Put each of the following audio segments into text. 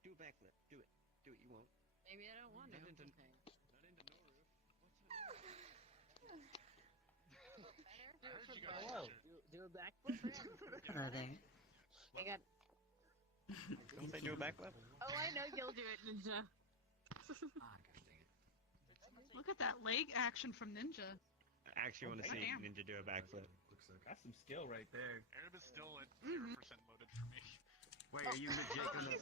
Do a backflip. Do it. Do it. You won't. Maybe I don't want to. Not into Okay. Whoa. Do a backflip? Nothing. I got. Don't say do a backflip? Oh, I know you'll do it, Ninja. Look at that leg action from Ninja. I actually want to see Damn. Ninja do a backflip. That's some skill right there. Arab is still at 0% loaded for me. Wait, are you legit gonna...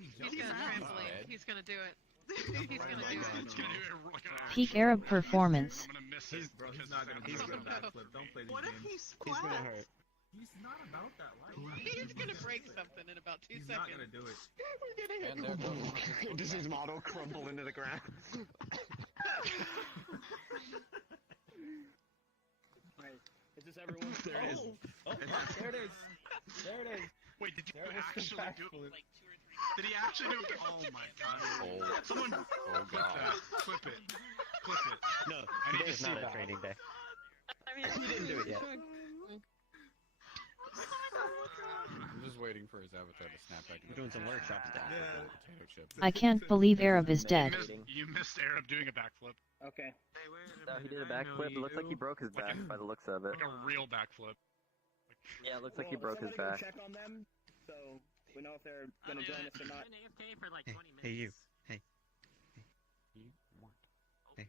He's gonna translate. He's gonna do it. He's gonna do it. He's gonna do it like an Peak Arab performance. I'm gonna miss it. Bro, he's not gonna be able to backflip. Don't play these What if games. he He's gonna splats? hurt. He's not about that life. He's gonna break something in about 2 He's seconds. not gonna do it. We're gonna hit. Does his model crumble into the ground? Is this everyone? There it is. Oh, there it is. There it is. Wait, did you There was actually some do backflip. it? Did he actually do it? Oh my god. Someone clip that. Clip it. Clip it. No, I need to today's see not a that. training day. I mean, He didn't do it yet. I'm just waiting for his avatar to snap back. We're doing some workshop stuff. Yeah. Potato chip. I can't believe Arab is dead. You missed Arab doing a backflip. Okay. No, he did a backflip. It looks like he broke his back by the looks of it. Like a real backflip. Yeah, it looks like he Well, broke his somebody back. go check on them, so we know if they're gonna join us or not. AFK for like 20 minutes. Hey, you. Hey. You want? Hey.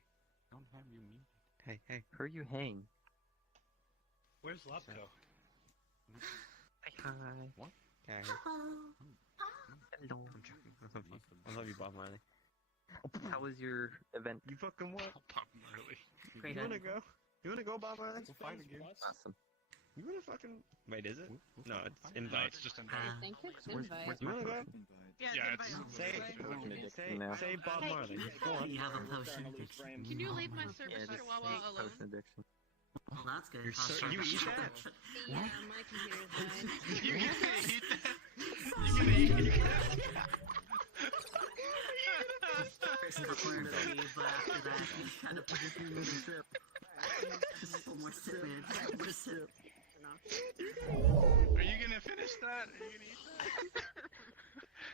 Don't have you muted. Hey, hey. Who you hang? Where's Lobco? Hi. What? Okay. Hello. I'm joking. I love you, Bob Marley. How was your event? You fucking what? Pop him early. Great. You wanna go? You wanna go, Bob Marley? We'll fight again. Awesome. You wanna fucking... Wait, is it? No, it's No, invite. it's just I invite. think it's invite. You wanna go? Yeah, it's Say, Now. say Bob Marley. Go on. You have a potion addiction. Can you leave my Yeah, service just chihuahua alone? potion addiction. Well, that's good. You're so- you eat that? Yeah, my computer's died. You gonna eat that? You gonna eat that? First couple are free, but after that, you kind of put it in the strip. Just a couple more sip, man. Just a couple more sip. Are you gonna finish that? Are you gonna eat that?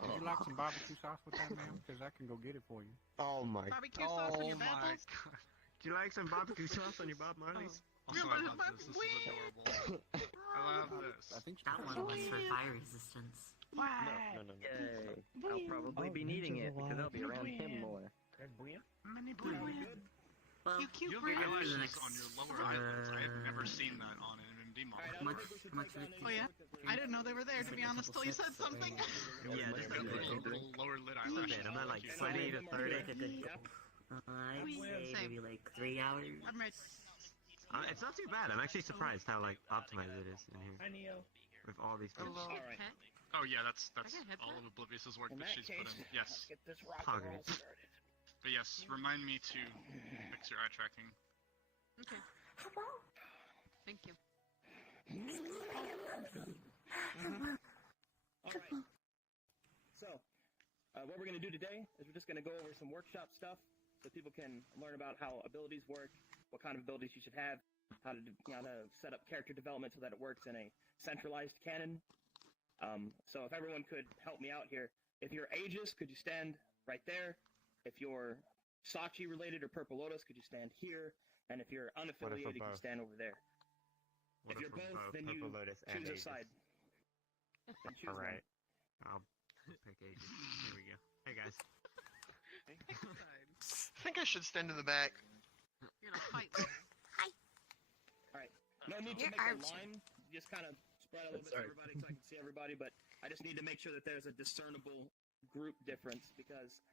Would you like some barbecue sauce with that, ma'am? Because I can go get it for you. Oh my... Barbecue sauce on your battles? god. Do you like some barbecue sauce on your Bob Marleys? Also, I love this. This is adorable. I love this. I think That one was for fire resistance. No, no, no. Yay. I'll probably be needing it because I'll be around him more. Mini blue. Well, You cute You bird. realize the this next, on your lower eyelids. I've never seen that on an MMD model. how much of it Oh yeah? I didn't know they were there, to be honest, till you said something. Yeah, You've got little lower lid A eyelashes. bit, I'm not like Cute. 20 to 30. like a good, I'd say Same. maybe like 3 hours. I'm ready. It's not too bad. I'm actually surprised how like optimized it is in here Hi, Neo. with all these things. Alright. Pet? Oh yeah, that's I got hit all that. of Oblivious's work In that that she's case, put in. let's Yes, get this rock and roll Targeted. started. but yes, remind me to fix your eye tracking. Okay. Thank you. Alright. So, what we're going to do today is we're just going to go over some workshop stuff so people can learn about how abilities work, what kind of abilities you should have, how to, how to set up character development so that it works in a centralized canon. So if everyone could help me out here. If you're Aegis, could you stand right there? If you're Sachi related or Purple Lotus, could you stand here? And if you're unaffiliated, you can both? stand over there. If you're both, then you Purple Lotus and choose a Aegis. side. Then choose one. Alright. I'll pick Aegis. Here we go. Hey guys. I think I should stand in the back. You're gonna fight. Alright. No need to Your make a arms- line. Just kind of spread a little bit Sorry. so everybody so I can see everybody, but I just need to make sure that there's a discernible group difference because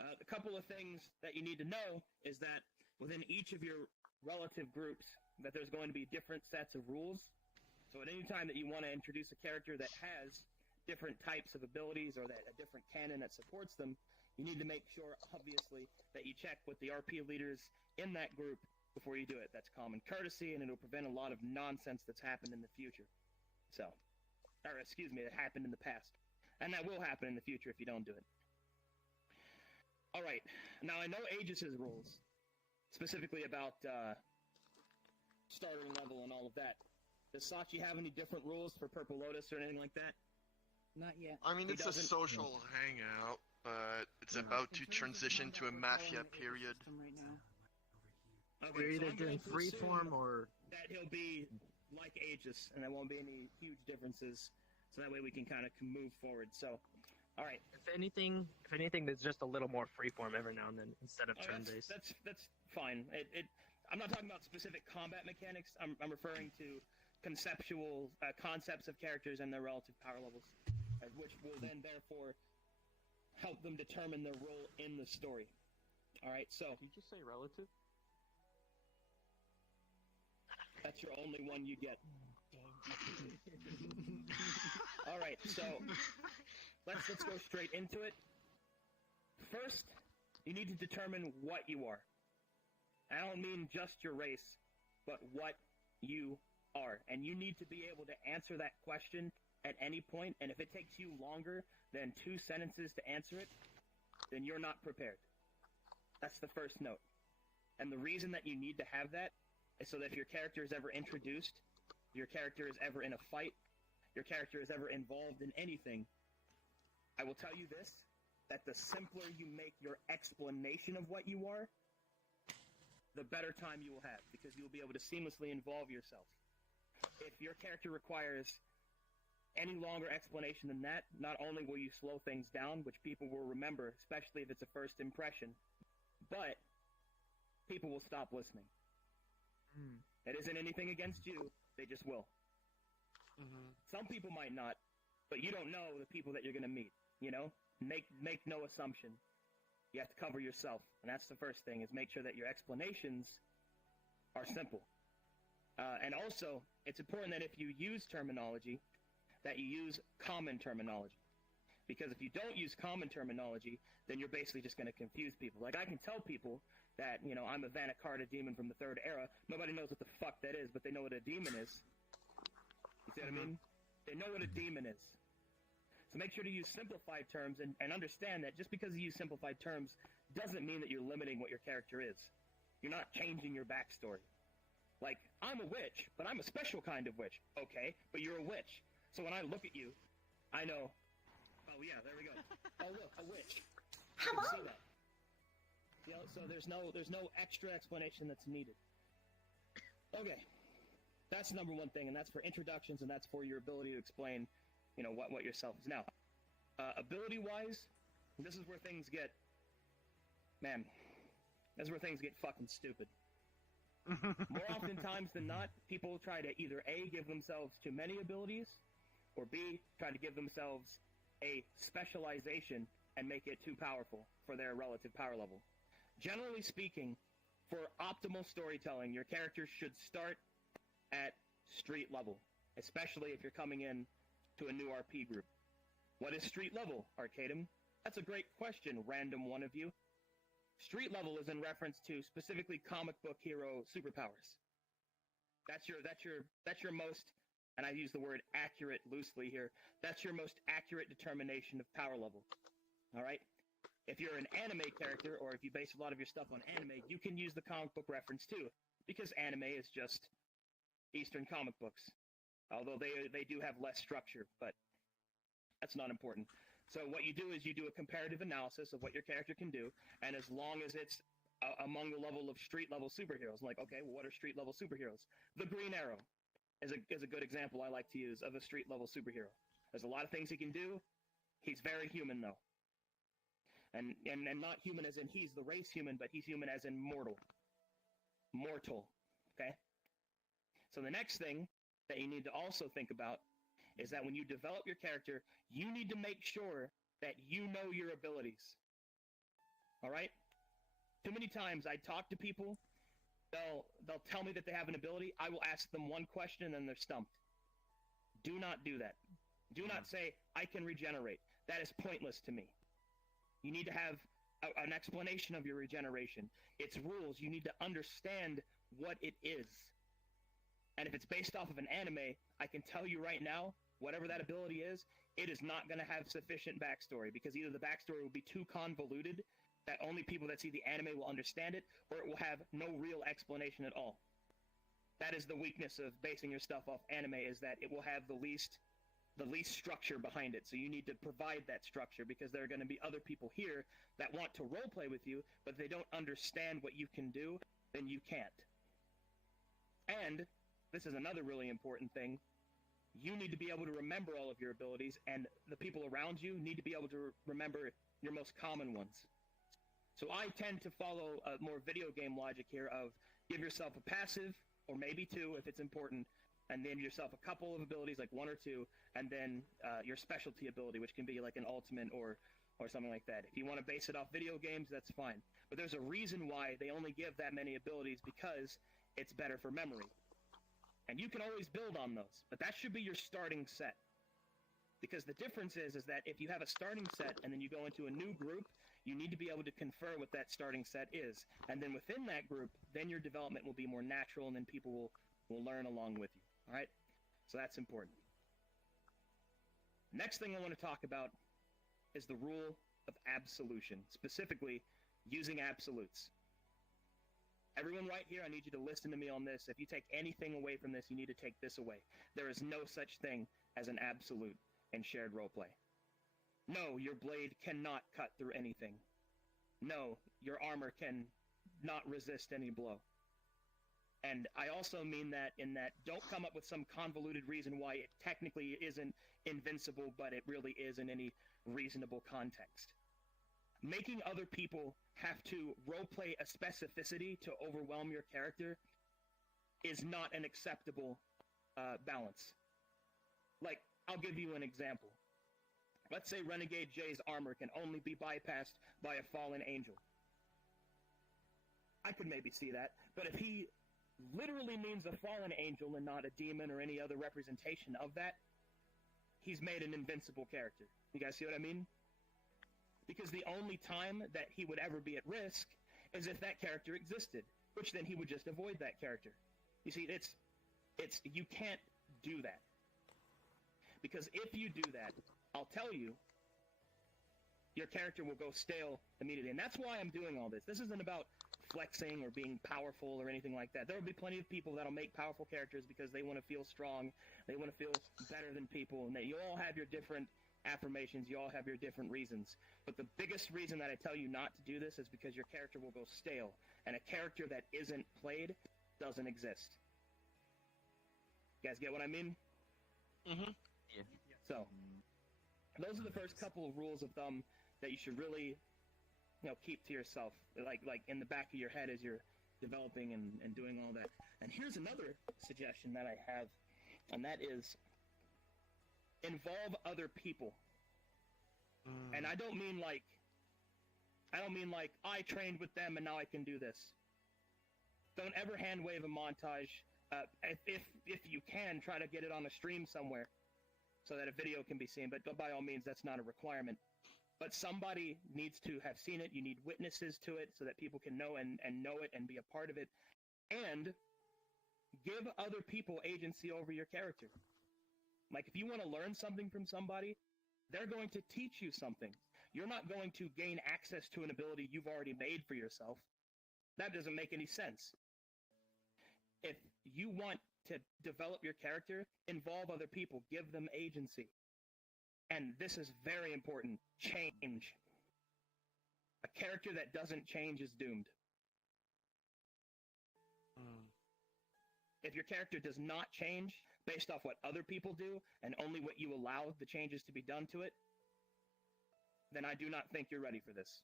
a couple of things that you need to know is that within each of your relative groups that there's going to be different sets of rules. So at any time that you want to introduce a character that has different types of abilities or that a different canon that supports them, you need to make sure, obviously, that you check with the RP leaders in that group before you do it. That's common courtesy, and it'll prevent a lot of nonsense that's happened in the future. So, or excuse me, that happened in the past. And that will happen in the future if you don't do it. Alright, now I know Aegis's rules, specifically about starter level and all of that. Does Sachi have any different rules for Purple Lotus or anything like that? Not yet. I mean, He it's a doesn't- social hangout, but it's about to transition to a mafia period. Right now. Okay, We're so either I'm going doing to freeform assume or that he'll be like Aegis, and there won't be any huge differences. So that way we can kind of move forward. So, all right. If anything, there's just a little more freeform every now and then instead of Oh, turn-based. that's fine. I'm not talking about specific combat mechanics. I'm referring to conceptual concepts of characters and their relative power levels, which will then therefore help them determine their role in the story. All right, so Did you just say relative? that's your only one you get. All right, so let's go straight into it. First, you need to determine what you are. I don't mean just your race, but what you are. And you need to be able to answer that question at any point, and if it takes you longer than 2 sentences to answer it, then you're not prepared. That's the first note. And the reason that you need to have that is so that if your character is ever introduced, your character is ever in a fight, your character is ever involved in anything, I will tell you this, that the simpler you make your explanation of what you are, the better time you will have, because you will be able to seamlessly involve yourself. If your character requires any longer explanation than that, not only will you slow things down, which people will remember, especially if it's a first impression, but people will stop listening. It isn't anything against you, they just will. Some people might not, but you don't know the people that you're going to meet, you know? Make no assumption. You have to cover yourself, and that's the first thing, is make sure that your explanations are simple. And also, it's important that if you use terminology, that you use common terminology. Because if you don't use common terminology, then you're basically just going to confuse people. Like, I can tell people that, you know, I'm a Vanakarta demon from the Third Era. Nobody knows what the fuck that is, but they know what a demon is. You see what I mean? They know what a demon is. So make sure to use simplified terms and understand that just because you use simplified terms doesn't mean that you're limiting what your character is. You're not changing your backstory. Like, I'm a witch, but I'm a special kind of witch. Okay, but you're a witch. So when I look at you, I know, oh yeah, there we go. Oh look, a witch. I can see that. You know, so there's no extra explanation that's needed. Okay. That's number one thing, and that's for introductions, and that's for your ability to explain, you know, what yourself is. Now, ability-wise, this is where things get, man, this is where things get fucking stupid. More oftentimes than not, people try to either A, give themselves too many abilities, or B, try to give themselves a specialization and make it too powerful for their relative power level. Generally speaking, for optimal storytelling, your character should start at street level, especially if you're coming in to a new RP group. What is street level, Arcadum? That's a great question, random one of you. Street level is in reference to specifically comic book hero superpowers. That's your most, and I use the word accurate loosely here, that's your most accurate determination of power level. All right? If you're an anime character, or if you base a lot of your stuff on anime, you can use the comic book reference too, because anime is just Eastern comic books. Although they do have less structure, but that's not important. So what you do is you do a comparative analysis of what your character can do, and as long as it's among the level of street-level superheroes, like, okay, well, what are street-level superheroes? The Green Arrow is a good example I like to use of a street-level superhero. There's a lot of things he can do. He's very human, though. And not human as in he's the race human, but he's human as in mortal. Mortal, okay? So the next thing that you need to also think about is that when you develop your character, you need to make sure that you know your abilities. All right? Too many times I talk to people, they'll tell me that they have an ability, I will ask them one question and then they're stumped. Do not do that. Do not say, I can regenerate. That is pointless to me. You need to have an explanation of your regeneration. Its rules, you need to understand what it is. And if it's based off of an anime, I can tell you right now, whatever that ability is, it is not going to have sufficient backstory, because either the backstory will be too convoluted that only people that see the anime will understand it, or it will have no real explanation at all. That is the weakness of basing your stuff off anime, is that it will have the least the least structure behind it. So you need to provide that structure, because there are going to be other people here that want to roleplay with you, but they don't understand what you can do, then you can't. And this is another really important thing. You need to be able to remember all of your abilities, and the people around you need to be able to remember your most common ones. So I tend to follow a more video game logic here of give yourself a passive, or maybe two if it's important, and then yourself a couple of abilities, like one or two, and then your specialty ability, which can be like an ultimate or something like that. If you want to base it off video games, that's fine. But there's a reason why they only give that many abilities, because it's better for memory. And you can always build on those, but that should be your starting set. Because the difference is that if you have a starting set and then you go into a new group, you need to be able to confer what that starting set is. And then within that group, then your development will be more natural, and then people will learn along with you. All right? So that's important. Next thing I want to talk about is the rule of absolution, specifically using absolutes. Everyone right here, I need you to listen to me on this. If you take anything away from this, you need to take this away. There is no such thing as an absolute in shared roleplay. No, your blade cannot cut through anything. No, your armor can not resist any blow. And I also mean that in that don't come up with some convoluted reason why it technically isn't invincible, but it really is in any reasonable context. Making other people have to roleplay a specificity to overwhelm your character is not an acceptable balance. Like, I'll give you an example. Let's say Renegade Jay's armor can only be bypassed by a fallen angel. I could maybe see that, but if he literally means a fallen angel and not a demon or any other representation of that, he's made an invincible character. You guys see what I mean? Because the only time that he would ever be at risk is if that character existed, which then he would just avoid that character. You see, it's you can't do that. Because if you do that, I'll tell you, your character will go stale immediately. And that's why I'm doing all this. This isn't about flexing or being powerful or anything like that. There will be plenty of people that'll make powerful characters because they want to feel strong, they want to feel better than people, and that you all have your different affirmations, you all have your different reasons. But the biggest reason that I tell you not to do this is because your character will go stale, and a character that isn't played doesn't exist. You guys get what I mean? Mm-hmm. Yeah. So, those are the first couple of rules of thumb that you should really, keep to yourself, like in the back of your head as you're developing and doing all that. And here's another suggestion that I have, and that is involve other people. And I don't mean like I trained with them and now I can do this. Don't ever hand wave a montage. If you can, try to get it on a stream somewhere so that a video can be seen, but by all means, that's not a requirement. But somebody needs to have seen it. You need witnesses to it so that people can know and know it and be a part of it. And give other people agency over your character. Like, if you want to learn something from somebody, they're going to teach you something. You're not going to gain access to an ability you've already made for yourself. That doesn't make any sense. If you want to develop your character, involve other people, give them agency. And this is very important. Change. A character that doesn't change is doomed. If your character does not change based off what other people do and only what you allow the changes to be done to it, then I do not think you're ready for this.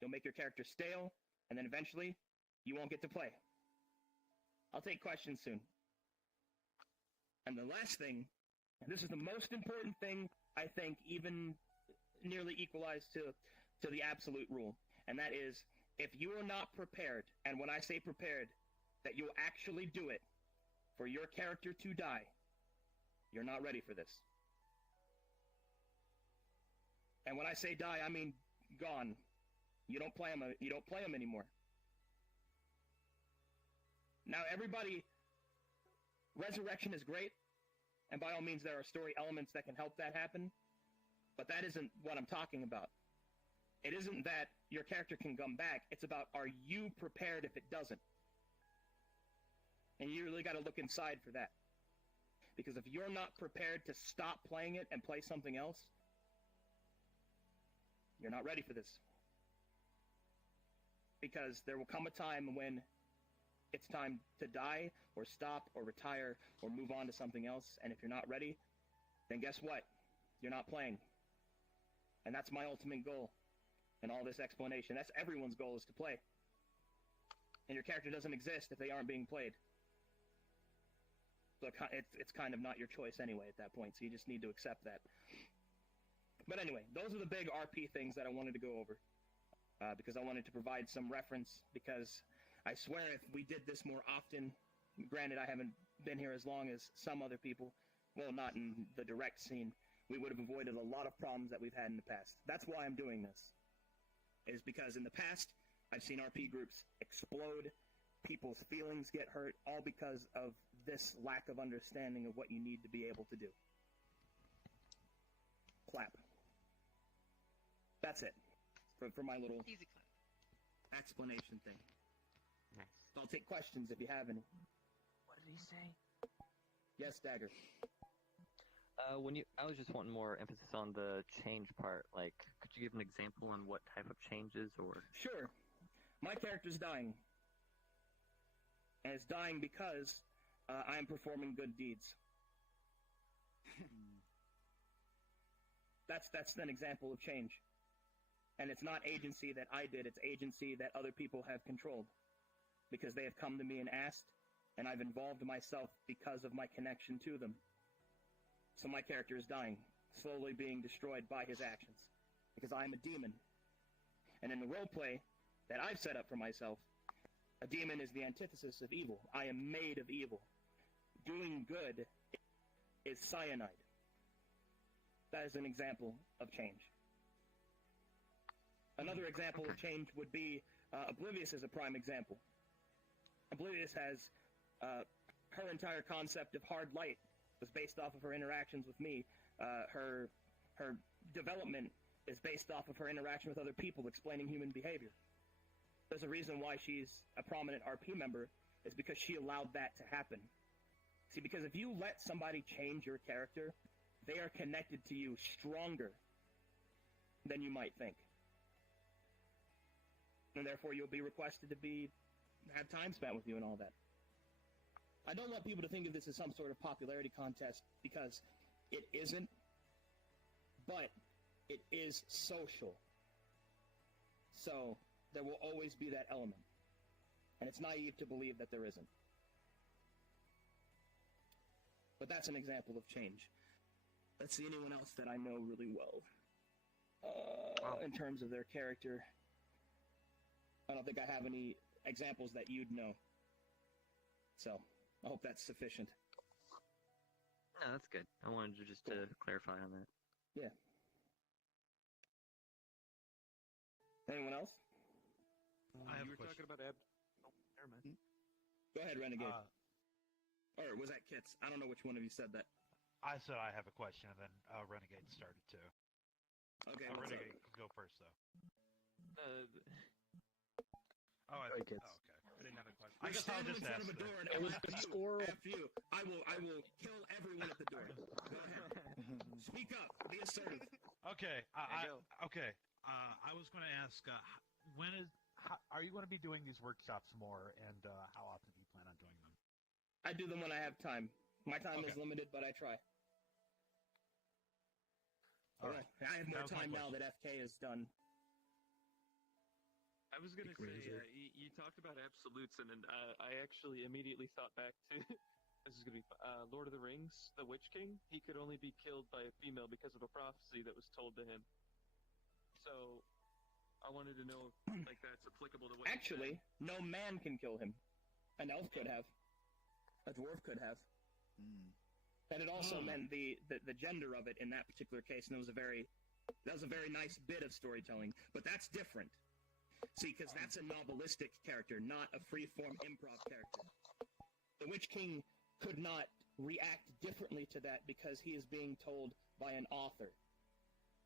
You'll make your character stale, and then eventually, you won't get to play. I'll take questions soon. And the last thing, and this is the most important thing, I think, even nearly equalized to the absolute rule, and that is, if you are not prepared, and when I say prepared, that you'll actually do it for your character to die, you're not ready for this. And when I say die, I mean gone. You don't play them anymore. Now, everybody, resurrection is great, and by all means there are story elements that can help that happen, but that isn't what I'm talking about. It isn't that your character can come back, it's about, are you prepared if it doesn't? And you really got to look inside for that. Because if you're not prepared to stop playing it and play something else, you're not ready for this. Because there will come a time when it's time to die, or stop, or retire, or move on to something else, and if you're not ready, then guess what? You're not playing. And that's my ultimate goal in all this explanation. That's everyone's goal, is to play. And your character doesn't exist if they aren't being played. So it's kind of not your choice anyway at that point, so you just need to accept that. But anyway, those are the big RP things that I wanted to go over. Because I wanted to provide some reference, because I swear if we did this more often, granted I haven't been here as long as some other people, well, not in the direct scene, we would have avoided a lot of problems that we've had in the past. That's why I'm doing this. It is because in the past, I've seen RP groups explode, people's feelings get hurt, all because of this lack of understanding of what you need to be able to do. Clap. That's it. For my little Easy clap. explanation thing. Nice. So I'll take questions if you have any. What did he say? Yes, Dagger. I was just wanting more emphasis on the change part. Like, could you give an example on what type of changes, or? Sure. My character's dying. And it's dying because I am performing good deeds. That's an example of change. And it's not agency that I did, it's agency that other people have controlled. Because they have come to me and asked, and I've involved myself because of my connection to them. So my character is dying, slowly being destroyed by his actions. Because I am a demon. And in the roleplay that I've set up for myself, a demon is the antithesis of evil. I am made of evil. Doing good is cyanide. That is an example of change. Another example of change would be, Oblivious is a prime example. Oblivious has, her entire concept of hard light was based off of her interactions with me. Her development is based off of her interaction with other people explaining human behavior. There's a reason why she's a prominent RP member, is because she allowed that to happen. See, because if you let somebody change your character, they are connected to you stronger than you might think. And therefore you'll be requested to have time spent with you and all that. I don't want people to think of this as some sort of popularity contest, because it isn't, but it is social. So there will always be that element. And it's naive to believe that there isn't. But that's an example of change. Let's see, anyone else that I know really well. In terms of their character, I don't think I have any examples that you'd know. So, I hope that's sufficient. No, that's good. I wanted to just to clarify on that. Yeah. Anyone else? I have you a were question. talking about Oh, never mind. Go ahead, Renegade. Or was that Kits? I don't know which one of you said that. I said I have a question, and then Renegade started too. Okay, what's up? Renegade, go first, though. Hey, Kits. Oh, okay. I didn't have a question. I guess I'll just ask. In front of a door and It was F the you, squirrel. F you. I will kill everyone at the door. Go ahead. Speak up. Be assertive. Okay. I was going to ask, are you going to be doing these workshops more, and how often do you plan on doing them? I do them when I have time. My time is limited, but I try. All right. I have more That was my time now that question. FK is done. I was gonna say, you talked about absolutes, and then I actually immediately thought back to this is gonna be Lord of the Rings, the Witch King. He could only be killed by a female because of a prophecy that was told to him. So I wanted to know if like that's applicable to what. Actually, no man can kill him. An elf could have. A dwarf could have. And it also meant the gender of it in that particular case, and that was a very nice bit of storytelling. But that's different. See, because that's a novelistic character, not a free-form improv character. The Witch King could not react differently to that because he is being told by an author.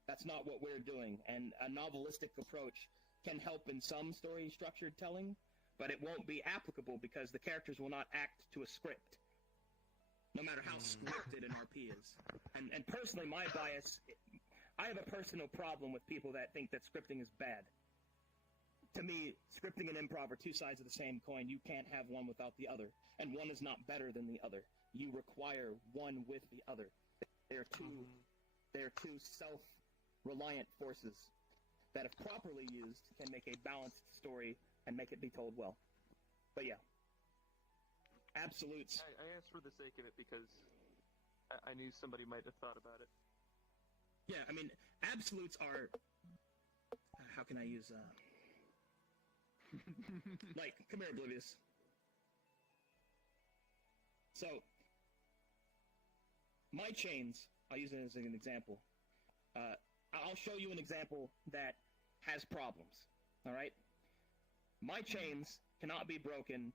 That's not what we're doing, and a novelistic approach can help in some story-structured telling, but it won't be applicable because the characters will not act to a script. no matter how scripted an RP is. And personally, my bias, I have a personal problem with people that think that scripting is bad. To me, scripting and improv are two sides of the same coin. You can't have one without the other, and one is not better than the other. You require one with the other. They are two self-reliant forces that, if properly used, can make a balanced story and make it be told well. But yeah, absolutes. I asked for the sake of it because I knew somebody might have thought about it. Yeah, I mean, absolutes are... How can I use... like, come here, Oblivious. So, my chains, I'll use it as an example. I'll show you an example that has problems, alright? My chains cannot be broken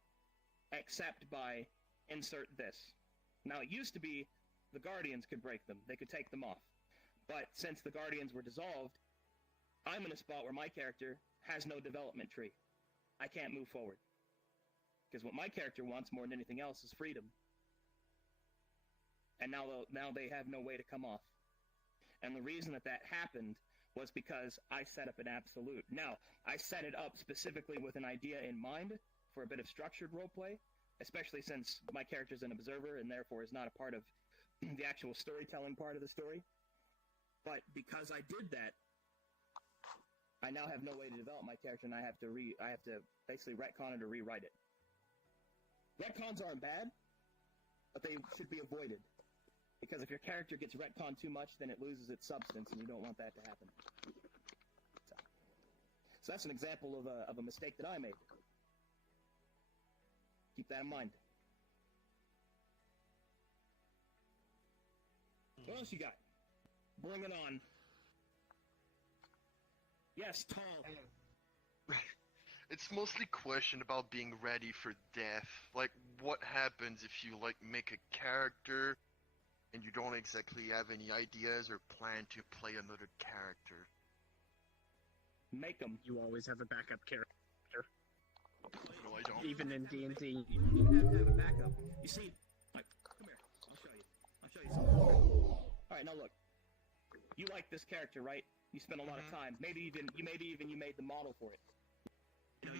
except by insert this. Now, it used to be the Guardians could break them. They could take them off. But since the Guardians were dissolved, I'm in a spot where my character has no development tree. I can't move forward. Because what my character wants more than anything else is freedom. And now they have no way to come off. And the reason that happened was because I set up an absolute. Now, I set it up specifically with an idea in mind for a bit of structured roleplay, especially since my character's an observer and therefore is not a part of the actual storytelling part of the story. But because I did that, I now have no way to develop my character, and I have to basically retcon it or rewrite it. Retcons aren't bad, but they should be avoided. Because if your character gets retconned too much, then it loses its substance, and you don't want that to happen. So that's an example of a mistake that I made. Keep that in mind. What else you got? Bring it on. Yes, tall. It's mostly question about being ready for death. Like, what happens if you, like, make a character and you don't exactly have any ideas or plan to play another character? Make them. You always have a backup character. No, I don't. Even in D&D. You have to have a backup. You see, like, come here. I'll show you. I'll show you something. Alright, now look. You like this character, right? You spent a lot of time. Maybe even you made the model for it. You know,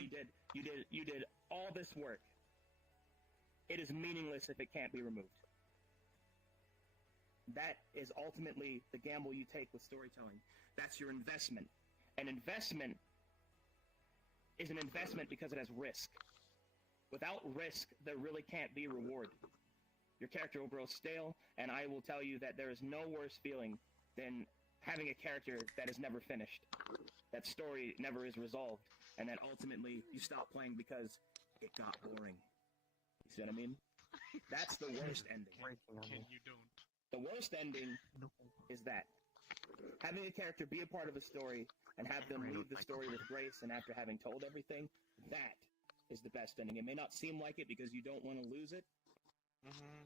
you did all this work. It is meaningless if it can't be removed. That is ultimately the gamble you take with storytelling. That's your investment. An investment is an investment because it has risk. Without risk, there really can't be reward. Your character will grow stale, and I will tell you that there is no worse feeling than having a character that is never finished. That story never is resolved, and that ultimately you stop playing because it got boring. You see what I mean? That's the worst ending. You don't. The worst ending is that. Having a character be a part of a story and have them leave the story with grace and after having told everything, that is the best ending. It may not seem like it because you don't want to lose it,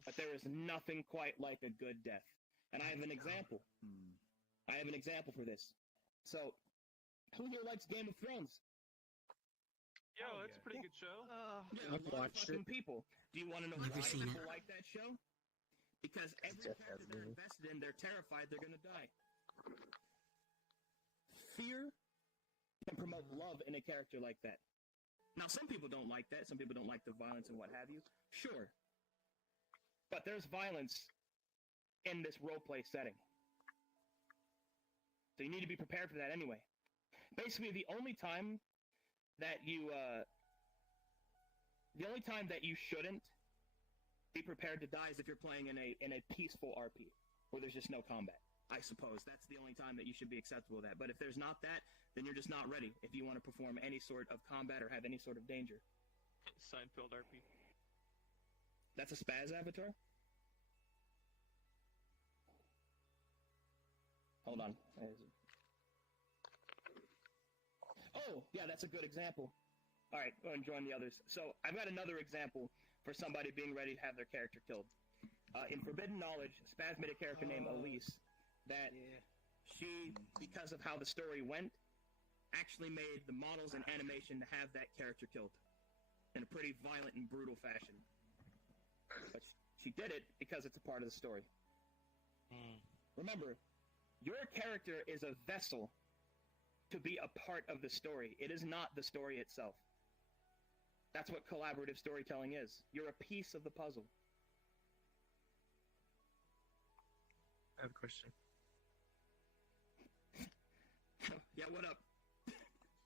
but there is nothing quite like a good death. And I have an example. I have an example for this. So, who here likes Game of Thrones? Yo, that's a pretty good show. Yeah, I've watched it. People. Do you want to know Never why seen people it. like that show? Because every character they're invested in, they're terrified they're going to die. Fear can promote love in a character like that. Now, some people don't like that. Some people don't like the violence and what have you. Sure. But there's violence in this roleplay setting. So you need to be prepared for that anyway. Basically, the only time that you shouldn't be prepared to die is if you're playing in a peaceful RP, where there's just no combat. I suppose that's the only time that you should be acceptable to that. But if there's not that, then you're just not ready if you want to perform any sort of combat or have any sort of danger. Seinfeld RP. That's a spaz avatar? Hold on. Oh, yeah, that's a good example. Alright, go and join the others. So, I've got another example for somebody being ready to have their character killed. In Forbidden Knowledge, Spaz made a character named Elise that she, because of how the story went, actually made the models and animation to have that character killed in a pretty violent and brutal fashion. But She did it because it's a part of the story. Remember, your character is a vessel to be a part of the story. It is not the story itself. That's what collaborative storytelling is. You're a piece of the puzzle. I have a question. Yeah, what up?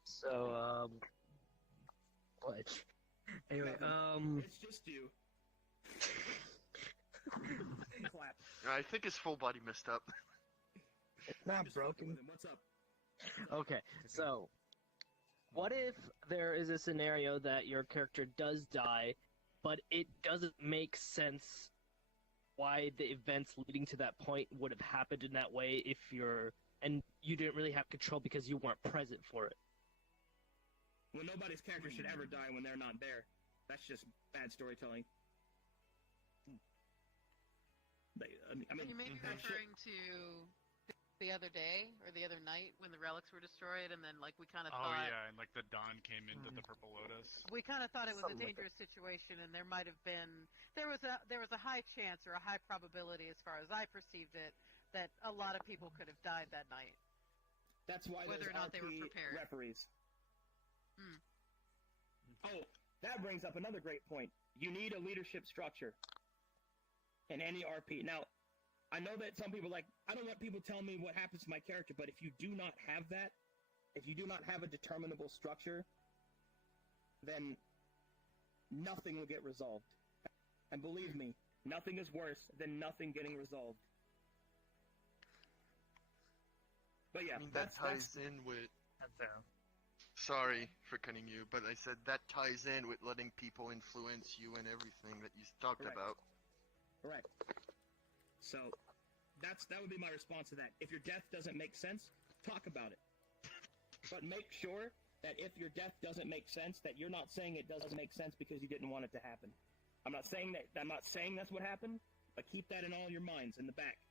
So, what? Anyway, It's just you. Clap. I think his full body messed up. It's not broken. What's up? Okay, so, what if there is a scenario that your character does die, but it doesn't make sense why the events leading to that point would have happened in that way and you didn't really have control because you weren't present for it? Well, nobody's character should ever die when they're not there. That's just bad storytelling. I mean, you may be referring to the other day or the other night when the relics were destroyed, and then like we kind of thought. Oh yeah, and like the dawn came into the purple lotus. We kind of thought it was a dangerous situation, and there might have been there was a high chance or a high probability, as far as I perceived it, that a lot of people could have died that night. That's why whether there's or not they were RP prepared. referees. Oh, that brings up another great point. You need a leadership structure in any RP. Now, I know that some people are like, I don't want people telling me what happens to my character, but if you do not have that, if you do not have a determinable structure, then nothing will get resolved. And believe me, nothing is worse than nothing getting resolved. But yeah, I mean, that ties in with... That's fair. Sorry for cutting you, but I said that ties in with letting people influence you and everything that you talked about. Correct. So, that would be my response to that. If your death doesn't make sense, talk about it. But make sure that if your death doesn't make sense, that you're not saying it doesn't make sense because you didn't want it to happen. I'm not saying that's what happened, but keep that in all your minds, in the back.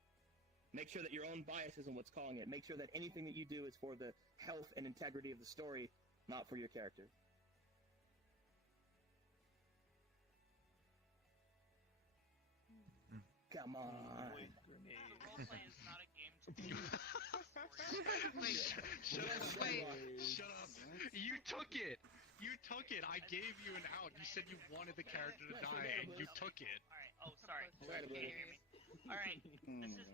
Make sure that your own bias isn't what's calling it. Make sure that anything that you do is for the health and integrity of the story, not for your character. Come on. Roleplay is not a game to be. Wait, shut up. You took it. I gave you an out. You said you wanted the character to die, and you took it. Alright, oh, sorry. Can you hear me? Alright,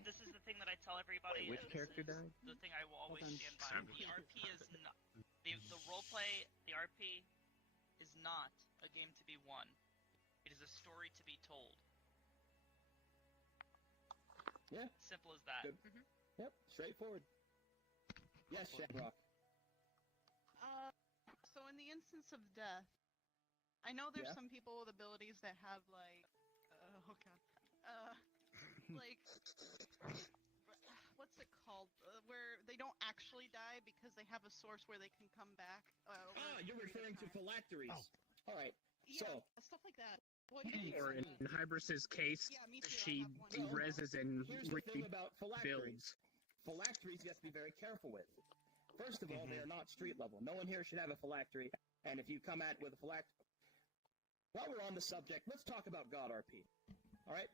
this is the thing that I tell everybody. Which character died? The thing I will always stand by. The RP is not... The roleplay, the RP, is not a game to be won. It is a story to be told. Yeah. Simple as that. Yep, straightforward. Yes, Shamrock. So in the instance of death, I know there's Yeah. some people with abilities that have like, like, what's it called? Where they don't actually die because they have a source where they can come back. You're referring to phylacteries. All right. Yeah, So, stuff like that. What Or in Hybris's case, she reses and here's the thing about rebuilds. Phylacteries you have to be very careful with. First of all, they are not street level. No one here should have a phylactery. And if you come at with a phylactery... While we're on the subject, let's talk about God RP. All right?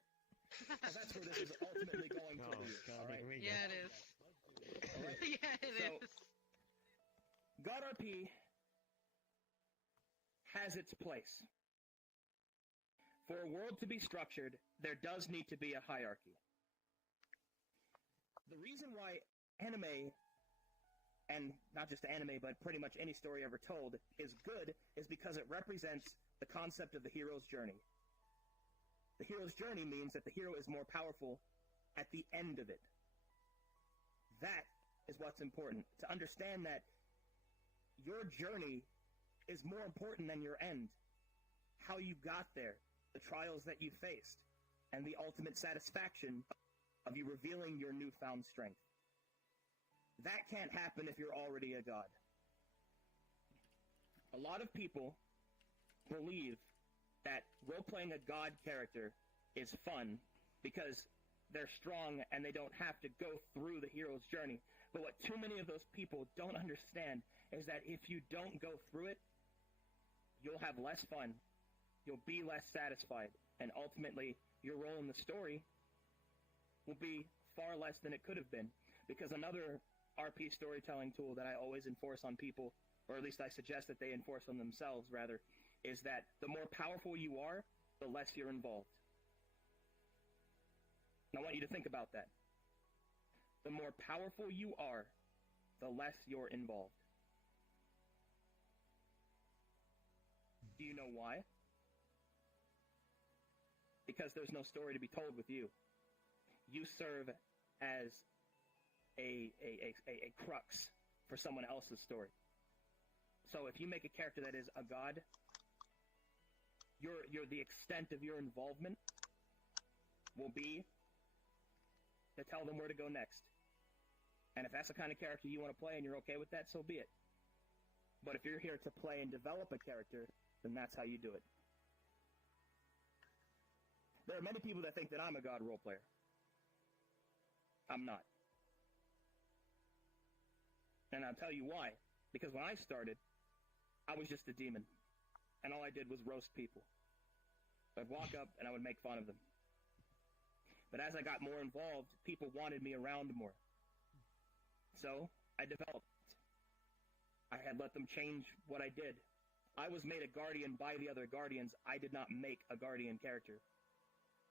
Because that's where this is ultimately going to lead. All right? Yeah, it is. All right? Yeah, it is. God RP has its place. For a world to be structured, there does need to be a hierarchy. The reason why anime, and not just anime, but pretty much any story ever told, is good is because it represents the concept of the hero's journey. The hero's journey means that the hero is more powerful at the end of it. That is what's important. To understand that your journey is more important than your end. How you got there, the trials that you faced, and the ultimate satisfaction of you revealing your newfound strength. That can't happen if you're already a god. A lot of people believe that role-playing a god character is fun because they're strong and they don't have to go through the hero's journey. But what too many of those people don't understand is that if you don't go through it, you'll have less fun, you'll be less satisfied, and ultimately your role in the story will be far less than it could have been. Because another RP storytelling tool that I always enforce on people, or at least I suggest that they enforce on themselves, rather, is that the more powerful you are, the less you're involved. And I want you to think about that. The more powerful you are, the less you're involved. Do you know why? Because there's no story to be told with you. You serve as a crux for someone else's story. So if you make a character that is a god, the extent of your involvement will be to tell them where to go next. And if that's the kind of character you want to play and you're okay with that, so be it. But if you're here to play and develop a character, then that's how you do it. There are many people that think that I'm a god role player. I'm not. And I'll tell you why. Because when I started, I was just a demon. And all I did was roast people. I'd walk up and I would make fun of them. But as I got more involved, people wanted me around more. So I developed. I had let them change what I did. I was made a guardian by the other guardians. I did not make a guardian character.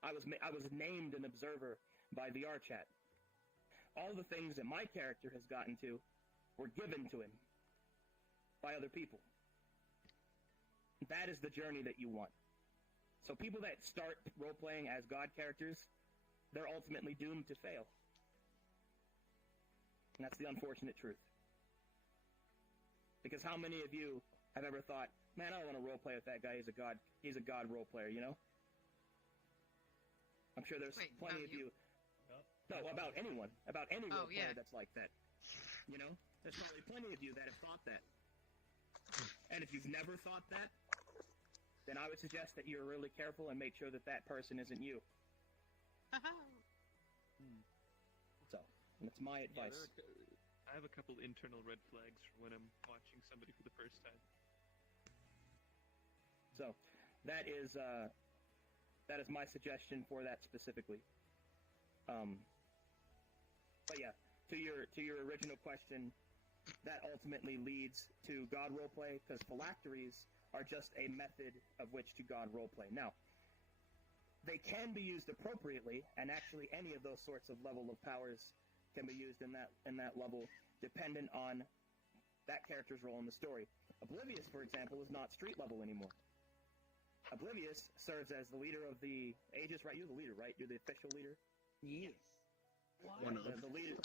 I was named an observer by VR chat. All the things that my character has gotten to were given to him by other people. That is the journey that you want. So people that start role-playing as god characters, they're ultimately doomed to fail. And that's the unfortunate truth. Because how many of you have ever thought, man, I don't want to role-play with that guy, he's a god role-player, you know? I'm sure there's plenty of you... No, about anyone. About any role-player that's like that. You know? There's probably plenty of you that have thought that. And if you've never thought that, then I would suggest that you're really careful and make sure that that person isn't you. So, that's my advice. I have a couple internal red flags for when I'm watching somebody for the first time. So, that is my suggestion for that specifically. But yeah, to your original question, that ultimately leads to god roleplay, because phylacteries are just a method of which to god roleplay. Now, they can be used appropriately, and actually any of those sorts of level of powers can be used in that level, dependent on that character's role in the story. Oblivious, for example, is not street level anymore. Oblivious serves as the leader of the Aegis, right? You're the leader, right? You're the official leader? Yes. The leader.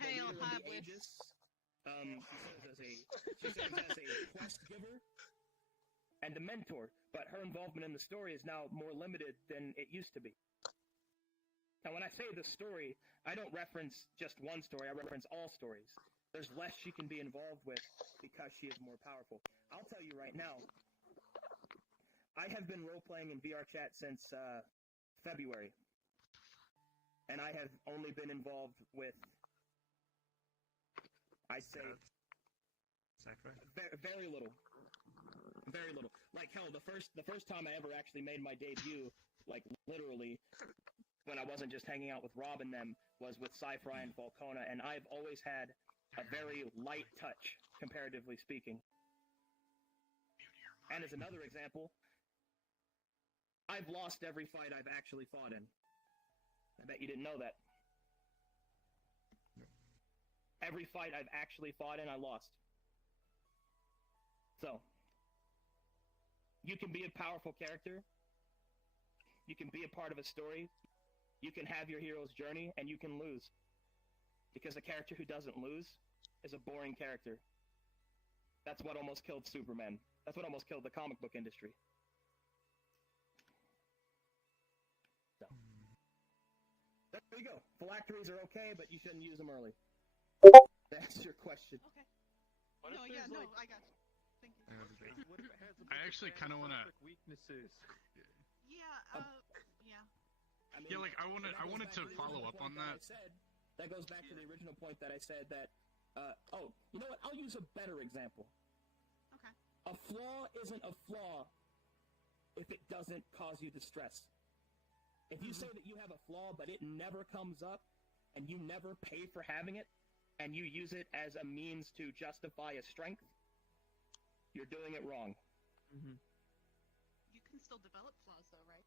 Hail, the leader of the Aegis. She serves as a quest giver and a mentor, but her involvement in the story is now more limited than it used to be. Now, when I say the story, I don't reference just one story, I reference all stories. There's less she can be involved with because she is more powerful. I'll tell you right now, I have been role-playing in VR chat since February, and I have only been involved with, I'd say, very little. Very little. Like, hell, the first time I ever actually made my debut, like, literally, when I wasn't just hanging out with Rob and them, was with Sci-Fry and Falcona, and I've always had a very light touch, comparatively speaking. And as another example, I've lost every fight I've actually fought in. I bet you didn't know that. Every fight I've actually fought in, I lost. So, you can be a powerful character, you can be a part of a story, you can have your hero's journey, and you can lose. Because a character who doesn't lose is a boring character. That's what almost killed Superman. That's what almost killed the comic book industry. So. There you go. Phylacteries are okay, but you shouldn't use them early. That's your question. Okay. I got you. Thank you. What if it has a I actually kind of want to. weaknesses? Yeah. I mean, Yeah, like I wanted to follow up on that. That goes back to the original point that I said that. You know what? I'll use a better example. Okay. A flaw isn't a flaw if it doesn't cause you distress. If you say that you have a flaw, but it never comes up, and you never pay for having it, and you use it as a means to justify a strength, you're doing it wrong. You can still develop flaws, though, right?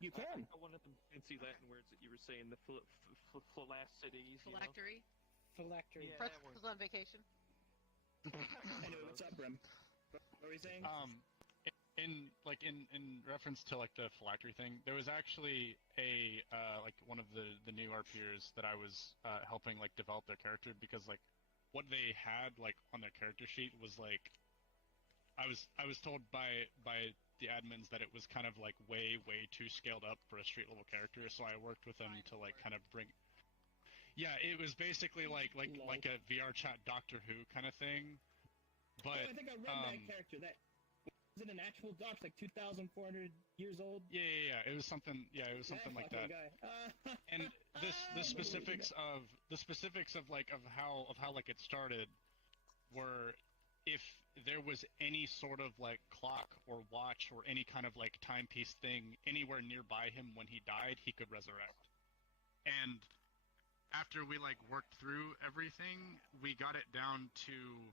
You can. One of the fancy Latin words that you were saying, the phylacteries. Phylactery. Phylactery. Yeah, Press that word. was on vacation. Anyway, what's up, Brim? What were you saying? In reference to like the phylactery thing, there was actually a like one of the new RPers that I was helping like develop their character, because like what they had like on their character sheet was like I was told by the admins that it was kind of like way too scaled up for a street level character, so I worked with them to like kind of bring. Yeah, it was basically like a VR chat Doctor Who kind of thing, but I think I read that character. That was it an actual doc, like 2,400 years old? Yeah. It was something. Yeah, it was something like that. And the specifics of how like it started were, if there was any sort of like clock or watch or any kind of like timepiece thing anywhere nearby him when he died, he could resurrect. And after we like worked through everything, we got it down to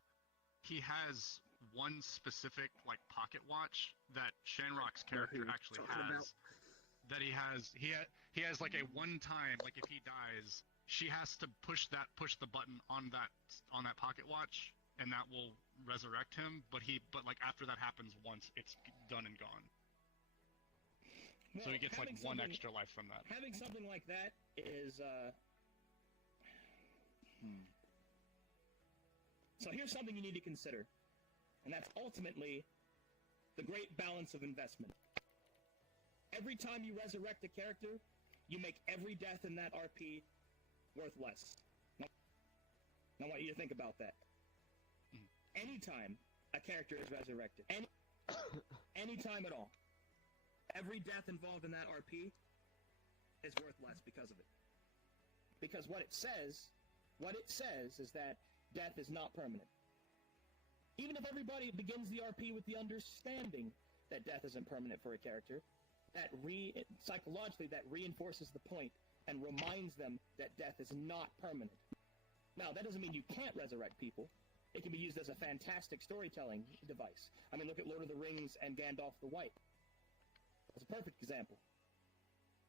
he has one specific like pocket watch that Shanrock's character actually has. That he has like a one time, like if he dies, she has to push the button on that pocket watch, and that will resurrect him. But like after that happens once, it's done and gone. Well, so he gets like one extra life from that. Having something like that is So here's something you need to consider, and that's ultimately the great balance of investment. Every time you resurrect a character, you make every death in that RP worth less. Now I want you to think about that. Anytime a character is resurrected, any time at all, every death involved in that RP is worth less because of it. Because what it says is that death is not permanent. Even if everybody begins the RP with the understanding that death isn't permanent for a character, psychologically that reinforces the point and reminds them that death is not permanent. Now, that doesn't mean you can't resurrect people. It can be used as a fantastic storytelling device. I mean, look at Lord of the Rings and Gandalf the White. That's a perfect example.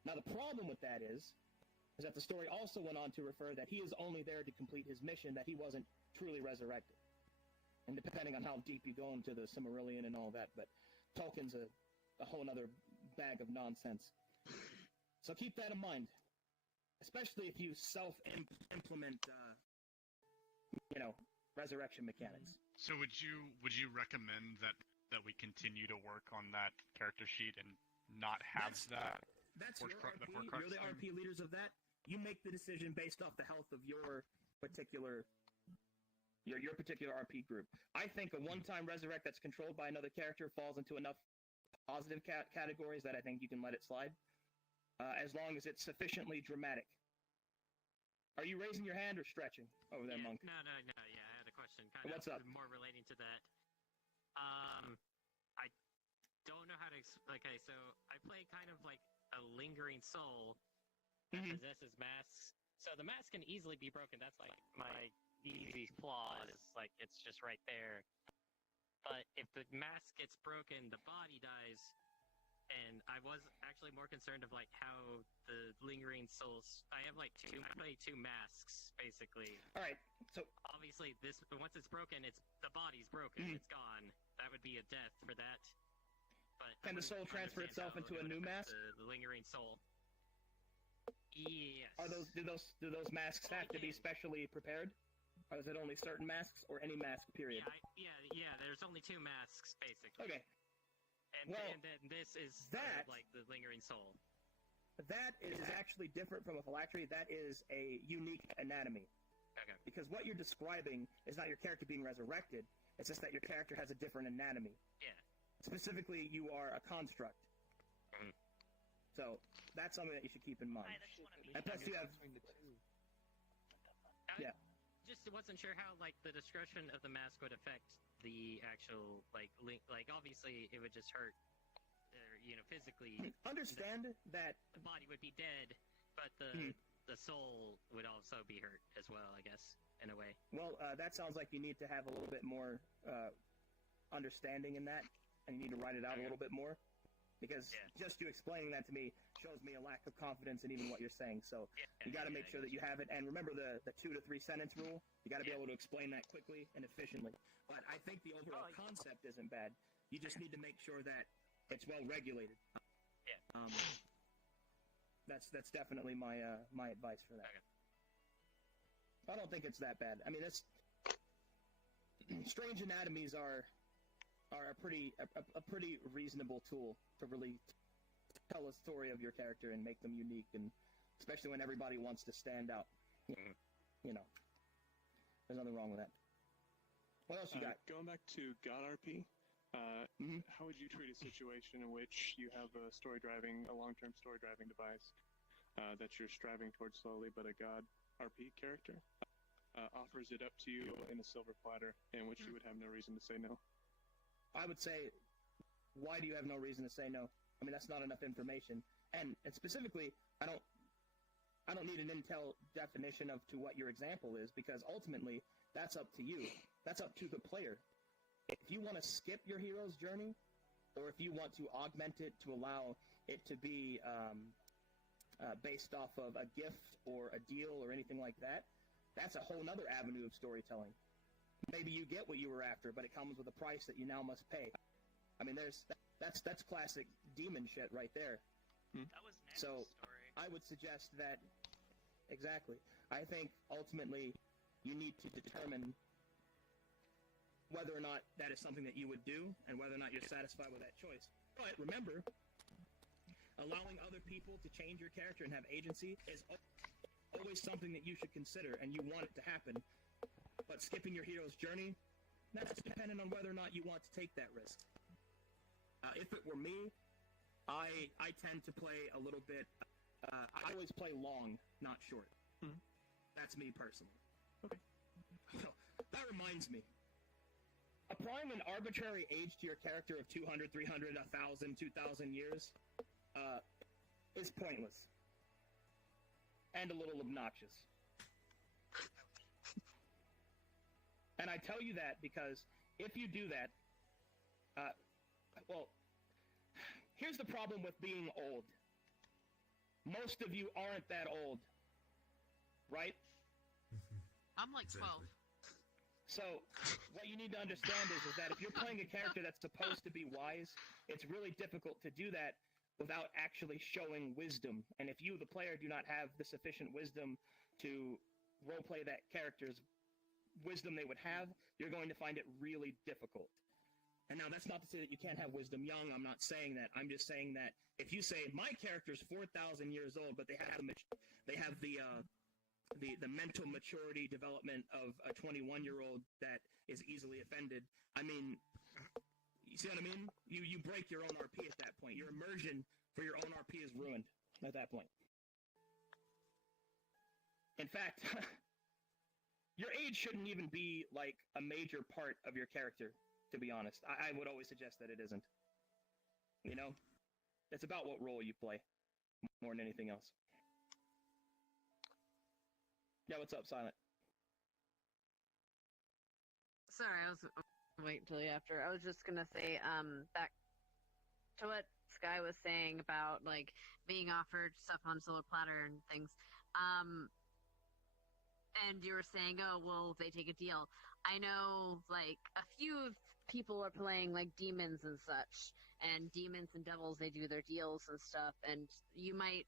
Now, the problem with that is that the story also went on to refer that he is only there to complete his mission, that he wasn't truly resurrected. And depending on how deep you go into the Silmarillion and all that, but Tolkien's a whole other bag of nonsense. So keep that in mind, especially if you self-implement, resurrection mechanics. So would you recommend that we continue to work on that character sheet and not have That's your RP. You're the RP leaders of that. You make the decision based off the health of your particular RP group. I think a one-time resurrect that's controlled by another character falls into enough positive categories that I think you can let it slide, as long as it's sufficiently dramatic. Are you raising your hand or stretching over there, Monk? No. Yeah, I had a question. What's up? More relating to that. I don't know how to. Okay, so I play kind of like a lingering soul that possesses masks. So the mask can easily be broken. That's like my easy flaw. Is like it's just right there. But if the mask gets broken, the body dies. And I was actually more concerned of like how the lingering souls. I have like I play two masks basically. All right. So obviously, once it's broken, the body's broken. It's gone. That would be a death for that. But can the soul transfer itself into a new mask? The lingering soul. Yes. Do those masks have to be specially prepared? Or is it only certain masks, or any mask? Period. Yeah. There's only two masks basically. Okay. And then this is like the lingering soul. That is actually different from a phylactery. That is a unique anatomy. Okay. Because what you're describing is not your character being resurrected. It's just that your character has a different anatomy. Yeah. Specifically, you are a construct. So that's something that you should keep in mind. And plus, you have. Yeah. Just wasn't sure how like the discretion of the mask would affect the actual like obviously it would just hurt physically understand that the body would be dead, but the soul would also be hurt as well, I guess, in a way. Well, that sounds like you need to have a little bit more understanding in that, and you need to write it out a little bit more, because just you explaining that to me shows me a lack of confidence in even what you're saying. So you got to make sure that you have it, and remember the 2 to 3 sentence rule. You got to be able to explain that quickly and efficiently. But I think the overall concept isn't bad. You just need to make sure that it's well regulated. That's definitely my advice for that. I don't think it's that bad. I mean, it's strange anatomies are a pretty reasonable tool to really tell a story of your character and make them unique, and especially when everybody wants to stand out. You know, there's nothing wrong with that. What else you got? Going back to God RP, how would you treat a situation in which you have a long-term story driving device that you're striving towards slowly, but a God RP character offers it up to you in a silver platter, in which you would have no reason to say no? I would say, why do you have no reason to say no? I mean, that's not enough information. And specifically, I don't need an intel definition to what your example is, because ultimately, that's up to you. That's up to the player. If you want to skip your hero's journey, or if you want to augment it to allow it to be based off of a gift or a deal or anything like that, that's a whole other avenue of storytelling. Maybe you get what you were after, but it comes with a price that you now must pay. I mean, that's classic demon shit right there. That was Nancy's So story. I would suggest that, exactly. I think ultimately you need to determine whether or not that is something that you would do, and whether or not you're satisfied with that choice. But remember, allowing other people to change your character and have agency is always something that you should consider, and you want it to happen. But skipping your hero's journey, that's dependent on whether or not you want to take that risk. If it were me, I tend to play a little bit, I always play long, not short. That's me personally. Okay. So, that reminds me. Applying an arbitrary age to your character of 200, 300, 1,000, 2,000 years is pointless. And a little obnoxious. And I tell you that because if you do that, well, here's the problem with being old. Most of you aren't that old, right? I'm like 12. So, what you need to understand is that if you're playing a character that's supposed to be wise, it's really difficult to do that without actually showing wisdom. And if you, the player, do not have the sufficient wisdom to roleplay that character's wisdom they would have, you're going to find it really difficult. And now that's not to say that you can't have wisdom young. I'm not saying that. I'm just saying that if you say my character's 4,000 years old, but they have the mental maturity development of a 21-year-old that is easily offended, I mean, you see what I mean? You break your own RP at that point. Your immersion for your own RP is ruined at that point. In fact, your age shouldn't even be like a major part of your character, to be honest. I would always suggest that it isn't. You know? It's about what role you play, more than anything else. Yeah, what's up, Silent? Sorry, I was wait until after. I was just gonna say, back to what Sky was saying about like being offered stuff on silver platter and things. And you were saying, oh, well, they take a deal. I know, like, a few people are playing like demons and such, and demons and devils, they do their deals and stuff, and you might.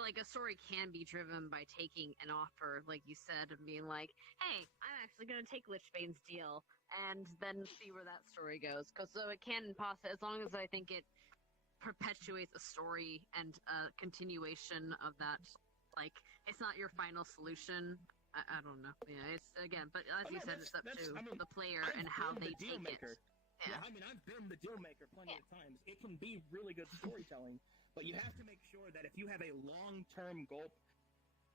Like, a story can be driven by taking an offer, like you said, and being like, hey, I'm actually going to take Lichbane's deal, and then see where that story goes. Because so it can as long as I think it perpetuates a story and a continuation of that, like, it's not your final solution. I don't know. Yeah, it's, again, but as you said, it's up to the player and how they take it. Yeah, I mean, I've been the deal maker plenty of times. It can be really good storytelling, but you have to make sure that if you have a long-term goal...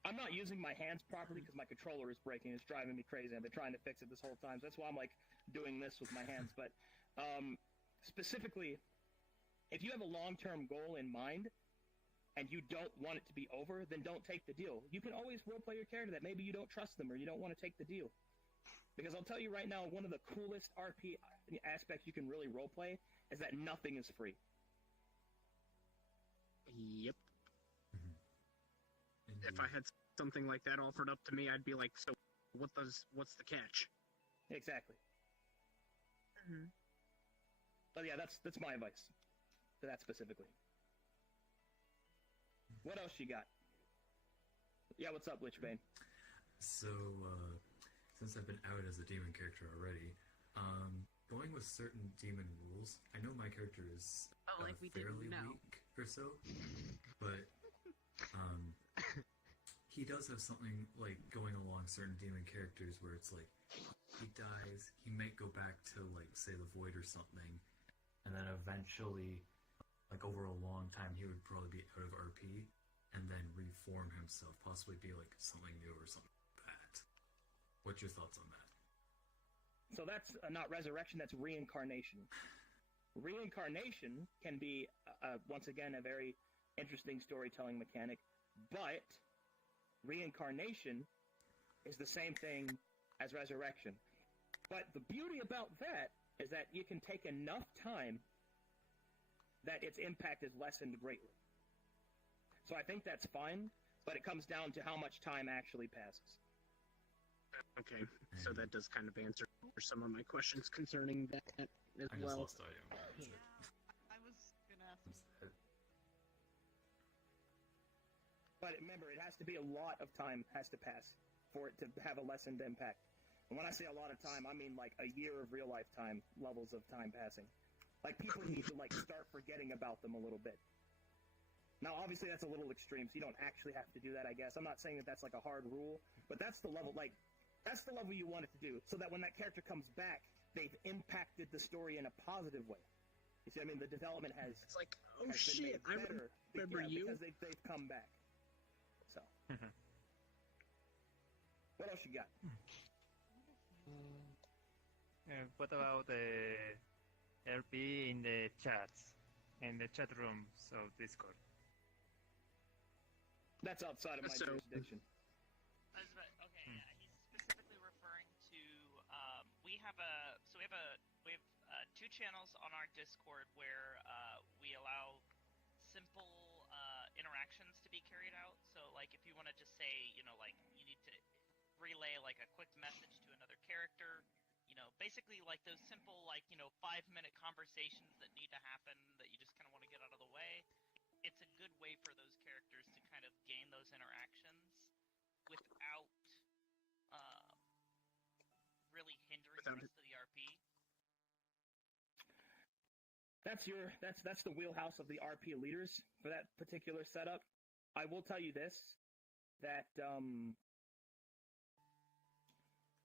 I'm not using my hands properly because my controller is breaking. It's driving me crazy. I've been trying to fix it this whole time. So that's why I'm, like, doing this with my hands. But specifically, If you have a long-term goal in mind, and you don't want it to be over, then don't take the deal. You can always roleplay your character that maybe you don't trust them or you don't want to take the deal. Because I'll tell you right now, one of the coolest RP aspects you can really roleplay is that nothing is free. Yep. If I had something like that offered up to me, I'd be like, so what's the catch? Exactly. But yeah, that's my advice for that specifically. What else you got? Yeah, what's up, Lichbane? So, since I've been out as a demon character already, going with certain demon rules, I know my character is fairly weak or so, but he does have something like going along certain demon characters where it's like he dies, he might go back to like say the void or something, and then eventually, like over a long time, he would probably be out of RP and then reform himself, possibly be like something new or something like that. What's your thoughts on that? So that's not resurrection, that's reincarnation. Reincarnation can be, once again, a very interesting storytelling mechanic, but reincarnation is the same thing as resurrection. But the beauty about that is that you can take enough time that its impact is lessened greatly. So I think that's fine, but it comes down to how much time actually passes. Okay, so that does kind of answer some of my questions concerning that as well. I just lost audio. I was gonna ask. But remember, it has to be a lot of time has to pass for it to have a lessened impact. And when I say a lot of time, I mean like a year of real life time levels of time passing. Like people need to like start forgetting about them a little bit. Now, obviously, that's a little extreme, so you don't actually have to do that, I guess. I'm not saying that that's like a hard rule, but that's the level, like, that's the level you want it to do, so that when that character comes back, they've impacted the story in a positive way. You see what I mean? The development has... It's like, oh shit, I remember you. Because they've come back. So. What else you got? What about the RP in the chats, in the chat rooms of Discord? That's outside of my jurisdiction. Okay, yeah, he's specifically referring to. We have two channels on our Discord where we allow simple interactions to be carried out. So, like, if you want to just say, you know, like you need to relay like a quick message to another character, you know, basically like those simple, like, you know, 5-minute conversations that need to happen that you just kind of want to get out of the way. It's a good way for those characters to kind of gain those interactions without really hindering the rest of the RP. That's the wheelhouse of the RP leaders for that particular setup. I will tell you this, that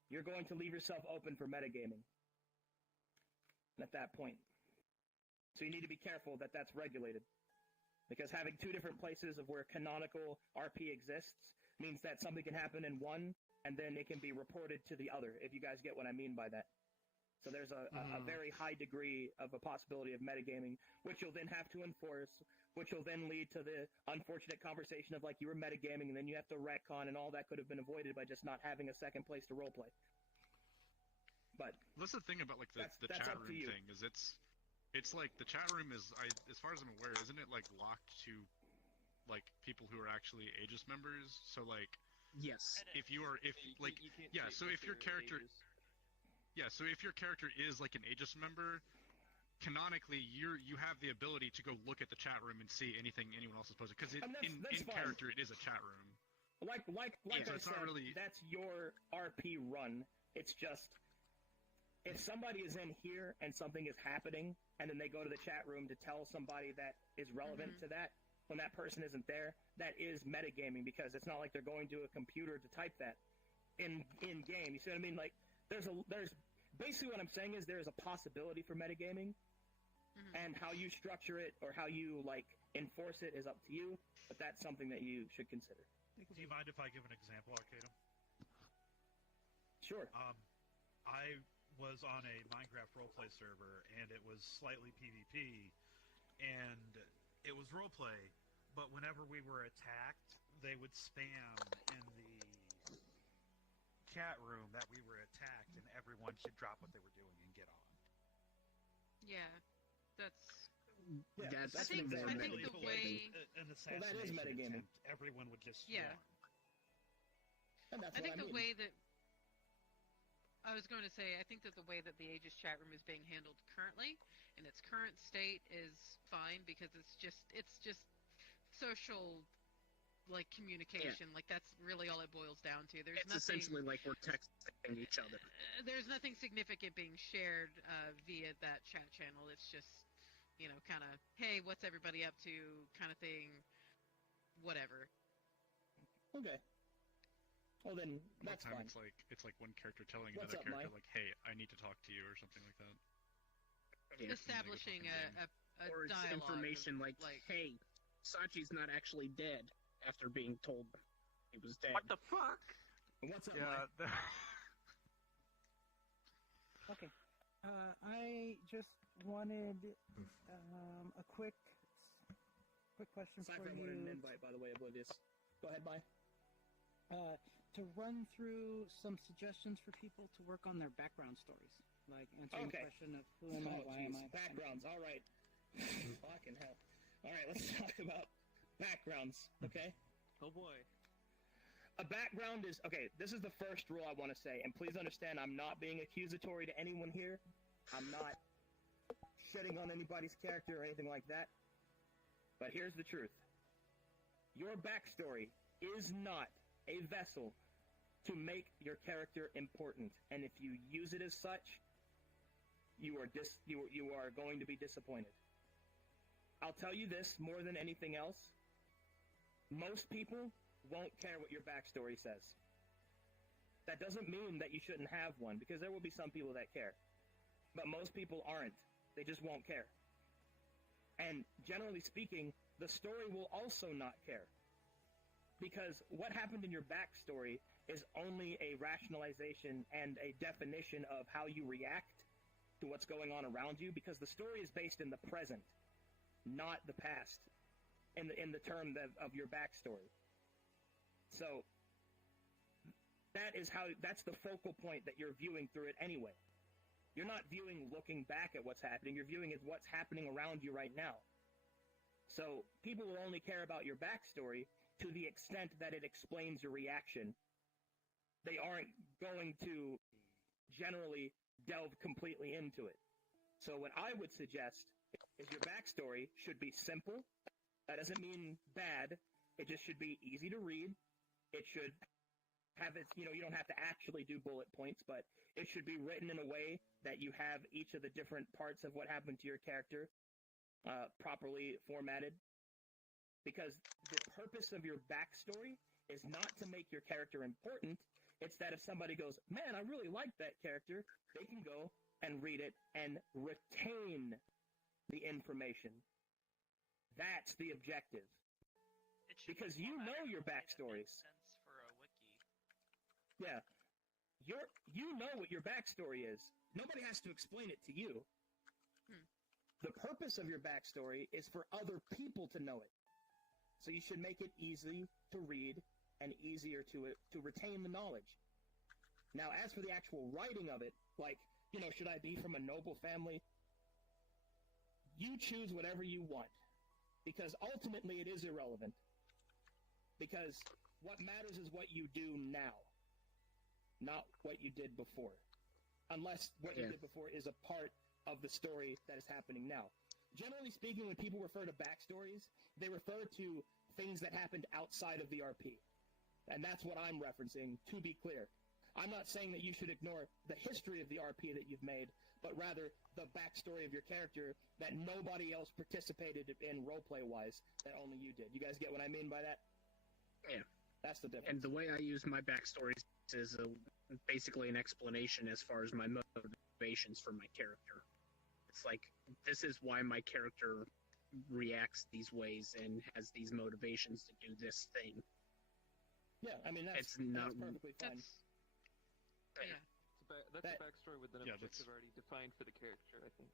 you're going to leave yourself open for metagaming at that point. So you need to be careful that that's regulated. Because having two different places of where canonical RP exists means that something can happen in one, and then it can be reported to the other, if you guys get what I mean by that. So there's a very high degree of a possibility of metagaming, which you'll then have to enforce, which will then lead to the unfortunate conversation of, like, you were metagaming, and then you have to retcon, and all that could have been avoided by just not having a second place to roleplay. But that's the thing about, like, the chat room thing, is it's like the chat room is, as far as I'm aware, isn't it like locked to like people who are actually Aegis members? So like, yes, if you your character, so if your character is like an Aegis member, canonically you have the ability to go look at the chat room and see anything anyone else is posting, because in character it is a chat room. Like I said, that's your RP run. It's just, if somebody is in here and something is happening, and then they go to the chat room to tell somebody that is relevant to that, when that person isn't there, that is metagaming, because it's not like they're going to a computer to type that in game. You see what I mean? Like, there's basically what I'm saying is there's a possibility for metagaming, and how you structure it or how you like enforce it is up to you, but that's something that you should consider. Do you mind if I give an example, Arcadum? Sure. I was on a Minecraft roleplay server, and it was slightly PvP, and it was roleplay, but whenever we were attacked, they would spam in the chat room that we were attacked, and everyone should drop what they were doing and get on. Yeah, that's. Yeah, I think the way. An Well, that is assassination metagaming. attempt, everyone would just Yeah. And that's I what think the mean. way that I was going to say, I think that the way that the Aegis chat room is being handled currently, in its current state, is fine because it's just social, like, communication. Like, that's really all it boils down to. There's It's nothing. essentially like we're texting each other. There's nothing significant being shared via that chat channel. It's just, kind of, hey, what's everybody up to, kind of thing. Whatever. Okay. Well then, that's time fine. it's like one character telling What's another up, character Mike? like, "Hey, I need to talk to you" or something like that. Establishing a Or it's dialogue. information like, hey, Sachi's not actually dead after being told he was dead. What the fuck? What's up, Yeah. Mike? Okay. I just wanted a quick question Cypher for wanted an you. invite, by the way, Oblivious. Go ahead, Mike. To run through some suggestions for people to work on their background stories, like answering the question of who am I, why am I. Backgrounds. All right. Fucking hell. All right, let's talk about backgrounds. Okay. Oh boy. A background is okay. This is the first rule I want to say, and please understand, I'm not being accusatory to anyone here. I'm not shitting on anybody's character or anything like that. But here's the truth: your backstory is not a vessel to make your character important, and if you use it as such, you are going to be disappointed. I'll tell you this more than anything else: most people won't care what your backstory says. That doesn't mean that you shouldn't have one, because there will be some people that care, but most people aren't. They just won't care. And generally speaking, the story will also not care. Because what happened in your backstory is only a rationalization and a definition of how you react to what's going on around you, because the story is based in the present, not the past, in the term of your backstory. So, that's the focal point that you're viewing through it anyway. You're not viewing looking back at what's happening, you're viewing as what's happening around you right now. So, people will only care about your backstory to the extent that it explains your reaction. They aren't going to generally delve completely into it. So what I would suggest is your backstory should be simple. That doesn't mean bad. It just should be easy to read. It should have its, you don't have to actually do bullet points, but it should be written in a way that you have each of the different parts of what happened to your character properly formatted. Because the purpose of your backstory is not to make your character important. It's that if somebody goes, man, I really like that character, they can go and read it and retain the information. That's the objective. Because you know your backstories. Yeah. You know what your backstory is. Nobody has to explain it to you. The purpose of your backstory is for other people to know it. So you should make it easy to read and easier to retain the knowledge. Now, as for the actual writing of it, like, should I be from a noble family? You choose whatever you want. Because ultimately it is irrelevant. Because what matters is what you do now, not what you did before. Unless what you did before is a part of the story that is happening now. Generally speaking, when people refer to backstories, they refer to things that happened outside of the RP. And that's what I'm referencing, to be clear. I'm not saying that you should ignore the history of the RP that you've made, but rather the backstory of your character that nobody else participated in roleplay-wise, that only you did. You guys get what I mean by that? Yeah. That's the difference. And the way I use my backstories is basically an explanation as far as my motivations for my character. It's like, this is why my character reacts these ways and has these motivations to do this thing. Yeah, I mean, that's perfectly fine. That's a backstory with an objective already defined for the character, I think.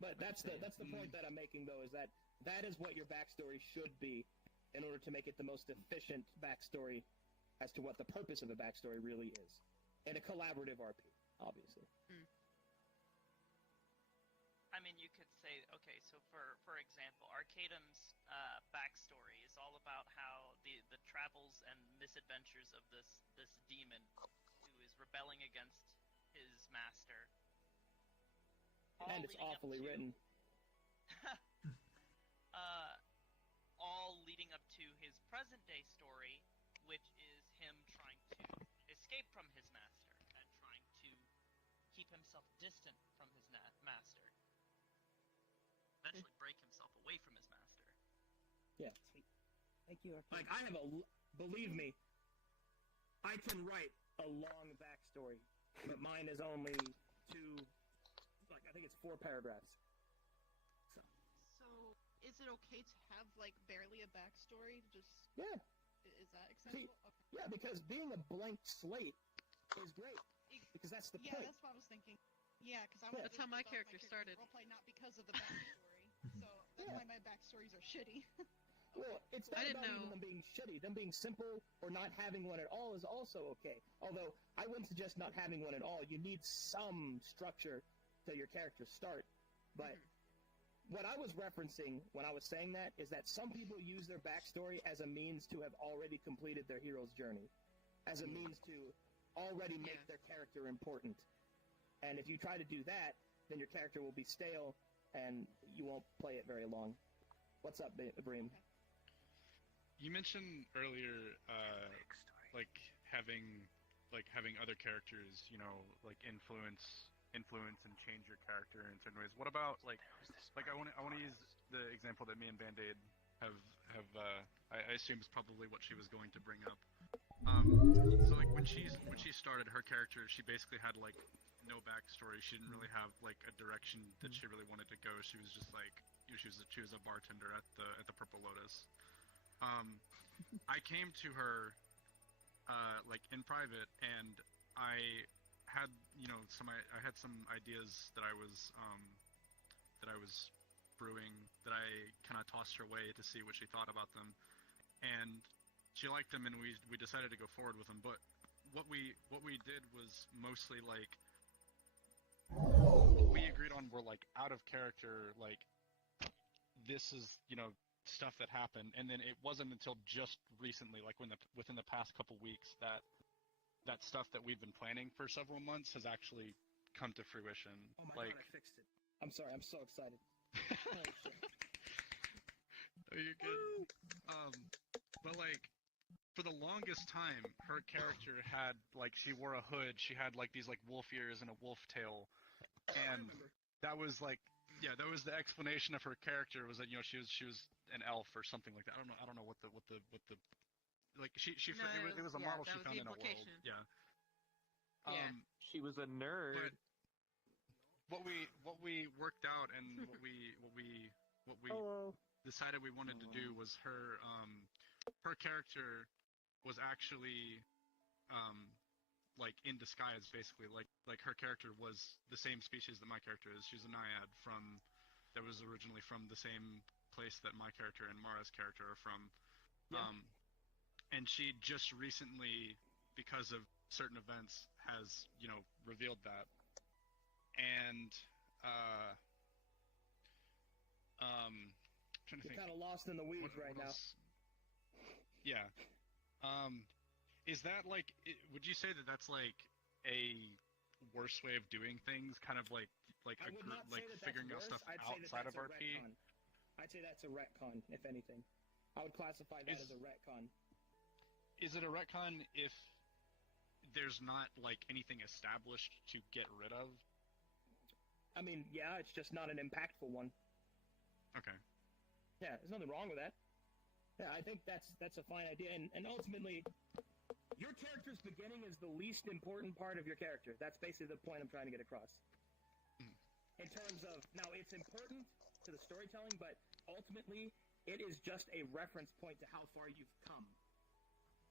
But that's the point that I'm making, though, is that is what your backstory should be in order to make it the most efficient backstory as to what the purpose of a backstory really is. In a collaborative RP, obviously. I mean, you could say, okay, so for example, Arcadum's backstory is all about how the travels and misadventures of this demon who is rebelling against his master. And it's awfully written. All leading up to his present-day story, which is him trying to escape from his master and trying to keep himself distant from his master. Eventually break himself away from his master. Yeah. Sweet. Thank you, Arcade. Like, I have believe me, I can write a long backstory, but mine is only I think it's 4 paragraphs. So, is it okay to have, like, barely a backstory? Just Yeah. Is that acceptable? Okay. Yeah, because being a blank slate is great. Because that's the point. Yeah, that's what I was thinking. Yeah, because I wanted That's to how my develop character started. Roleplay not because of the backstory. So that's why my backstories are shitty. Well, it's not about even them being shitty. Them being simple or not having one at all is also okay. Although, I wouldn't suggest not having one at all. You need some structure to your character's start. But what I was referencing when I was saying that is that some people use their backstory as a means to have already completed their hero's journey. As a means to already make their character important. And if you try to do that, then your character will be stale, and you won't play it very long. What's up, Bream? You mentioned earlier, having other characters, influence and change your character in certain ways. What about I want to use the example that me and Band-Aid have I assume is probably what she was going to bring up. So when she started her character, she basically had no backstory. She didn't really have a direction that she really wanted to go. She was just she was a bartender at the Purple Lotus. I came to her in private, and I had I had some ideas that I was brewing that I kind of tossed her way to see what she thought about them, and she liked them, and we decided to go forward with them. But what we did was mostly what we agreed on were out of character, this is stuff that happened, and then it wasn't until just recently, within the past couple weeks, that stuff that we've been planning for several months has actually come to fruition. Oh my god, I fixed it. I'm sorry, I'm so excited. Holy shit. Oh, you're good. But for the longest time, her character had she wore a hood, she had these wolf ears and a wolf tail, and that was that was the explanation of her character, was that she was an elf or something like that. I don't know what the it was a model she found in a world. Yeah. She was a nerd. But what we worked out and what we decided we wanted to do was her character was actually in disguise, basically. Her character was the same species that my character is. She's a naiad that was originally from the same place that my character and Mara's character are from. Yeah. And she just recently, because of certain events, has revealed that. And trying to think. Kind of lost in the weeds right now. Yeah. Is that would you say that that's a worse way of doing things? Kind of I would not say that figuring out that's stuff worse. I'd say outside of that's RP? a retcon. I'd say that's a retcon, if anything. I would classify that as a retcon. Is it a retcon if there's not anything established to get rid of? I mean, yeah, it's just not an impactful one. Okay. Yeah, there's nothing wrong with that. Yeah, I think that's a fine idea, and ultimately, your character's beginning is the least important part of your character. That's basically the point I'm trying to get across. In terms of, now it's important to the storytelling, but ultimately, it is just a reference point to how far you've come.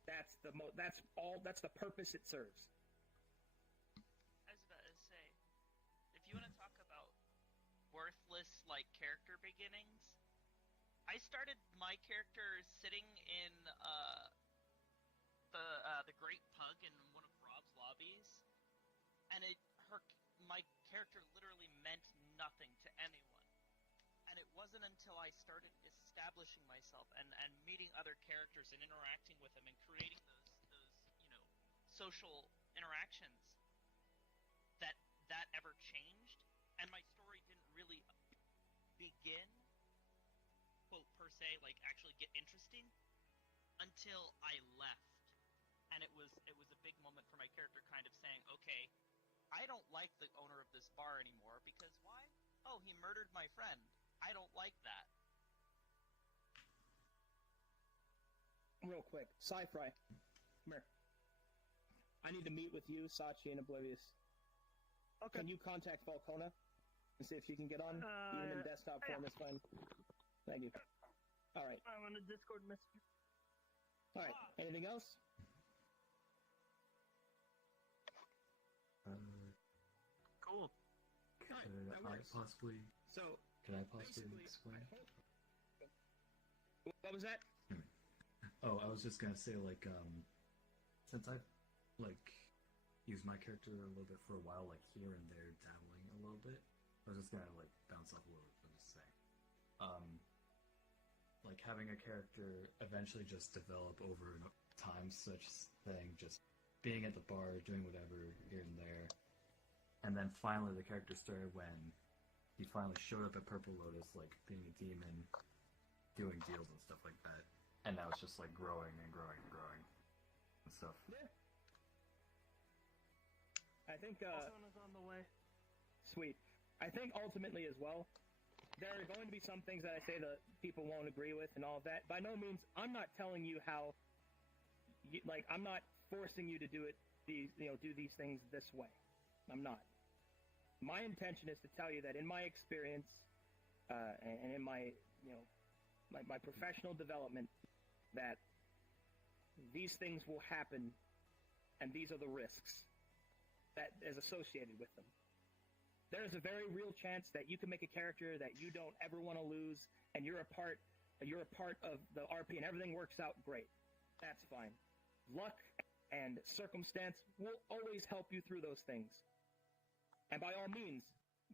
That's the purpose it serves. I was about to say, if you want to talk about worthless effortless like character beginnings. I started my character sitting in the Great Pug in one of Rob's lobbies, and my character literally meant nothing to anyone. And it wasn't until I started establishing myself and meeting other characters and interacting with them and creating those social interactions that ever changed, and my story didn't really begin, quote, per se, like actually get interesting until I left. And it was a big moment for my character kind of saying, okay, I don't like the owner of this bar anymore because why? Oh, he murdered my friend. I don't like that. Real quick, Sci-Fry, come here. I need to meet with you, Sachi, and Oblivious. Okay. Can you contact Falcona and see if she can get on? Even in desktop form is fine. Thank you. All right. I'm on a Discord message. All right. Anything else? Cool. Could I possibly explain? What was that? Oh, I was just gonna say, like, since I've, like, used my character a little bit for a while, like, here and there, dabbling a little bit, I was just gonna, like, bounce off a little bit from this thing. Like, having a character eventually just develop over time, such thing, just being at the bar, doing whatever, here and there, and then finally the character started when he finally showed up at Purple Lotus, like, being a demon, doing deals and stuff like that. And now it's just like growing and growing and growing and stuff. Yeah. I think Falcona's on the way. Sweet. I think ultimately as well, there are going to be some things that I say that people won't agree with and all of that. By no means, I'm not telling you how. I'm not forcing you to do it. Do these things this way. I'm not. My intention is to tell you that in my experience, and in my my professional development, that these things will happen, and these are the risks that is associated with them. There is a very real chance that you can make a character that you don't ever want to lose, and you're a part of the RP, and everything works out great. That's fine. Luck and circumstance will always help you through those things. And by all means,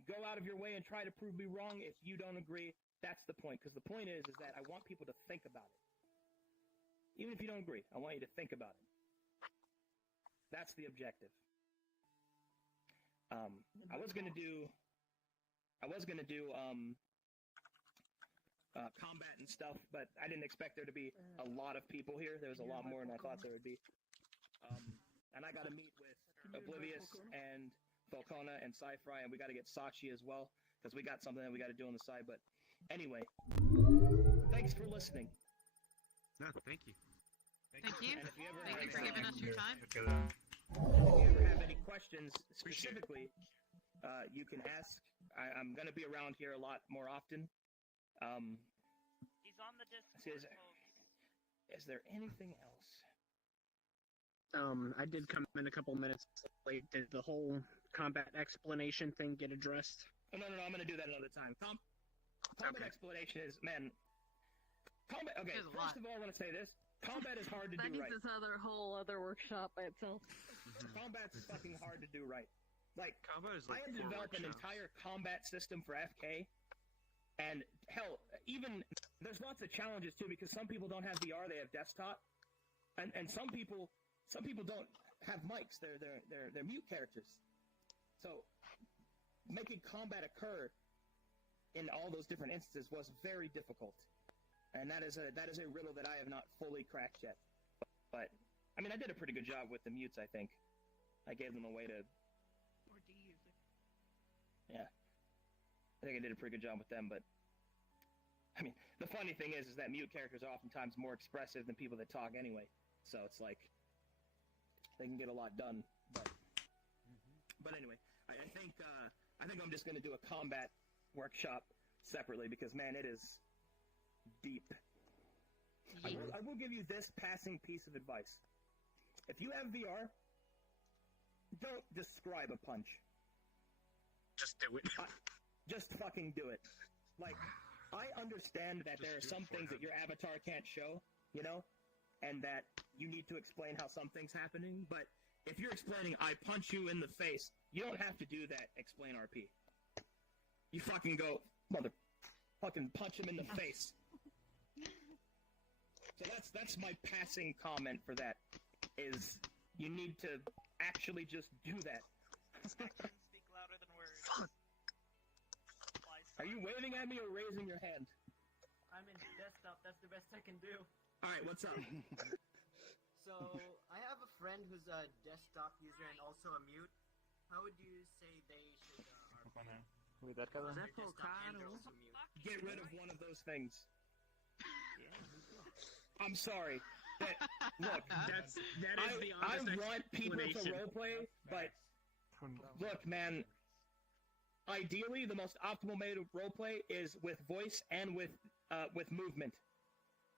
go out of your way and try to prove me wrong if you don't agree. That's the point, because the point is that I want people to think about it. Even if you don't agree, I want you to think about it. That's the objective. I was gonna do combat and stuff, but I didn't expect there to be a lot of people here. There was a lot more than I thought there would be. And I got to meet with Oblivious and Falcona and Sci-Fry, and we got to get Sachi as well, because we got something that we got to do on the side. But anyway, thanks for listening. No, thank you. Thank you. And if you ever Thank you for giving us your time. If you ever have any questions specifically, you can ask. I'm going to be around here a lot more often. He's on the Discord, folks. Is there anything else? I did come in a couple minutes late. Did the whole combat explanation thing get addressed? Oh, no, I'm going to do that another time. Combat explanation is, man... Combat, okay, first of all, I want to say this. Combat is hard to do right. That needs this whole other workshop by itself. Combat's fucking hard to do right. Like, combat is like I had developed an entire combat system for FK, and hell, even there's lots of challenges too, because some people don't have VR, they have desktop, and some people don't have mics. They're mute characters. So making combat occur in all those different instances was very difficult, and that is a riddle that I have not fully cracked yet. But I mean, I did a pretty good job with the mutes. I think I gave them a way to. Yeah, I think I did a pretty good job with them, but I mean, the funny thing is that mute characters are oftentimes more expressive than people that talk anyway, so it's like, they can get a lot done, but anyway, I think I'm just going to do a combat workshop separately, because man, it is deep. I will give you this passing piece of advice. If you have VR, don't describe a punch. Just do it. just fucking do it. Like, I understand that there are some things that your avatar can't show, you know, and that you need to explain how something's happening, but if you're explaining, I punch you in the face, you don't have to do that, explain RP. You fucking go, fucking punch him in the face. So that's my passing comment for that, is you need to actually just do that. Actions speak louder than words. Are you waving at me or raising your hand? I'm in desktop, that's the best I can do. Alright, what's up? So, I have a friend who's a desktop user and also a mute. How would you say they should Get rid of one of those things. I'm sorry. Look, that is the I honest want people to explanation. roleplay, but look, man. Ideally, the most optimal way to roleplay is with voice and with movement.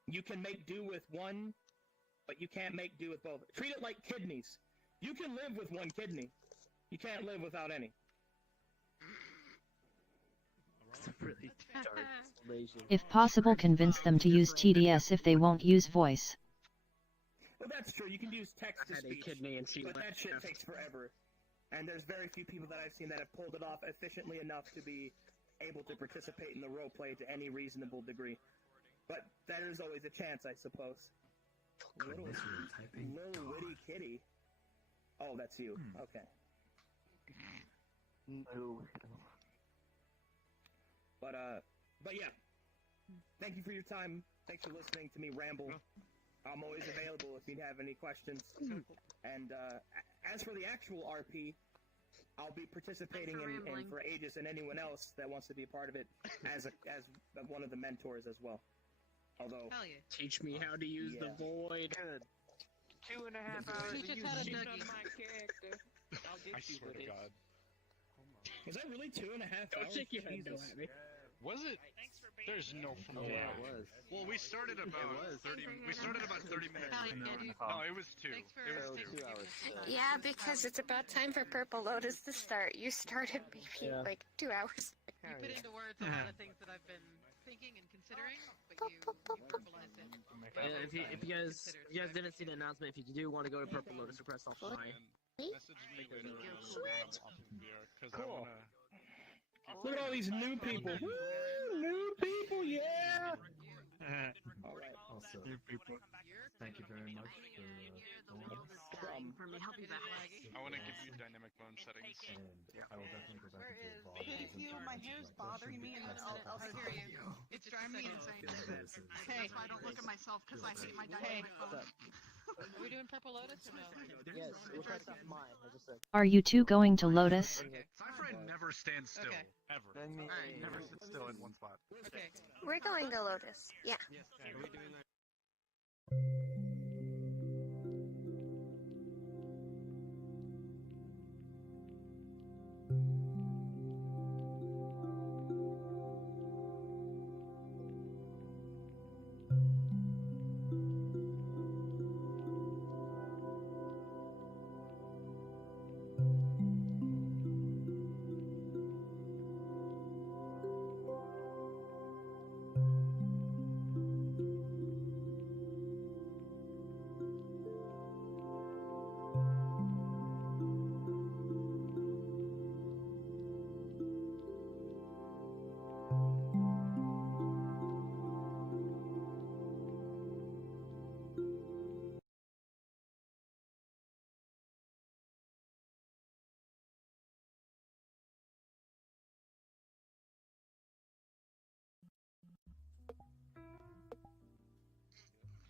You can make do with one, but you can't make do with both. Treat it like kidneys. You can live with one kidney. You can't live without any. That's a really dark explanation. If possible, convince them to use TDS if they won't use voice. Well, that's true. You can use text to speech, but that shit takes forever. And there's very few people that I've seen that have pulled it off efficiently enough to be able to participate in the roleplay to any reasonable degree. But there is always a chance, I suppose. Little witty kitty. Oh, that's you. Okay. But yeah. Thank you for your time. Thanks for listening to me ramble. I'm always available if you have any questions. And as for the actual RP, I'll be participating in for Aegis and anyone else that wants to be a part of it as one of the mentors as well. Although, teach me how to use the void. 2.5 hours Teach us you how to shit nugget. on my character. I'll get I you swear with to it. God. is that really 2.5 hours? Don't shake your head, Jesus. don't at me. Was it? There's no fucking way. Yeah, it was. Well, we started about 30. We started about 30 minutes. No, it was 2. It was 2. 2 hours. Yeah, because it's about time for Purple Lotus to start. You started maybe like 2 hours. You put into words a lot of things that I've been thinking and considering, but you verbalized it. If you guys didn't see the announcement, if you do want to go to Purple Lotus, request off fly. Cool. Look at all these new people. Woo! New people, yeah! Alright. Also, thank you very much for For me, help you back. I want to give you dynamic bone settings. and I will definitely go back into the If my hair's bothering me, and I'll hear you. It's driving me insane. Hey, that's why I don't look at myself because I hate my dynamic phone. Are we doing Purple Lotus or no? Yes, request off mine. I just said. Are you two going to Lotus? Cypher never stands still, ever. Alright. Never sits still in one spot. Okay. We're going to Lotus. Yeah. Are we doing that?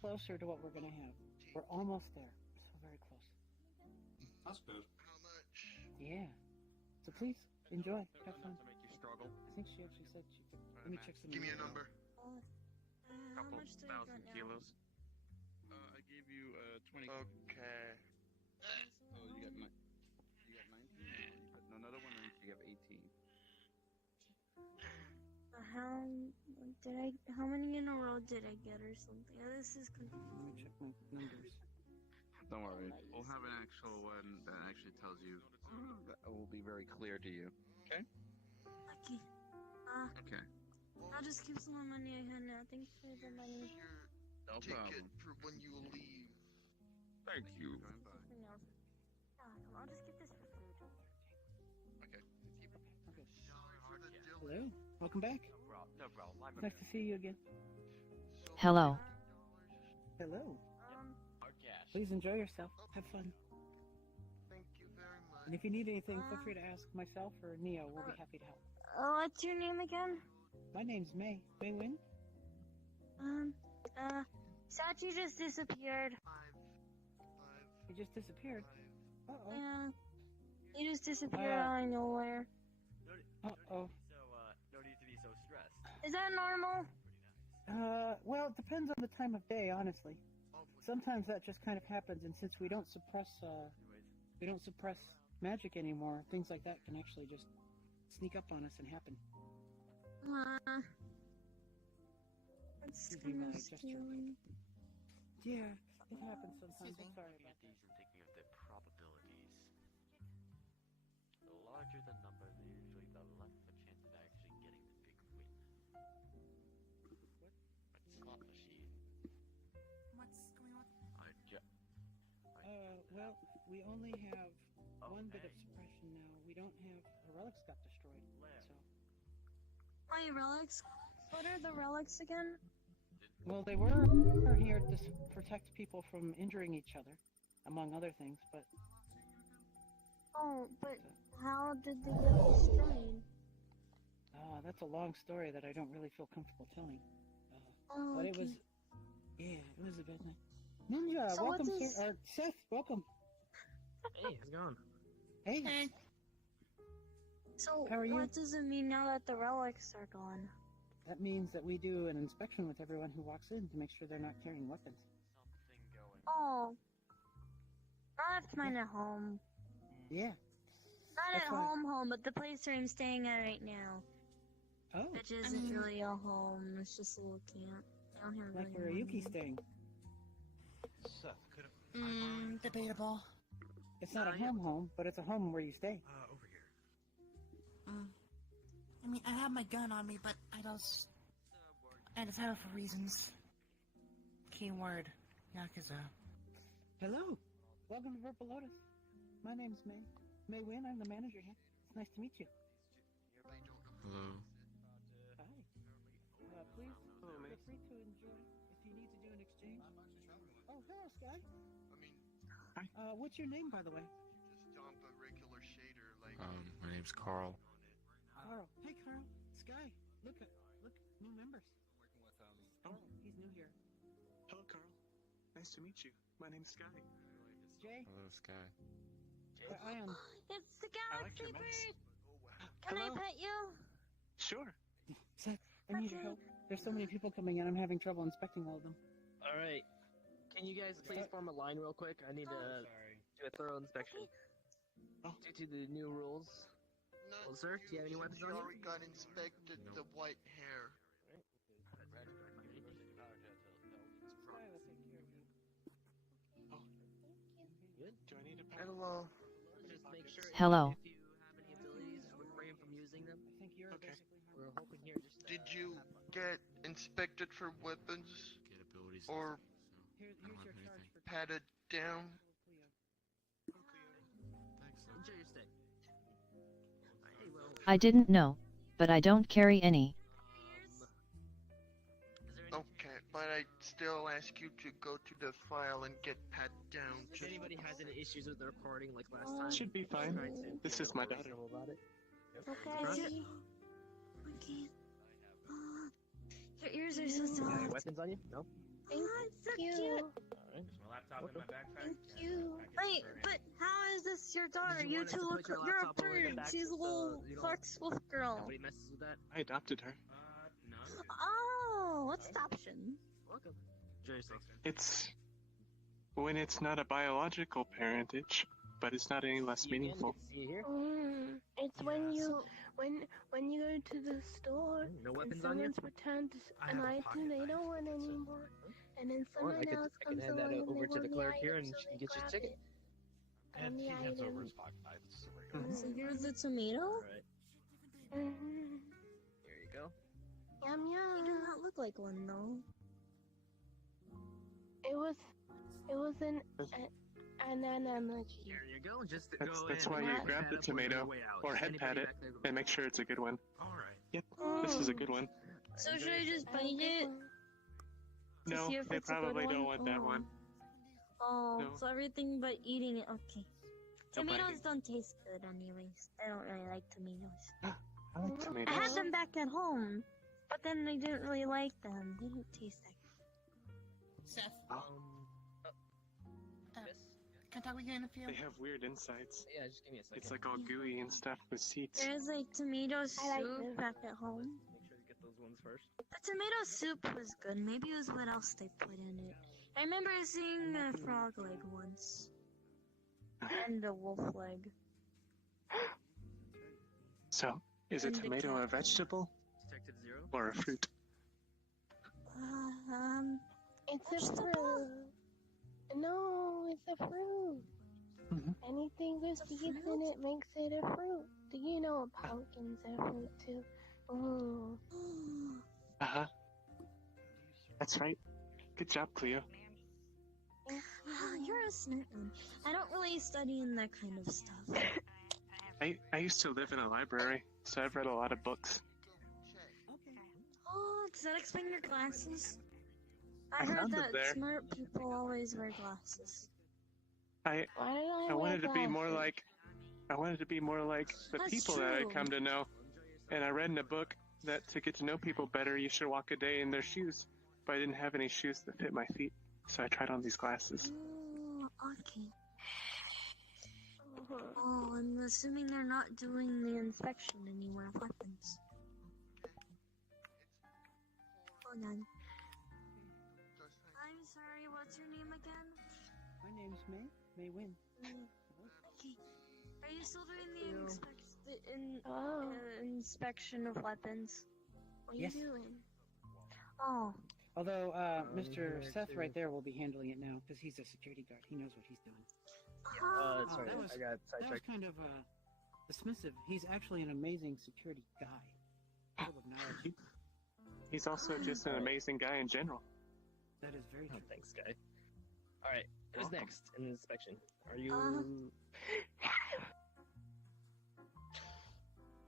Closer to what we're gonna have. We're almost there. So very close. That's good. How much? Yeah. So please enjoy. Have fun. To make you struggle. I think she actually said she could. Let me check some. Give me a emails. number. Couple thousand kilos. I gave you 20. Okay. Oh, you got 19. But another one, and you have 18. How many in a row did I get or something? This is confusing. Let me check my numbers. Don't worry. We'll have an actual one that actually tells you. That will be very clear to you. Okay? Okay. Okay. I'll just keep some of my money I had now. Thanks for the money. No Ticket problem. for when you leave. Thank you. I'll just get this for food. Okay. Hello. Welcome back. No problem. Nice to see you again. Hello. Hello. Arcash. Please enjoy yourself. Have fun. Thank you very much. And if you need anything, feel free to ask myself or Neo. We'll be happy to help. What's your name again? My name's May. Mhaiwind. Sachi just disappeared. He just disappeared. Uh-oh. Yeah. He just disappeared out of nowhere. Uh-oh. No need to be so stressed. Is that normal? Well, it depends on the time of day, honestly. Sometimes that just kind of happens, and since we don't suppress magic anymore, things like that can actually just sneak up on us and happen. That's kind of scary. Yeah, it happens sometimes. I'm sorry about that. These and thinking of the probabilities. The larger the number, usually the less the chance of actually getting the big win. What? Slot machine. What's going on? Well, we only have one bit of suppression now. We don't have... The relics got destroyed, so... Wait, relics? What are the relics again? Well, they were here to protect people from injuring each other, among other things, but... Oh, but how did they get destroyed? That's a long story that I don't really feel comfortable telling. But it was... Yeah, it was a bit... Ninja, So welcome, what is- sir. Seth, welcome. Hey, how's it going? Hey. So, How are you? what does it mean now that the relics are gone? That means that we do an inspection with everyone who walks in to make sure they're not carrying weapons. Oh. Not mine at home. Yeah. Not That's at why- home, but the place where I'm staying at right now. Oh. Which isn't really a home, it's just a little camp. I don't have Like really where one. Yuki's staying. Seth, could have... Debatable. It's not a home, but it's a home where you stay. Over here. I mean, I have my gun on me, but I just have it for reasons. Keyword, Yakuza. Hello. Welcome to Purple Lotus. My name's May. Mhaiwind, I'm the manager here. It's nice to meet you. Hello. Hi. Please feel free to enjoy. If you need to do an exchange. Oh, hello, Sky. What's your name, by the way? Just dump a regular shader like. My name's Carl. Carl. Hey, Carl. Sky. Look, new members. Oh, he's new here. hello, Carl. Nice to meet you. My name's Sky. Jay. Hello, Sky. I am. It's the I like Galaxy your mask. Bird! Can I pet you? Sure. Seth, I need your help. There's so many people coming in, I'm having trouble inspecting all of them. Alright. Can you guys please form a line real quick? I need to do a thorough inspection. Due to the new rules. Well, sir, do you have any weapons You on you? already got inspected the white hair. Good. Do I need a Hello. Just make sure Hello. if you have any abilities, refrain from using them. I think you're basically... We're hoping here just Did you get inspected for weapons? Get abilities. Or Here's your charge for... patted down? enjoy your stay. Hey, well, I didn't know, but I don't carry any. Okay, but I still ask you to go to the file and get pat down. if anybody has any issues with the recording like last time, Should be fine. try to This is my daughter. about it. Okay. Okay. Your ears are so Any soft. weapons on you? No? Thank you. Alright. My laptop in my backpack. Thank you. Wait, but how is this your daughter? Did you You want us two to look. put your You're a laptop away in the bird. back She's a so little you don't- fox wolf girl. Nobody messes with that? I adopted her. Oh, what's the option? Welcome. Enjoy yourself. It's when it's not a biological parentage, but it's not any less meaningful. See you here? It's when you go to the store No and weapons on you? someone's returned I an have a item pocket they knife. don't want anymore, and then Or someone else I can comes hand that along and over they to the want clerk here item, and so she can they get you a grab ticket. it. And the He hands item. over his pocket knife. This is a regular. So you're the tomato? Alright. Mhm. Here you go. Yum yum. You do not look like one though. It was an analogy. There you go. Just That's why you grab the tomato or head pat it and make sure it's a good one. Alright. Yep, this is a good one. So should I just bite it? No, see if they it's a good probably don't one? want that one. Oh, No. so everything but eating it. Okay. No biting. Tomatoes don't taste good, anyways. I don't really like tomatoes. I like tomatoes. I had them back at home, but then I didn't really like them. They didn't taste that Seth, Oh, can I talk with you in a few? they have weird insides. Yeah, just give me a second. It's like all gooey and stuff with seeds. There's like tomato soup I like this. back at home. Make sure you get those ones first. The tomato soup was good. Maybe it was what else they put in it. I remember seeing a frog leg once. And a wolf leg. So, is a And the tomato a cat. vegetable Detective Zero. or a fruit? It's a fruit. No, it's a fruit. Mhm. Anything with seeds in it makes it a fruit. Do you know a pumpkin's a fruit too? Ooh. Uh-huh. That's right. Good job, Cleo. You're a smart one. I don't really study in that kind of stuff. I used to live in a library, so I've read a lot of books. Oh, does that explain your glasses? I I heard found it that there. smart people always wear glasses. I Why did I I wear wanted to be more glasses? like the That's people that I true. come to know. And I read in a book that to get to know people better, you should walk a day in their shoes. But I didn't have any shoes that fit my feet, so I tried on these glasses. Oh, okay. Oh, I'm assuming they're not doing the inspection anymore of weapons. Hold on. I'm sorry, what's your name again? My name's mhaiwind. Okay. Are you still doing the Oh. inspection of weapons? What are Yes. you doing? Oh. Although, Mr. Seth right there will be handling it now, because he's a security guard. He knows what he's doing. Sorry, that was, I got that was sidetracked. kind of, dismissive. He's actually an amazing security guy. Full of knowledge. He's also just an amazing guy in general. That is very true. Oh, thanks, guy. Alright, who's Welcome. next in the inspection? Are you...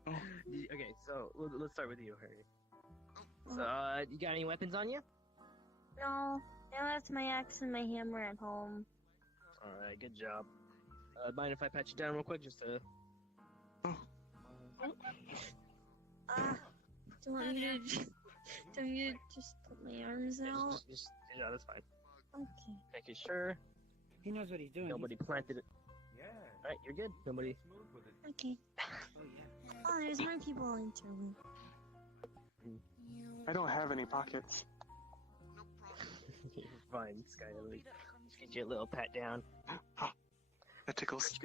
Okay, so let's start with you, Harry. So, you got any weapons on you? No, I left my axe and my hammer at home. Alright, good job. Mind if I pat you down real quick, just to... Do you want me to just put my arms out? Yeah, that's fine. Okay. Making sure He knows what he's doing. nobody planted it. Yeah. Alright, you're good. Nobody... Okay. Oh, yeah. Oh, there's more people entering. I don't have any pockets. Fine, Skylar. Just get you a little pat down. That tickles.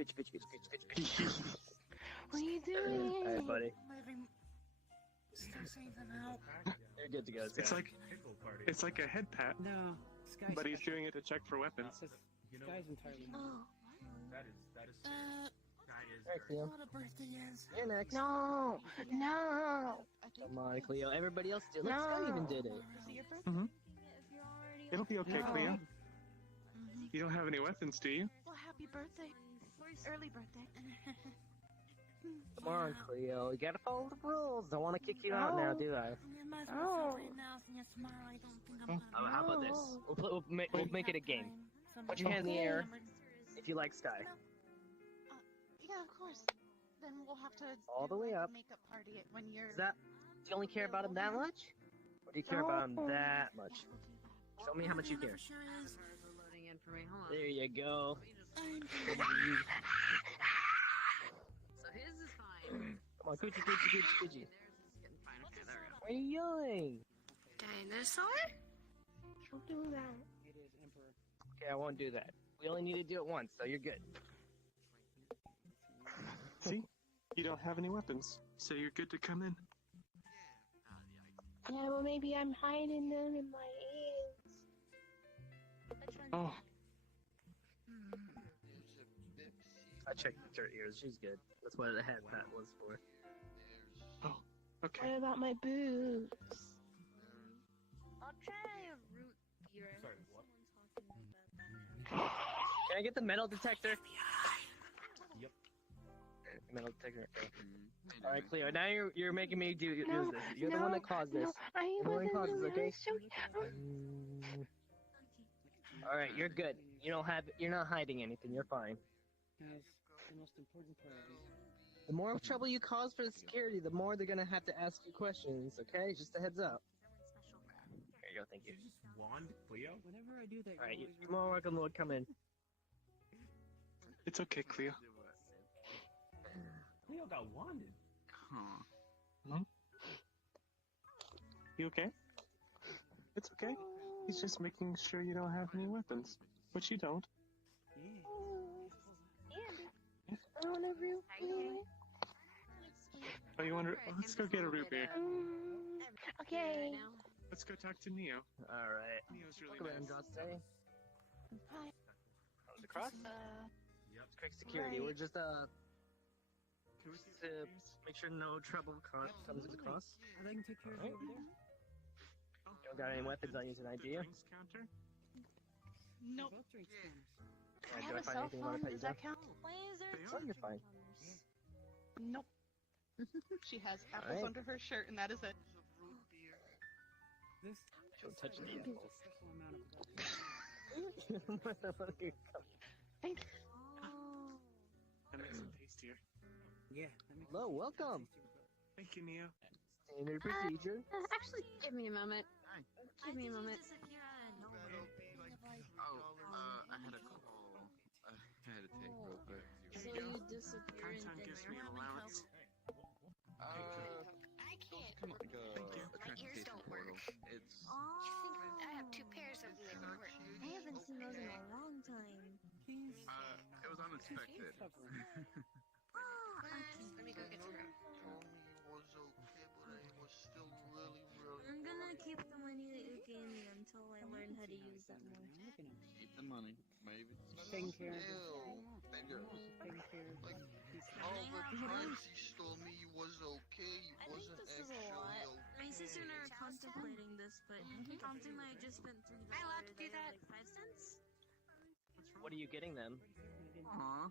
What are you doing? Alright, buddy. Start saying them out. You're good to go, It's Sam. it's like a head pat, No, Sky's but he's doing it to check for weapons. Sky's entirely Oh. Alright, Cleo. What a birthday is. You're next. No, no. Come on, Cleo. Everybody else did. Look, Sky even did it. Is it your birthday? Mm-hmm. It'll be okay, No. Cleo. You don't have any weapons, do you? Well, happy birthday. Early birthday. Come on, Cleo. You gotta follow the rules. Don't want to kick you out now, do I? Oh. How about this? We'll make it a game. Put your hand in the air if you like Sky. Yeah, of course. Then we'll have to All the way up. makeup party it when you're. Is that? Do you only care about him that much? Or do you care about him that much? Show me how much you care. Loading in for me. Hold on. There you go. So his is fine. Come on, coochie. Why are you yelling? Dinosaur? Don't do that. It is Emperor. Okay, I won't do that. We only need to do it once, so you're good. See? You don't have any weapons, so you're good to come in. Yeah, well, maybe I'm hiding them in my ears. Oh, I checked her ears. She's good. That's what the head pat was for. Okay. What about my boobs? I'll try a root beer. Sorry, what? Can I get the metal detector? Yep. Metal detector. All right, Cleo. Now you're making me use this. You're the one that caused this. I You're the one that caused this, okay? All right, you're good. You're not hiding anything. You're fine. Guys, the most important part is The more trouble you cause for the security, the more they're gonna have to ask you questions. Okay, just a heads up. There you go. Thank you. Just wand, Cleo? whenever I do that, All right, you you're more welcome, Lord. Come in. It's okay, Cleo. Cleo got wanded. Hmm? You okay? It's okay. He's just making sure you don't have any weapons, which you don't. I want a root beer. Oh, you want to? Let's go get a root beer. Okay. Let's go talk to Neo. All right. Neo's really Welcome, nice. Andraste. Hi. Comes across. Yep. Quick security. Right. We're just Can we see to the beers? make sure no trouble comes across. I can take care of you over there. You don't got any weapons on you tonight, do you? Drinks counter? Nope. Both drinks counters. I Do have I a find cell anything you wanna phone. put Does you that down? count? Why is there They Oh, you're fine. Nope. She has apples Alright. under her shirt, and that is it. This Don't touch the is apples. a special amount of Thanks. That makes it tastier. Yeah. That makes Hello, welcome. Thank you, Neo. Standard procedure. Actually, give me a moment. Give me a moment. I had a call. I had to take real quick. So you disappear and then gives me an allowance. I can't. Come on, like My ears don't work. It's I have two pairs of them that work. I haven't seen those in a long time. it was unexpected. Let me go get some. Told me it was okay, but it was still really, really. I'm gonna keep the money that you gave me until I learn how to use that more. Keep the money. Maybe. Taking care of Same girl. taking care of Like, peace. all the times he told me he was okay, he I think wasn't this is actually a lot. okay. My sister and I are contemplating this, but counting that I just spent $3, Am I allowed to do that? like 5 cents. What are you getting them? Aww.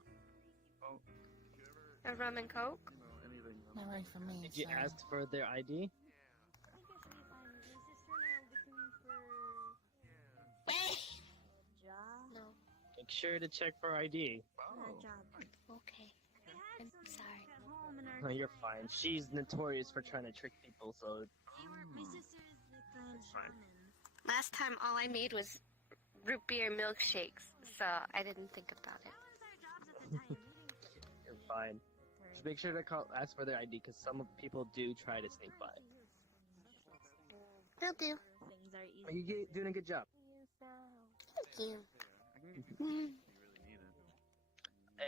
A rum and coke. You know, anything. Not right for me. Did you so- ask for their ID? I guess we find my sister and I are looking for a job. No. Make sure to check for ID. Not a job. Okay. We had I'm some sorry. at home and our No, you're fine. She's notorious for trying to trick people, so my sister is the clan Fine. shaman. Last time, all I made was root beer milkshakes, so I didn't think about it. That was our jobs at the time. you're fine. Just make sure to ask for their ID, because some people do try to sneak by. Will do. Things are easy. Are you doing a good job? Thank you.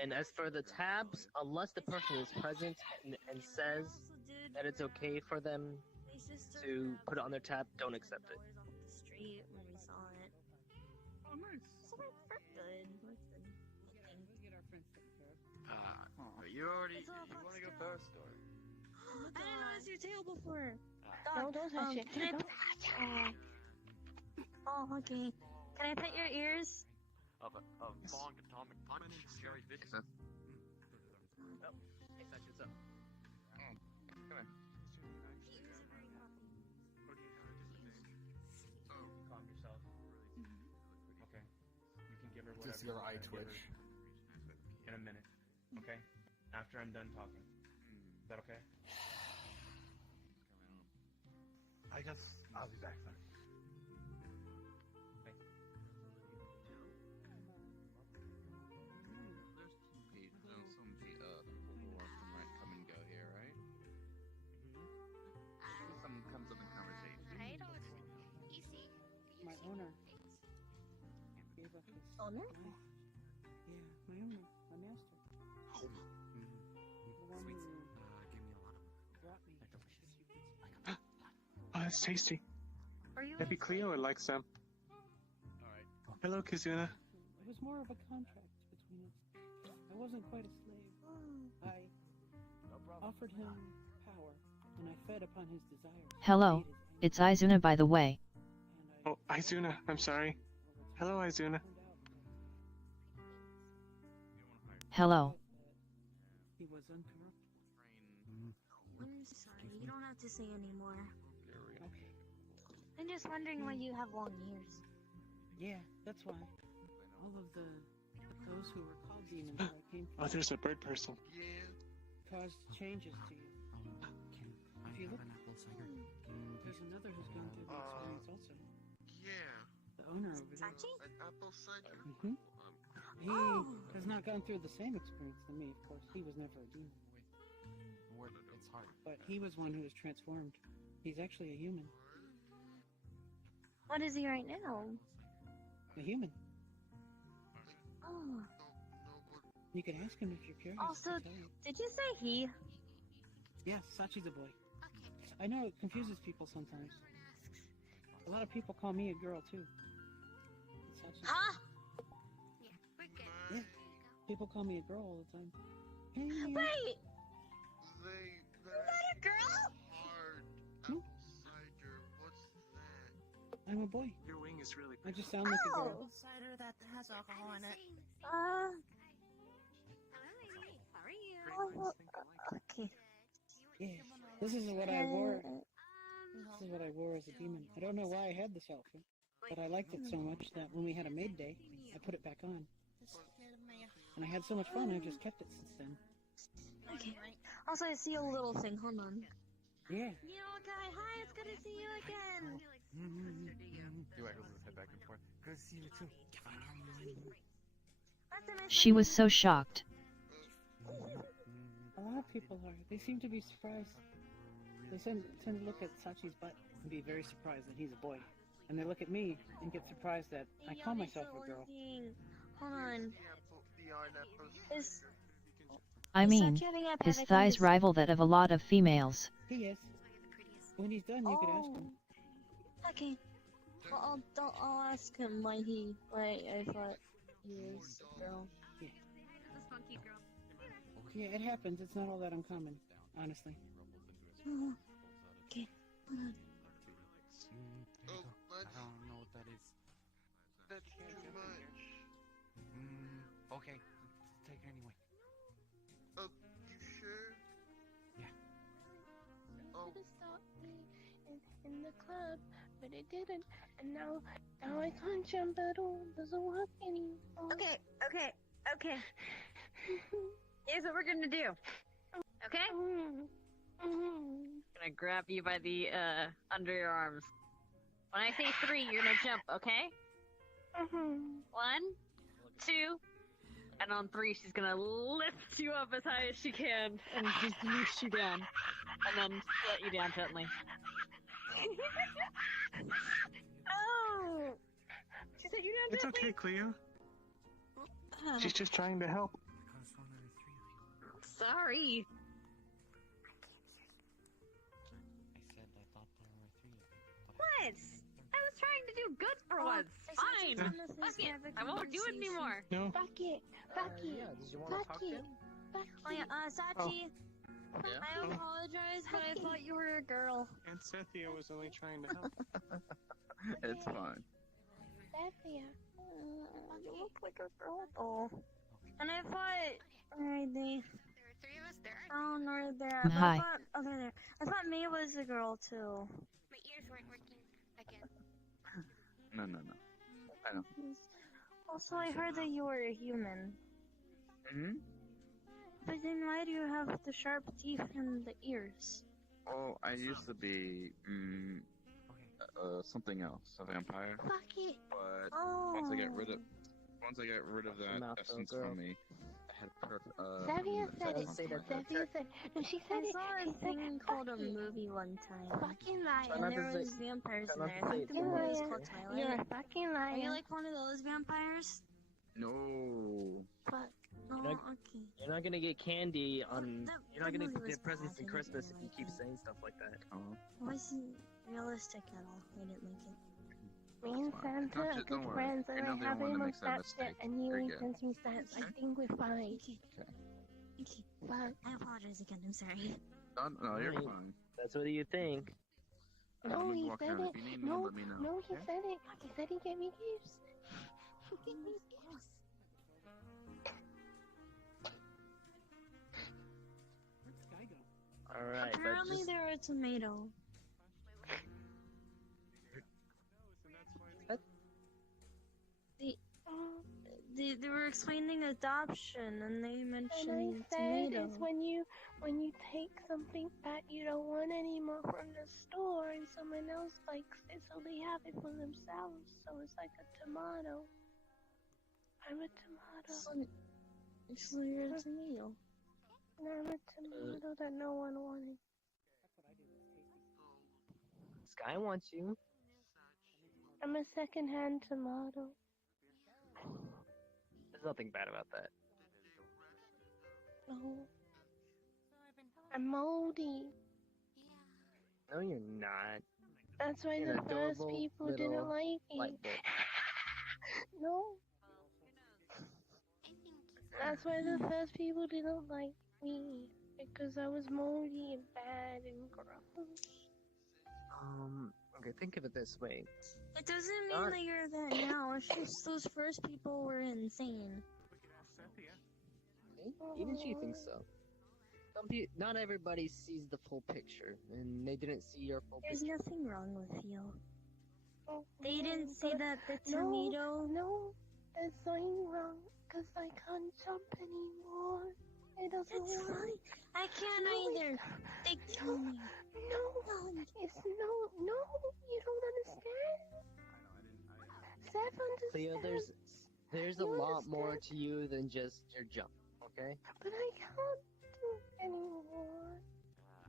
And as for the tabs, unless the person is present and says that it's okay for them My sister to put it on their tab, don't accept it. was off the street when we saw it. Oh, nice. So we're good. We're good. You already. It's all You about want to go skill. first, or? I didn't notice your tail before. No, don't touch it. Can I Don't touch it. Oh, okay. Can I pet your ears? Of long atomic punch, very vicious. Oh, hey, Satch, what's up? Come here. Calm yourself. Okay. You can give her whatever. Does your eye you're gonna give twitch? her in a minute. Okay. After I'm done talking. Is that okay? I guess I'll be back then. There's some people who often might come and go here, right? Someone comes up in conversation. I don't. Easy. My owner gave up his Owner? Yeah, my owner, my master. The one who Give me a lot of. brought me. Oh, that's tasty. Are you? Maybe Cleo would like some. Alright. Hello, Kazuna. It was more of a contract between us. I wasn't quite a slave. I offered him power, and I fed upon his desires. Hello, it's Izuna by the way. Oh, Izuna, I'm sorry. Hello, Izuna. Hello. He was uncorrupt. I'm sorry, you don't have to say anymore. I'm just wondering why you have long ears. Yeah, that's why. All of those who were called demons where I came from Oh, there's a bird person. caused changes to you. If you look, there's another who's gone through the experience also. Yeah. The owner over there. An apple cider. Mm-hmm. He has not gone through the same experience than me, of course. He was never a demon. It's hard. But he was one who was transformed. He's actually a human. What is he right now? A human. Oh. You can ask him if you're curious. Also, he'll tell you. did you say he? Yes, Sachi's a boy. I know it confuses people sometimes. A lot of people call me a girl too. Sachi. Huh? Yeah. People call me a girl all the time. Hey, Mia. Wait! Is that a girl? Hard No. apple cider. What's that? I'm a boy. Your wing is really I just sound like a girl. Cider that has alcohol in it. Okay. Yeah. This is what I wore. This is what I wore as a demon. I don't know why I had this outfit, but I liked it so much that when we had a maid day, I put it back on. And I had so much fun, I've just kept it since then. Okay. Also, I see a little thing. Hold on. Yeah. Yo, guy, hi, it's good to see you again. Do I his head back and forth? Good to see you too. She was so shocked. A lot of people are. They seem to be surprised. They tend to look at Sachi's butt and be very surprised that he's a boy. And they look at me and get surprised that I call myself a girl. Hold on. I mean, his thighs rival that of a lot of females. He is. When he's done, you could ask him. Okay. Well, I'll ask him why I thought he was a girl. Yeah. Yeah, it happens. It's not all that uncommon, honestly. Okay. I don't know what that is. That's too much. Okay, take it anyway. Oh, you sure? Yeah. Could have stopped me in the club, but it didn't. And now I can't jump at all. Doesn't work anymore. Okay. Here's what we're gonna do. Okay? Gonna grab you by the under your arms. When I say 3, you're gonna jump, okay? 1, 2, and on 3 she's gonna lift you up as high as she can and just push you down, and then let you down gently. Oh! She set you down It's gently. okay, Cleo. She's just trying to help. Sorry. I said I thought there were 3 of you. What? I was trying to do good for once. Fine. Fuck it. I won't do it anymore. No. Fuck it. Yeah, did you want to talk to him? Oh yeah, Sachi. I apologize, but I thought you were a girl. And Cynthia was only trying to help. It's fine. Cynthia. You look like a girl though. And I thought, where are they? There are 3 of us there. Oh, no, they're there. But Hi. they're there. I thought May was a girl too. My ears weren't working again. No. I know. Also, I heard that you were a human. Hmm? But then why do you have the sharp teeth and the ears? Oh, I used to be something else, a vampire. Fuck it. But Oh. once I get rid of that Mouth essence girl. from me, I had perfect. Xavier said it. say that. Xavier said. No, she said I it. saw She a said, thing called a fuck it. movie one time. Fucking liar. Try And not there to was say- vampires try in not there. to I say think the it. movie was You're called a Twilight. fucking Are liar. you like one of those vampires? No. Fuck. Oh, not- okay. You're not gonna get candy on. The- You're not the gonna movie was get presents bad. in I Christmas didn't if you like keep it. saying stuff like that. It wasn't realistic at all. I didn't like it. Me and fine. Santa Don't are you- good don't worry. friends, You're and I not the have only one him that on makes that Snapchat, mistake. and he You're always good. sends me stats. I think we're fine. Okay. Okay. Okay. Fuck. I apologize again. I'm sorry. No, you're Alright. fine. That's what you think. I'm No, gonna he walk said around. it. If you need me, No, let me know. no, he okay? said it. He said he gave me gifts. He gave me gifts. Alright, but Apparently just... they're a tomato. What? They were explaining adoption and they And I mentioned said tomato. it's when you take something that you don't want anymore from the store and someone else likes it, so they have it for themselves. So it's like a tomato. I'm a tomato. So you're a tomato. And I'm a tomato that no one wanted. Sky wants you. I'm a second-hand tomato. There's nothing bad about that. No. I'm moldy. No, you're not. That's why You're the an first adorable people little didn't like me. light bulb. No. That's why the first people didn't like me. Because I was moldy and bad and gross. Okay, think of it this way. It doesn't mean that you're that now. It's just those first people were insane. Even she thinks so. Not everybody sees the full picture, and they didn't see your full There's picture. nothing wrong with you. They didn't see that the tomato. No, there's something wrong. Because I can't jump anymore. It doesn't That's work. fine. I can't either. They kill me. No, it's no, you don't understand. Seth understands. Cleo, there's a lot more to you than just your jump, okay? But I can't do it anymore.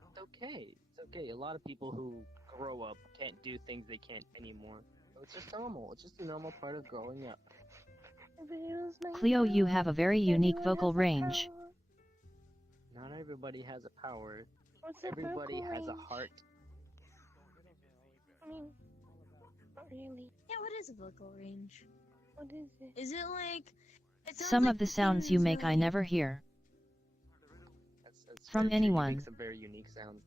It's okay. It's okay. A lot of people who grow up can't do things they can't anymore. So it's just normal. It's just a normal part of growing up. Cleo, you have a very unique vocal range. Not everybody has a power. What's a Everybody vocal has a range? heart. I mean, not really. Yeah, what is a vocal range? What is it? Is it like? It sounds Some like of the sounds you make I never hear. That's From very true. You anyone. make some very unique sounds.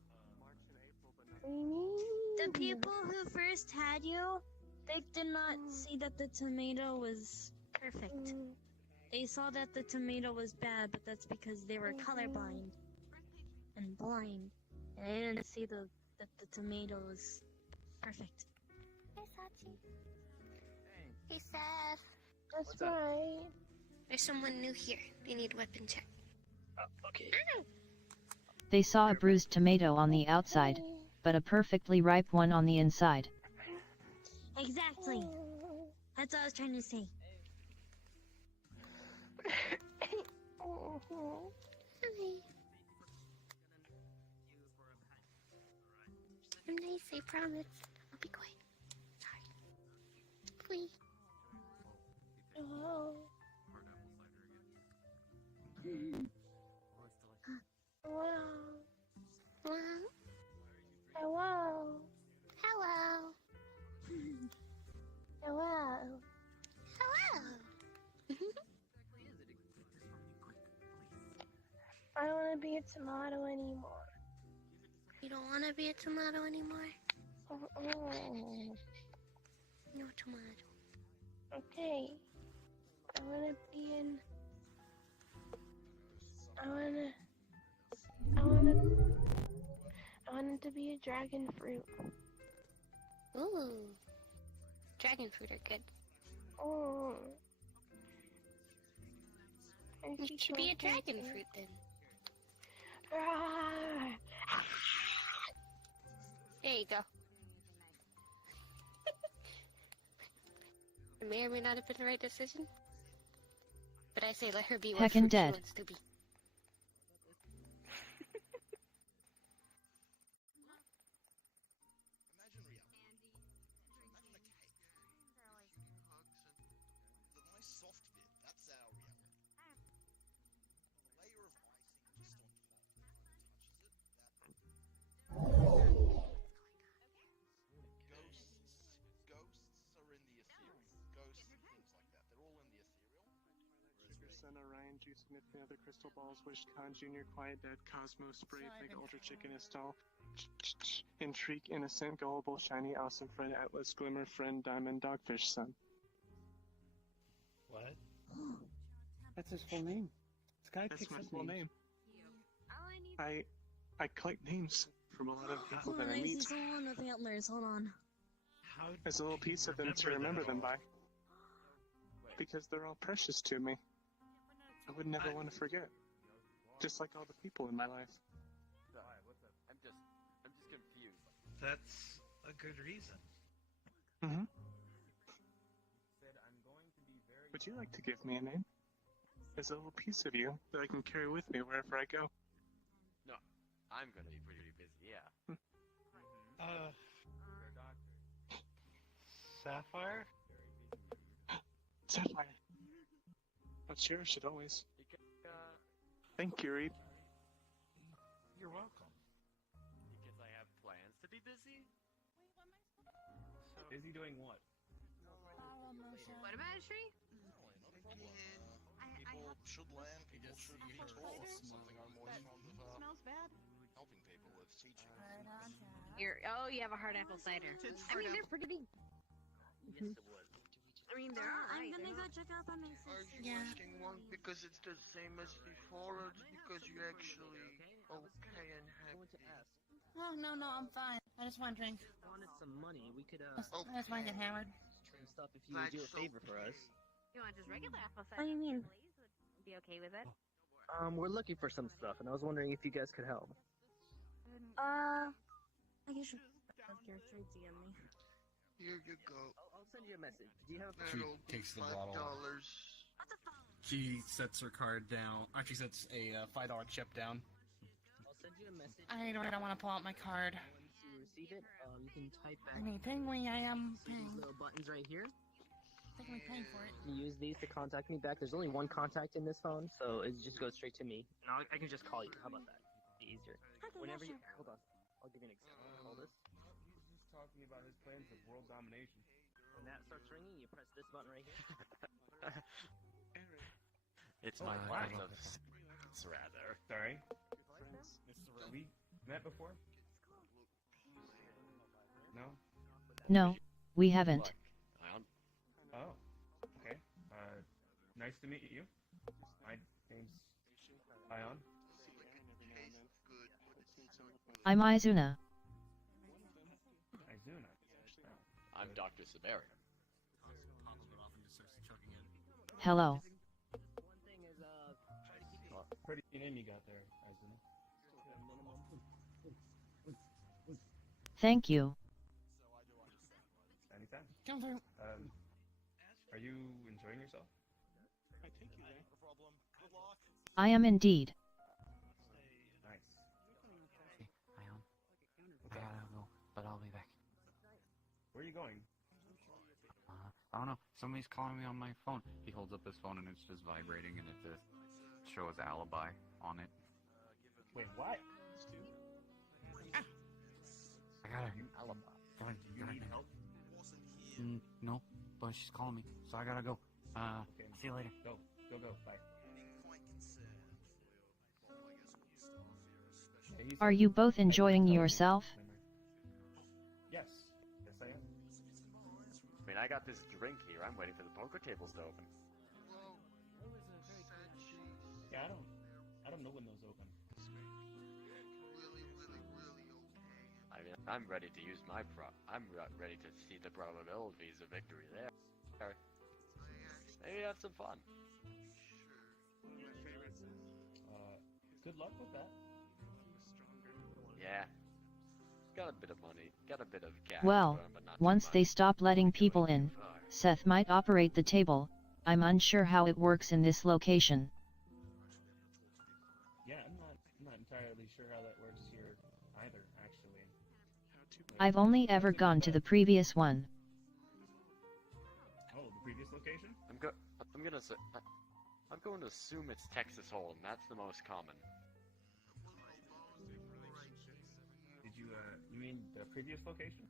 The people who first had you, they did not see that the tomato was perfect. They saw that the tomato was bad, but that's because they were colorblind and blind, and they didn't see that the tomato was perfect. Hey, Sachi. Hey, Seth. That's right. There's someone new here. They need weapon check. Okay. They saw a bruised tomato on the outside, but a perfectly ripe one on the inside. Exactly. That's what I was trying to say. Hi. I'm nice, I promise. I'll be quiet. Sorry. Please. Hello. Wow. Wow. Hello. Hello. Hello. Hello. I don't want to be a tomato anymore. You don't want to be a tomato anymore? Oh. No tomato. Okay. I want to be in. I want it to be a dragon fruit. Ooh. Dragon fruit are good. Oh. You should be a dragon fruit then. There you go. It may or may not have been the right decision. But I say let her be what Heckin' fruit she dead. wants to be. Ghosts are in the ethereal. Ghosts, things like that. They're all in the ethereal. Whereas Sun, Orion, Juice Smith, and other crystal balls, Wish Khan Jr., Quiet Dad, Cosmo, Spray, Mega Ultra Chicken, Estelle, Intrigue, Innocent, Gullible, Shiny, Awesome Friend, Atlas, Glimmer, Friend, Diamond, Dogfish, Sun. What? That's his full name. This guy That's picks my up full names. name. I collect names from a lot of people Hold that on, I I meet see someone with antlers. Hold on. How as a little piece of them to remember them by. Because they're all precious to me. I would never want to forget. Just like all the people in my life. I'm just confused. That's a good reason. Mm-hmm. Said I'm going to be very. Would you like to give me a name? As a little piece of you that I can carry with me wherever I go. No, I'm gonna be pretty busy. Yeah. Sapphire? Sapphire. I'll cherish it always. Thank you, Reed. You're welcome. Because I have plans to be busy. So busy doing what? What about a tree? People should learn, people should be taught. Something I'm always fond of Smells bad. helping people with teaching. You have a hard apple cider. I mean, they're pretty. Yes, it was. I mean, they're alright. I'm gonna go check out that makes Are sense. you asking one because it's the same as before, or because you actually okay and happy? Oh, no, I'm fine. I just want a drink. Wanted some money. We could I just want to get hammered. and stuff if you would do a favor for us. You want just regular apple cider? What do you mean? Would be okay with it? We're looking for some stuff, and I was wondering if you guys could help. I guess you have your trade DM me. Here you go. I'll send you a message. Do you have a She That'll be takes the bottle. $5. She sets her card down. Actually, sets a $5 chip down. I'll send you a message. I don't want to pull out my card. Once you receive it, you can type back. Anything when I am See these paying. little buttons right here. I think I'm paying for it. You use these to contact me back. There's only one contact in this phone, so it just goes straight to me. And I can just call you. How about that? Be easier. Okay, Whenever yeah, you hold on, I'll give you an example. Hold this. He's just talking about his plans of world domination. When that starts ringing, you press this button right here. It's Oh, my wow. plans of it's rather. Sorry? Mr. We met before? No? No, we haven't. Oh, okay. Nice to meet you. My name's Ion. I'm Izuna. Izuna. I'm Dr. Siberian. Hello. One thing is, try to keep it Pretty name you got there, Izuna. Thank you. Anytime. Come through. Are you enjoying yourself? I take you there. I am indeed. Nice. Ion, I gotta go, but I'll be back. Where are you going? I don't know. Somebody's calling me on my phone. He holds up his phone and it's just vibrating and it just shows alibi on it. Wait, what? I gotta. Alibi. Go You need help? No, but she's calling me, so I gotta go. Okay. See you later. Go. Bye. Yeah, he's- Are you both enjoying yourself? Yes. Yes, I am. I mean, I got this drink here. I'm waiting for the poker tables to open. Yeah, I don't know when those open. I mean, I'm ready to use my ready to see the probabilities of victory there. Maybe have some fun. Good luck with that. Yeah. Got a bit of money. Got a bit of cash. Well, but not too once much. they stop letting people in, Seth might operate the table. I'm unsure how it works in this location. Yeah, I'm not entirely sure how that works here either, actually. I've only ever gone to the previous one. Oh, the previous location? I'm going to assume it's Texas Hold'em. That's the most common. Did you mean the previous location?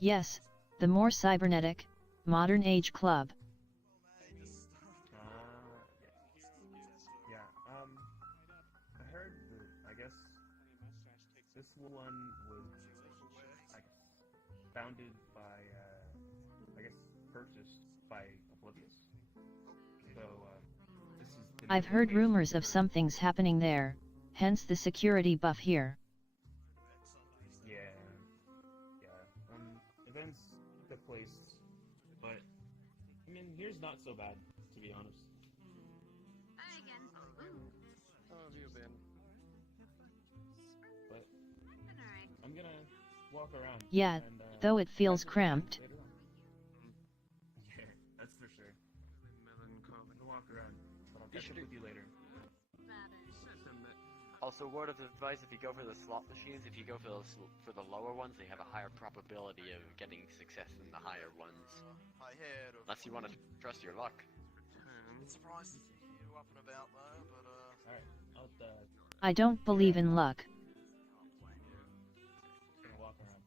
Yes, the more cybernetic, modern age club. Yeah, I heard that, I guess, this one was, I guess, founded by, I guess, purchased by Oblivious. So, this is the I've new heard location rumors of for- some things happening there, hence the security buff here. Yeah, events took place, but, I mean, here's not so bad, to be honest. How have you been? But, I'm gonna walk around. Yeah, and, though it feels catch up with you cramped. later on. Yeah, that's for sure. We'll walk around, but I'll catch up with you later. Also, word of advice: if you go for the slot machines, if you go for the lower ones, they have a higher probability of getting success than the higher ones. Unless you want to trust your luck. Surprised to see you up and about though, but Alright, I don't believe in luck. gonna walk around.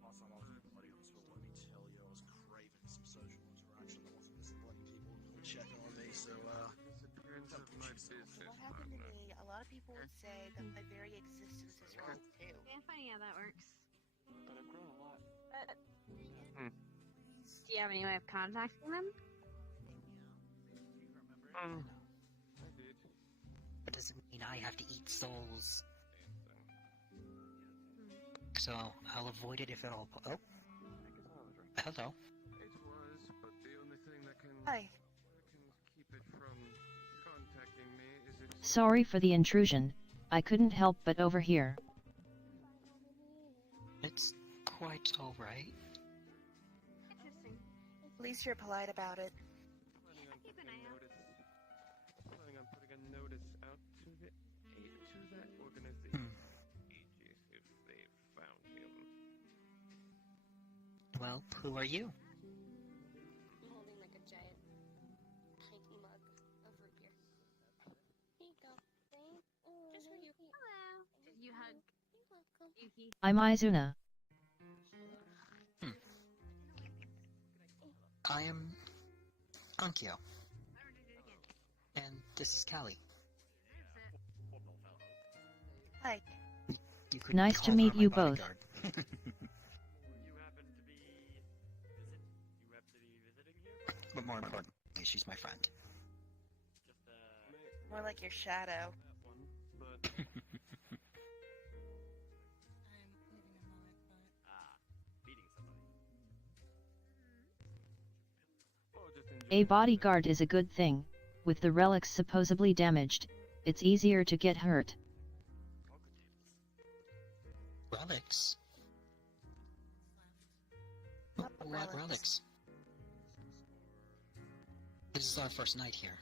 last time I was in the bloody hospital, let me tell you, I was craving some social interaction. There wasn't just bloody people checking on me, so What happened to me, a lot of people would say that my very existence is wrong too. Yeah, funny how that works. But I've grown a lot. Do you have any way of contacting them? That doesn't mean I have to eat souls. So I'll avoid it if it'll. Oh, hello. Hi. Sorry for the intrusion, I couldn't help but overhear. It's quite alright. Interesting. At least you're polite about it. Keep an eye out. Planning on putting a notice out to that organization if they found him. Well, who are you? I'm holding like a giant tiny mug of root beer. Here you go. Just for you. Hello. Did you hug Yuki? I'm Izuna. I am Ankyo. And this is Callie. Hi. You could Nice call to her meet my you both. bodyguard. But more importantly, she's my friend. More like your shadow. A bodyguard is a good thing. With the relics supposedly damaged, it's easier to get hurt. Relics? What relics? This is our first night here.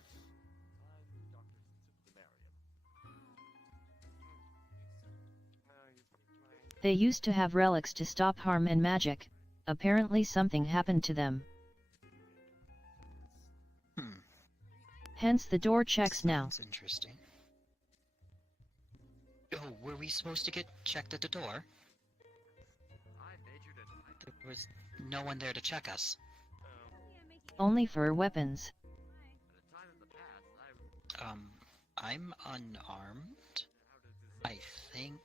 They used to have relics to stop harm and magic. Apparently something happened to them. Hence the door checks now. That's interesting. Oh, were we supposed to get checked at the door? There was no one there to check us. Only for weapons. I'm unarmed. I think.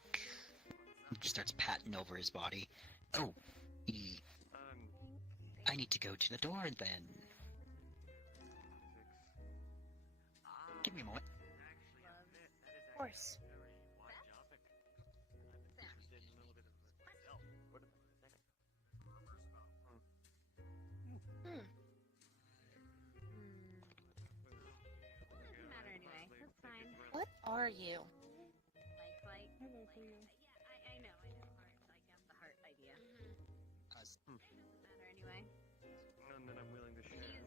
He starts patting over his body. Oh, I need to go to the door then. Give me a moment. Of course. Doesn't matter anyway. That's fine. What are you? Like. Yeah, I know. Heart, the heart idea. Doesn't matter anyway. And then I'm willing to share.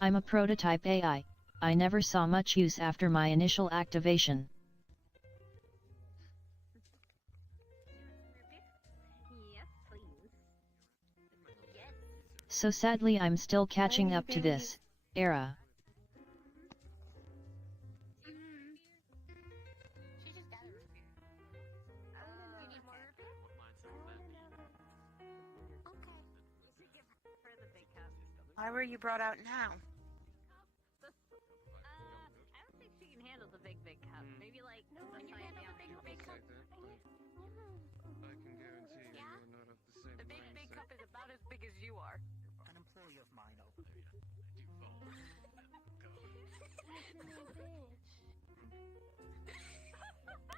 I'm a prototype AI. I never saw much use after my initial activation. Yes, please. Yes. So sadly I'm still catching up to this era. She just got a root beer. You need more root beer? Why were you brought out now? I don't think she can handle the big cup. Maybe like No, can you handle the big cup? I can guarantee you are not of the same the big mindset. cup is about as big as you are. An employee of mine, oh.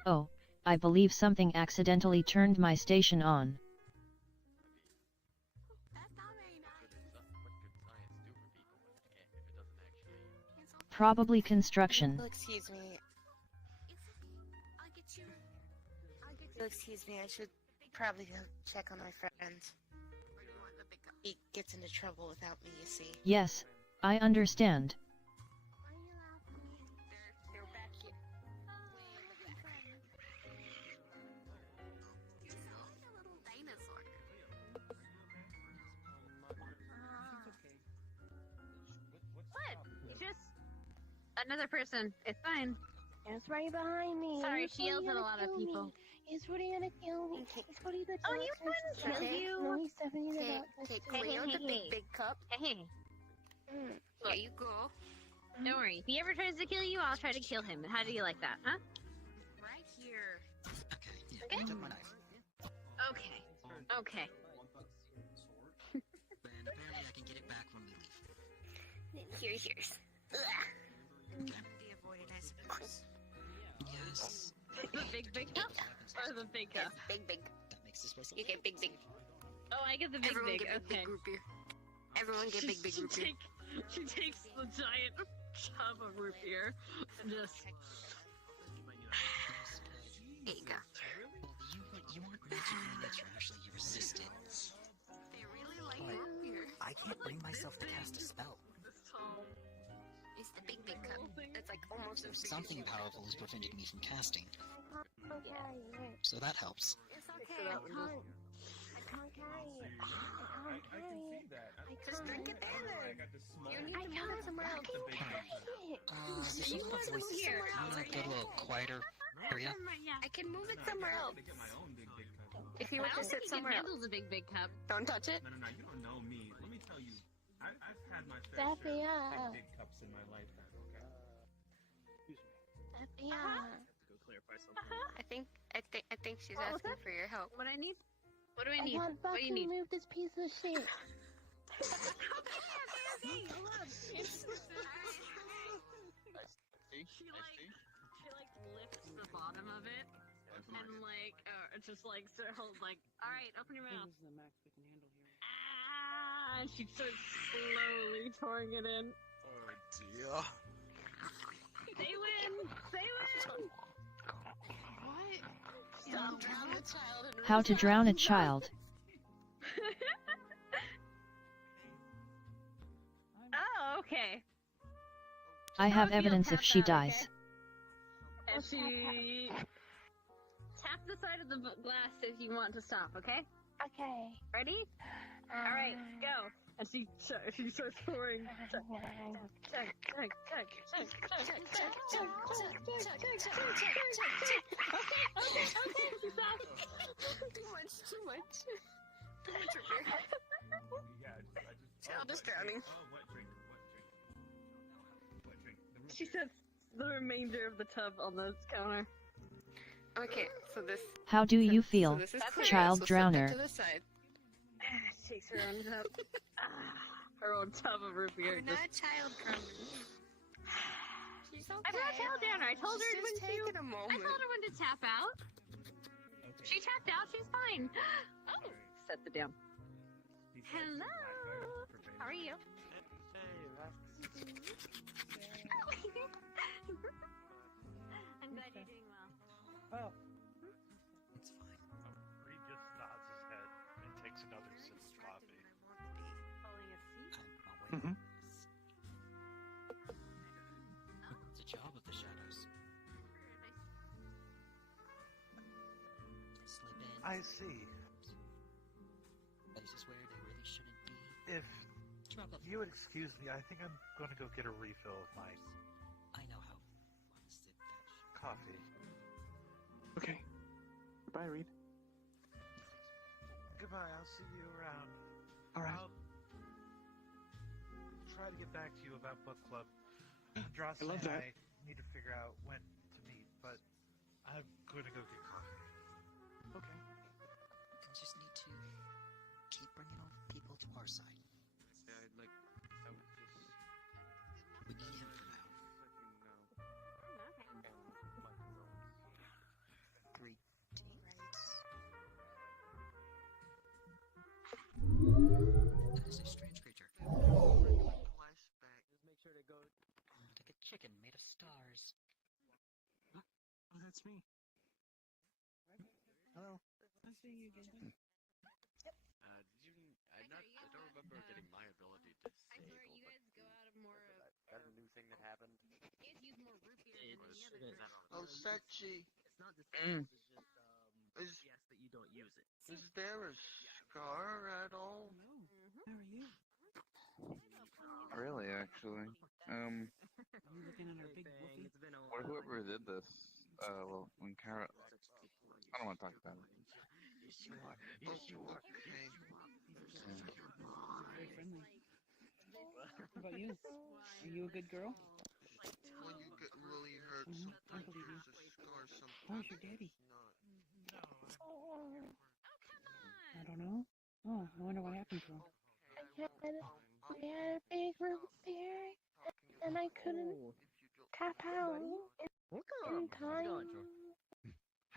Oh, I believe something accidentally turned my station on. Probably construction. Well, excuse me. Excuse me, I should probably go check on my friend. He gets into trouble without me, you see. Yes, I understand. They're back here. You're like a little dinosaur. What? Just another person. It's fine. It's right behind me. Sorry, He's she yells really at a gonna lot of kill people. me. He's really gonna kill me. He's putting the Oh, he darkness wouldn't kill inside. you. No, he's definitely the darkness. Take inside. Cleo the big cup. Hey. There you go. Don't worry. If he ever tries to kill you, I'll try to kill him. How do you like that, huh? Right here. Okay, I took my knife. Okay. Okay. And apparently I can get it back when we leave. Here's yours. Ugh. Okay. The avoided, I suppose. Yes. The big cup? Or the big cup? Big. That makes this place a You get big. Oh, I get the big. Everyone get Okay. big root beer. Everyone get big root beer. She takes the giant tub of root beer and just. There you go. Well, you weren't mentioning that you're actually resistant. They really like But root beer. I can't bring myself to cast a spell. It's the big cup. It's like almost as big as Something you. powerful has prevented me from casting, I'll carry it. so that helps. It's okay. I can't carry it. I can't carry it. Just drink it there then. You need I to move it can't somewhere else. fucking carry it. If you have a voice, Here. can you go to a quieter area? I can move it somewhere else. get my own big cup. If you I were to don't sit think he can somewhere else. handle the big cup. Don't touch it. No, you don't know me. Let me tell you, I've had my fair Stephanie, share of big cups in my lifetime, okay? Yeah. Go clarify something. I think she's What was asking that? for your help. What do I need? What do I I need? want What do you fucking need? move this piece of shit. She like lifts the bottom of it and like just like hold like, all right, open your mouth. This is the max we can handle here. Ah, and she starts slowly pouring it in. Oh dear. They win. They win. What? Stop drowning a child in How to drown a child. Oh, okay. I have How would you evidence if tap she that, dies. Okay? And she tap the side of the glass if you want to stop. Okay. Okay. Ready? All right, go. And she starts pouring. Chug, chug, chug, chug, chug, chug, chug, chug, chug, chug, chug. Okay, stop. Too much. Too much root beer. Child is drowning. She sets the remainder of the tub on the counter. Okay, so this. How do you feel, this is clear. child So drowner? Set that to the side. Takes her own tub. Her own tub of root beer. I'm not child drowning. She's okay. I'm not child drowner. I told her She's when just taking a moment. I told her when to tap out. She tapped out. She's fine. Oh, set the down. Hello. How are you? I'm glad you're doing well. Oh. It's fine. Reed just nods his head and takes another sip of coffee. Falling asleep. I'm awake. It's a job of the shadows. Slip in. I see. Places where they really shouldn't be. If Drop off. you would excuse me, I think I'm going to go get a refill of my I know how fun is it that coffee. Okay. Goodbye, Reed. Goodbye, I'll see you around. All right. try to get back to you about book club. Dross I love and that. I need to figure out when to meet, but I'm gonna go get coffee. Okay. We just need to keep bringing on people to our side. Yeah, I would just... We need him for now. That is a strange creature. Just make sure to go. Like a chicken made of stars. Oh, that's me. Hello. Nice seeing you again. Did you? I don't remember getting my ability disabled. you guys go out of more of. That a new thing that happened? You guys use more root beer than the other. Oh, Sechi. It's not disabled. It's just yes that you don't use it. Is there a scar at all? How are you? Really, actually. Are you looking at our big woofy? Or whoever did this, well, when Kara... I don't want to talk about it. Very friendly. How about you? Are you a good girl? When you get really hurt, I sometimes believe you. there's a scar, sometimes Where's your daddy? not. I don't know. Oh, I wonder what happened to him. We had a big root beer, and I couldn't tap out in time.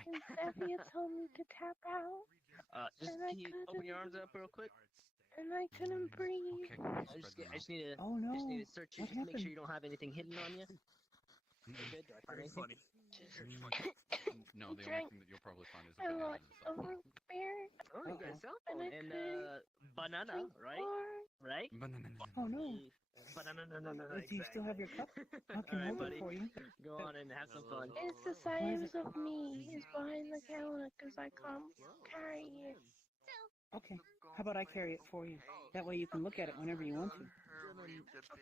And Steffi told me to tap out, Just and I can you open your arms up real quick? and I couldn't breathe. I just need to. Oh no! I just need to search you What just to make happened? sure you don't have anything hidden on you. You good? Do I find anything? No, the only Drank thing that you'll probably find is a a lot banana. of root beer, Oh, you got a cell and phone I and couldn't banana, drink right? more. Right? Oh no! Banana. Do you still have your cup? I can Alright, hold buddy. it for you. Go on and have some fun. It's the size of me. It's behind the counter because I can't carry it. Okay. How about I carry it for you? That way you can look at it whenever you want to.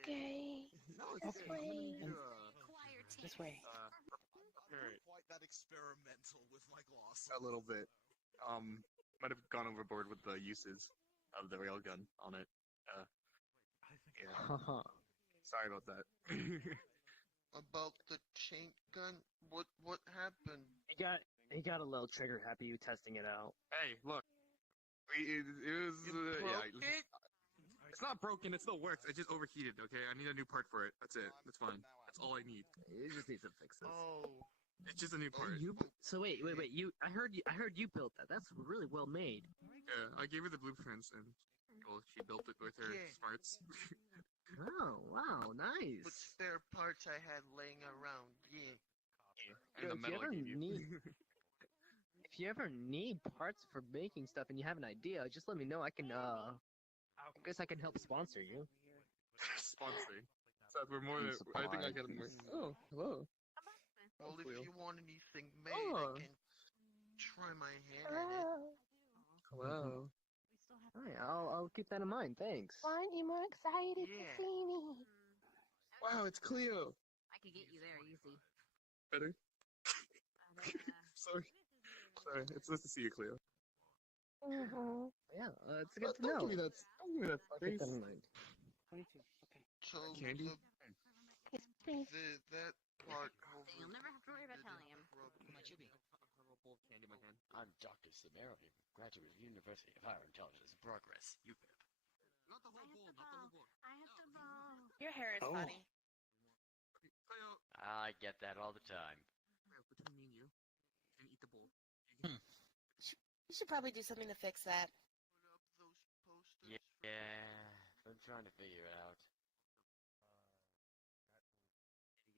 Okay. This way. And this way. Quite that experimental with my glass. A little bit. Might have gone overboard with the uses of the railgun on it. Yeah. Sorry about that. About the chain gun? What happened? He got a little trigger happy you testing it out. Hey, look. It was yeah. It's not broken. It still works. It just overheated. Okay, I need a new part for it. That's it. That's fine. That's all I need. It just needs some fixes. Oh. It's just a new part. So wait. I heard you built that. That's really well made. Yeah, I gave her the blueprints and well, she built it with her smarts. Oh wow, nice. With spare parts I had laying around. Yeah. And the metal I gave you. If you ever need parts for making stuff and you have an idea, just let me know. I can I guess I can help sponsor you. Sponsor. So we're more than I think I can more. Oh, hello. Well, if you want anything made, I can try my hand at it. Hello. Alright, I'll keep that in mind. Thanks. Aren't you more excited to see me? Wow, it's Cleo. I could get you there easy. Better. Sorry. It's nice to see you, Cleo. Yeah, it's good to Don't know. give me that. Don't give me that I'll keep that face. in mind. 22. Okay. So Candy? that part over. You'll never have to worry about telling him. Candy in my hand. I'm Dr. Samara, graduate of University of Higher Intelligence and Progress. UPIP. Not the whole bowl, not the whole bowl. I have to ball. Your hair is funny. I get that all the time. Between me and you, and eat the bowl. You should probably do something to fix that. Yeah, I'm trying to figure it out.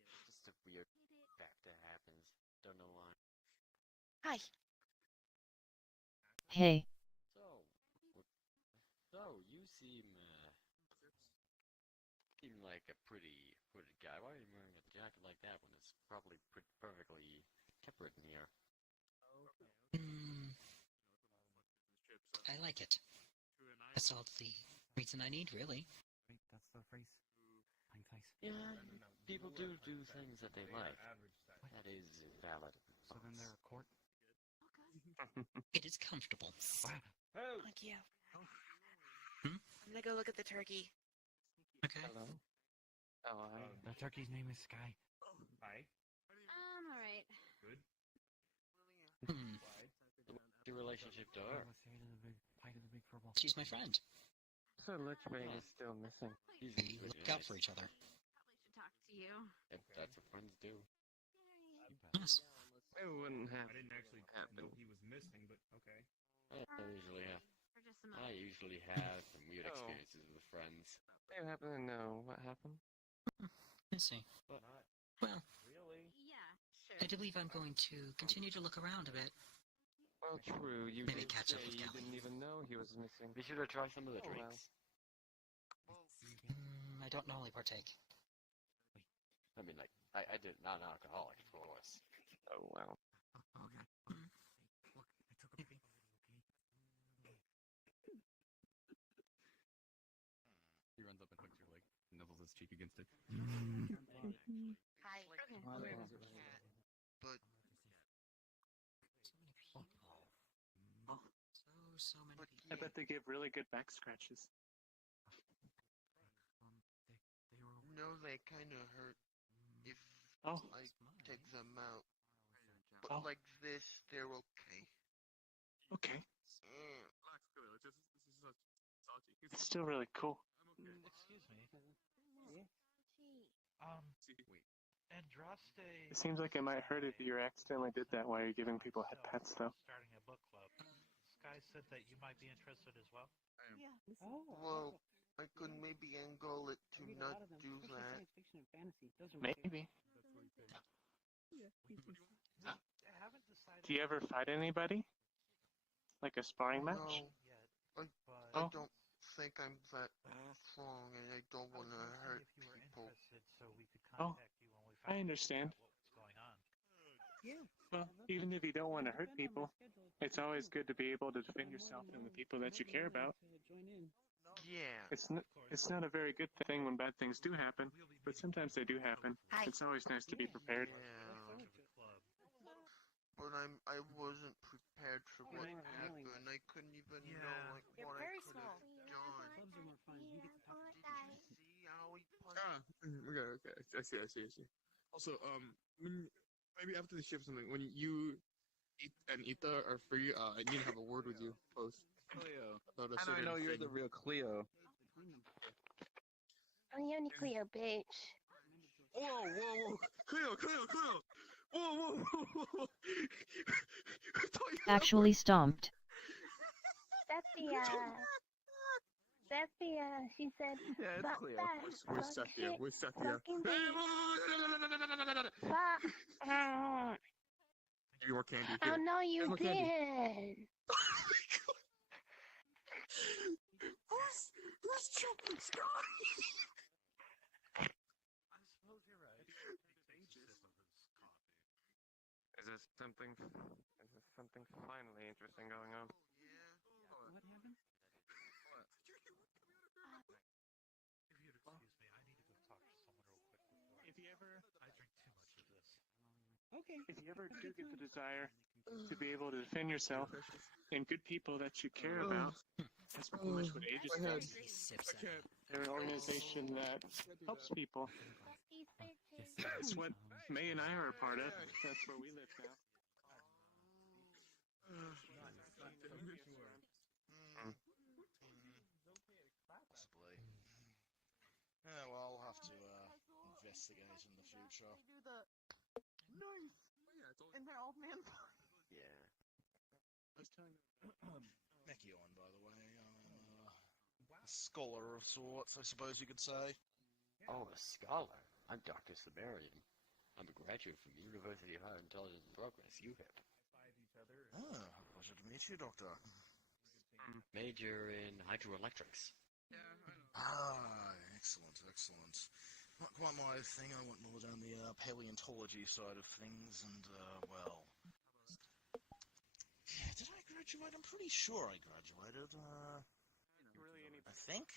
Just a weird fact that happens. Don't know why. Hi. Hey, So you seem like a pretty hooded guy. Why are you wearing a jacket like that when it's probably perfectly temperate in here? I like it. That's all the reason I need, really. That's the phrase. Pine face. Yeah, people do things that they like. That is valid. So then they're a court? It is comfortable. Thank you. I'm gonna go look at the turkey. okay? Hello. Oh, hi. The turkey's name is Sky. Hi. Alright. Good. Hmm. What's your relationship to her? She's my friend. So Lichbane is still missing. She's We look out for each other. Probably should talk to you. Yep, that's what friends do. Yes. It wouldn't I happen. didn't actually know he was missing, but okay. I usually have some weird Oh. experiences with friends. Do you happen to know what happened? I see. Not Well, really. Yeah, sure. I believe I'm going to continue to look around a bit. Well, true. You Maybe did catch up say with you Callie. didn't even know he was missing. Be sure to try some of the Oh, well. drinks. I don't normally partake. I mean, like, I did non-alcoholic, of course. Oh, wow. Okay. Hmm. Look, I took a pee. He runs up and hooks your leg, nuzzles his cheek against it. Hi. But So many but people. I bet they give really good back scratches. no, they kind of hurt if Oh. I take them out. But Oh. like this, they're okay. Okay. Relax, Khalil. This is not salty. It's still really cool. I'm okay. Excuse me. See. Andraste. It seems like it might hurt if you accidentally did that while you're giving people pets, though. Starting a book club. Sky said that you might be interested as well. Well, I could maybe angle it to not do that. Maybe. Haven't decided. Do you ever fight anybody? Like a sparring match? No, I Oh. don't think I'm that strong, and I don't want to hurt people. So we could Oh, contact you when we I understand. what's going on. Well, even if you don't want to hurt people, it's always good to be able to defend yourself and the people that you care about. Yeah. It's not a very good thing when bad things do happen, but sometimes they do happen. Hi. It's always nice to be prepared. But I wasn't prepared for what happened. I couldn't even know like You're what very I could small. have done. Clubs are more fun. You get to talk to people. See how he punched? Okay. I see. Also, maybe after the shift or something, when you and Ita are free, I need to have a word with you post. Cleo. About a How do I certain know you're thing. the real Cleo? I'm the only Cleo, bitch. Whoa! Cleo! Whoa! Actually stomped. Cynthia, she said, Yeah, it's fuck Cleo. that, Where's fuck Cynthia? shit, Where's Cynthia? fucking bitch, fuck. Give me more candy. Oh, Here. no, you Have more candy. did. Who's choking Sky? I suppose you're right. Take a sip of this coffee. Is this something finally interesting going on? What happened? If you'd excuse me, I need to go talk to someone real quick before. If you ever I drink too much of this. Okay. If you ever do get the desire to be able to defend yourself and good people that you care about, that's pretty much what Aegis does. They're an organization that helps people. That's what May and I are a part of. That's where we live now. Possibly. Yeah, well, I'll have to investigate in the future. Do the knife in their old man party. Yeah. Mechion, by the way. A scholar of sorts, I suppose you could say. Oh, a scholar? I'm Dr. Sumerian. I'm a graduate from the University of Higher Intelligence and Progress, UHIP. Ah, pleasure to meet you, Doctor. Major in hydroelectrics. Ah, excellent. Not quite my thing. I went more down the paleontology side of things, and, well... Did I graduate? I'm pretty sure I graduated. I think?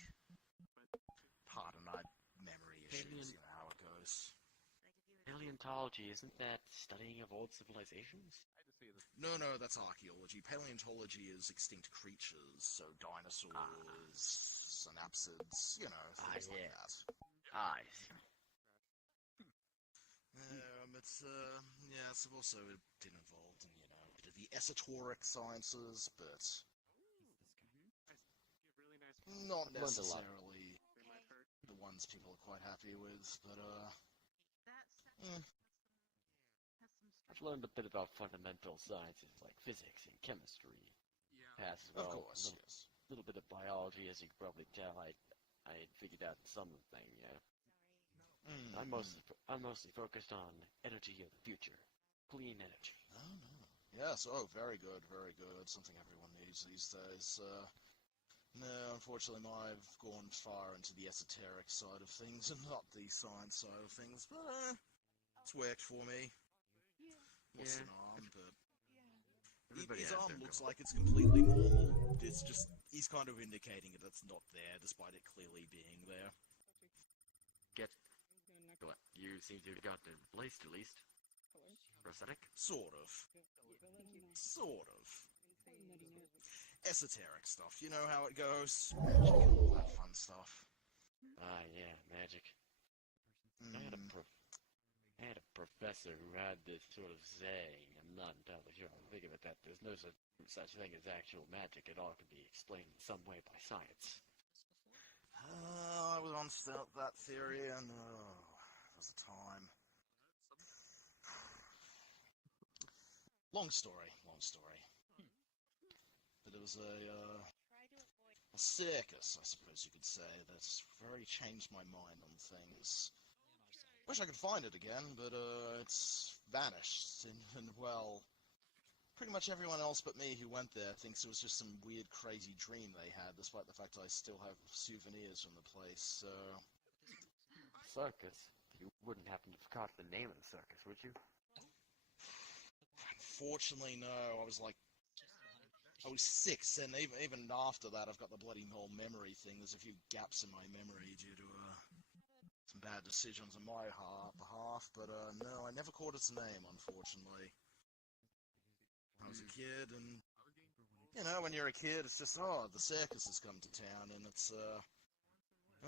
Pardon my memory issues, you know how it goes. Paleontology, isn't that studying of old civilizations? No, that's archaeology. Paleontology is extinct creatures, so dinosaurs, and apsids, you know, things like that. I It's also been involved in, you know, a bit of the esoteric sciences, but not necessarily the ones people are quite happy with, but, I've learned a bit about fundamental sciences like physics and chemistry. As well, of course, yes. A little bit of biology, as you can probably tell. I figured out something, yeah. I'm mostly focused on energy of the future. Clean energy. Oh, no. Yes, oh, very good, very good. Something everyone needs these days. No, unfortunately, I've gone far into the esoteric side of things and not the science side of things, but, it's worked for me. What's an arm, but... His arm looks like it's completely normal. It's just, he's kind of indicating that it's not there, despite it clearly being there. What? You seem to have gotten it replaced, at least. Prosthetic? Sort of. Sort of. Esoteric stuff, you know how it goes. Magic and all that fun stuff. Yeah, magic. I had a professor who had this sort of saying, I'm not entirely sure how to think of it, that there's no such thing as actual magic. It all can be explained in some way by science. I was once felt that theory, and there was a time. Long story. But it was a circus, I suppose you could say, that's very changed my mind on things. Wish I could find it again, but it's vanished, and well, pretty much everyone else but me who went there thinks it was just some weird, crazy dream they had, despite the fact I still have souvenirs from the place, so... Circus? You wouldn't happen to have caught the name of the circus, would you? Unfortunately, no. I was 6, and even after that, I've got the bloody whole memory thing. There's a few gaps in my memory due to some bad decisions on my behalf, but no, I never caught its name, unfortunately. I was a kid, and you know, when you're a kid, it's just, oh, the circus has come to town, and it's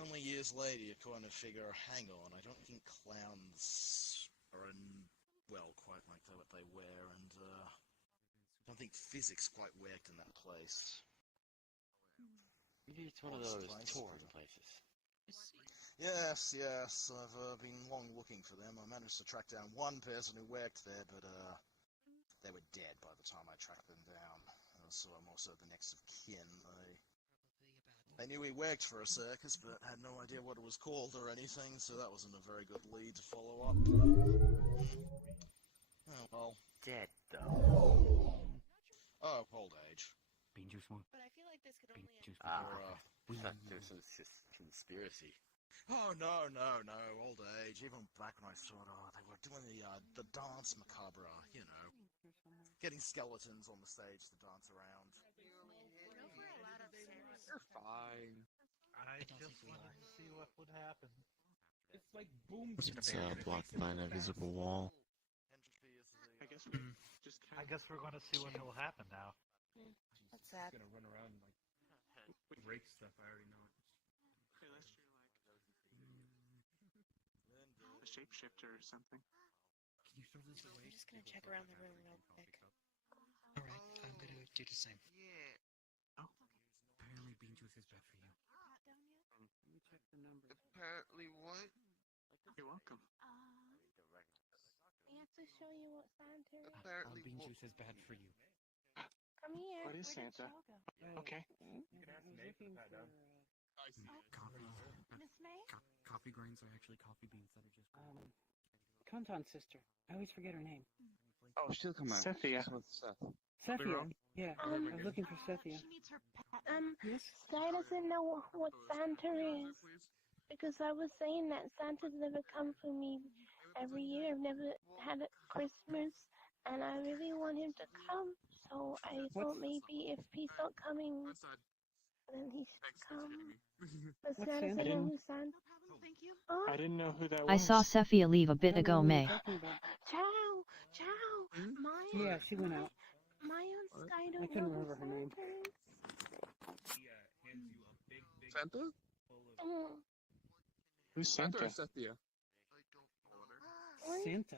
only years later you kind of figure, hang on, I don't think clowns are quite like what they wear, and I don't think physics quite worked in that place. Maybe it's one of those touring places. Yes, I've been long looking for them. I managed to track down one person who worked there, but they were dead by the time I tracked them down. So I'm also the next of kin. I knew he worked for a circus, but had no idea what it was called or anything, so that wasn't a very good lead to follow up. Oh, well. Dead, though. Oh, old age. Bean juice one. But I feel like this could only... We thought there was some conspiracy. Oh, no, old age. Even back when I thought, they were doing the dance macabre, you know. Getting skeletons on the stage to dance around. You're fine. I just wanted to see what would happen. It's like boom. It's blocked by an invisible wall. I guess we're going to see what will happen now. What's that? He's gonna run around and break stuff. I already know it. A shapeshifter or something. Can you throw this away? I'm just gonna check around the room real quick. Alright, I'm gonna do the same. Yeah. Oh. Apparently bean juice is bad for you. Let me check the numbers. Apparently what? You're welcome. We have to show you what Santa is. Apparently bean juice is bad for you. Come here. What is Where did Santa? Shaw go? Okay. You can ask Nate to pat down. Miss May? Coffee grinds are actually coffee beans that are just... Kantan's sister. I always forget her name. Oh, she'll come out. Cynthia. Cynthia. Yeah, I was looking for Cynthia. She needs her pet. Yes? Sky doesn't know what Santa is. Because I was saying that Santa's never come for me every year. I've never had a Christmas, and I really want him to come. So I thought maybe if he's not coming, then he should come. But What's Santa Santa? know who Santa. Thank you. I didn't know who that was. I saw Sephia leave a bit ago, May. Ciao. Maya. Yeah, she went out. Maya and Sky I don't couldn't know who remember her name. Santa is. He hands you a big Santa? Who's Santa or Santa? Cynthia? Santa.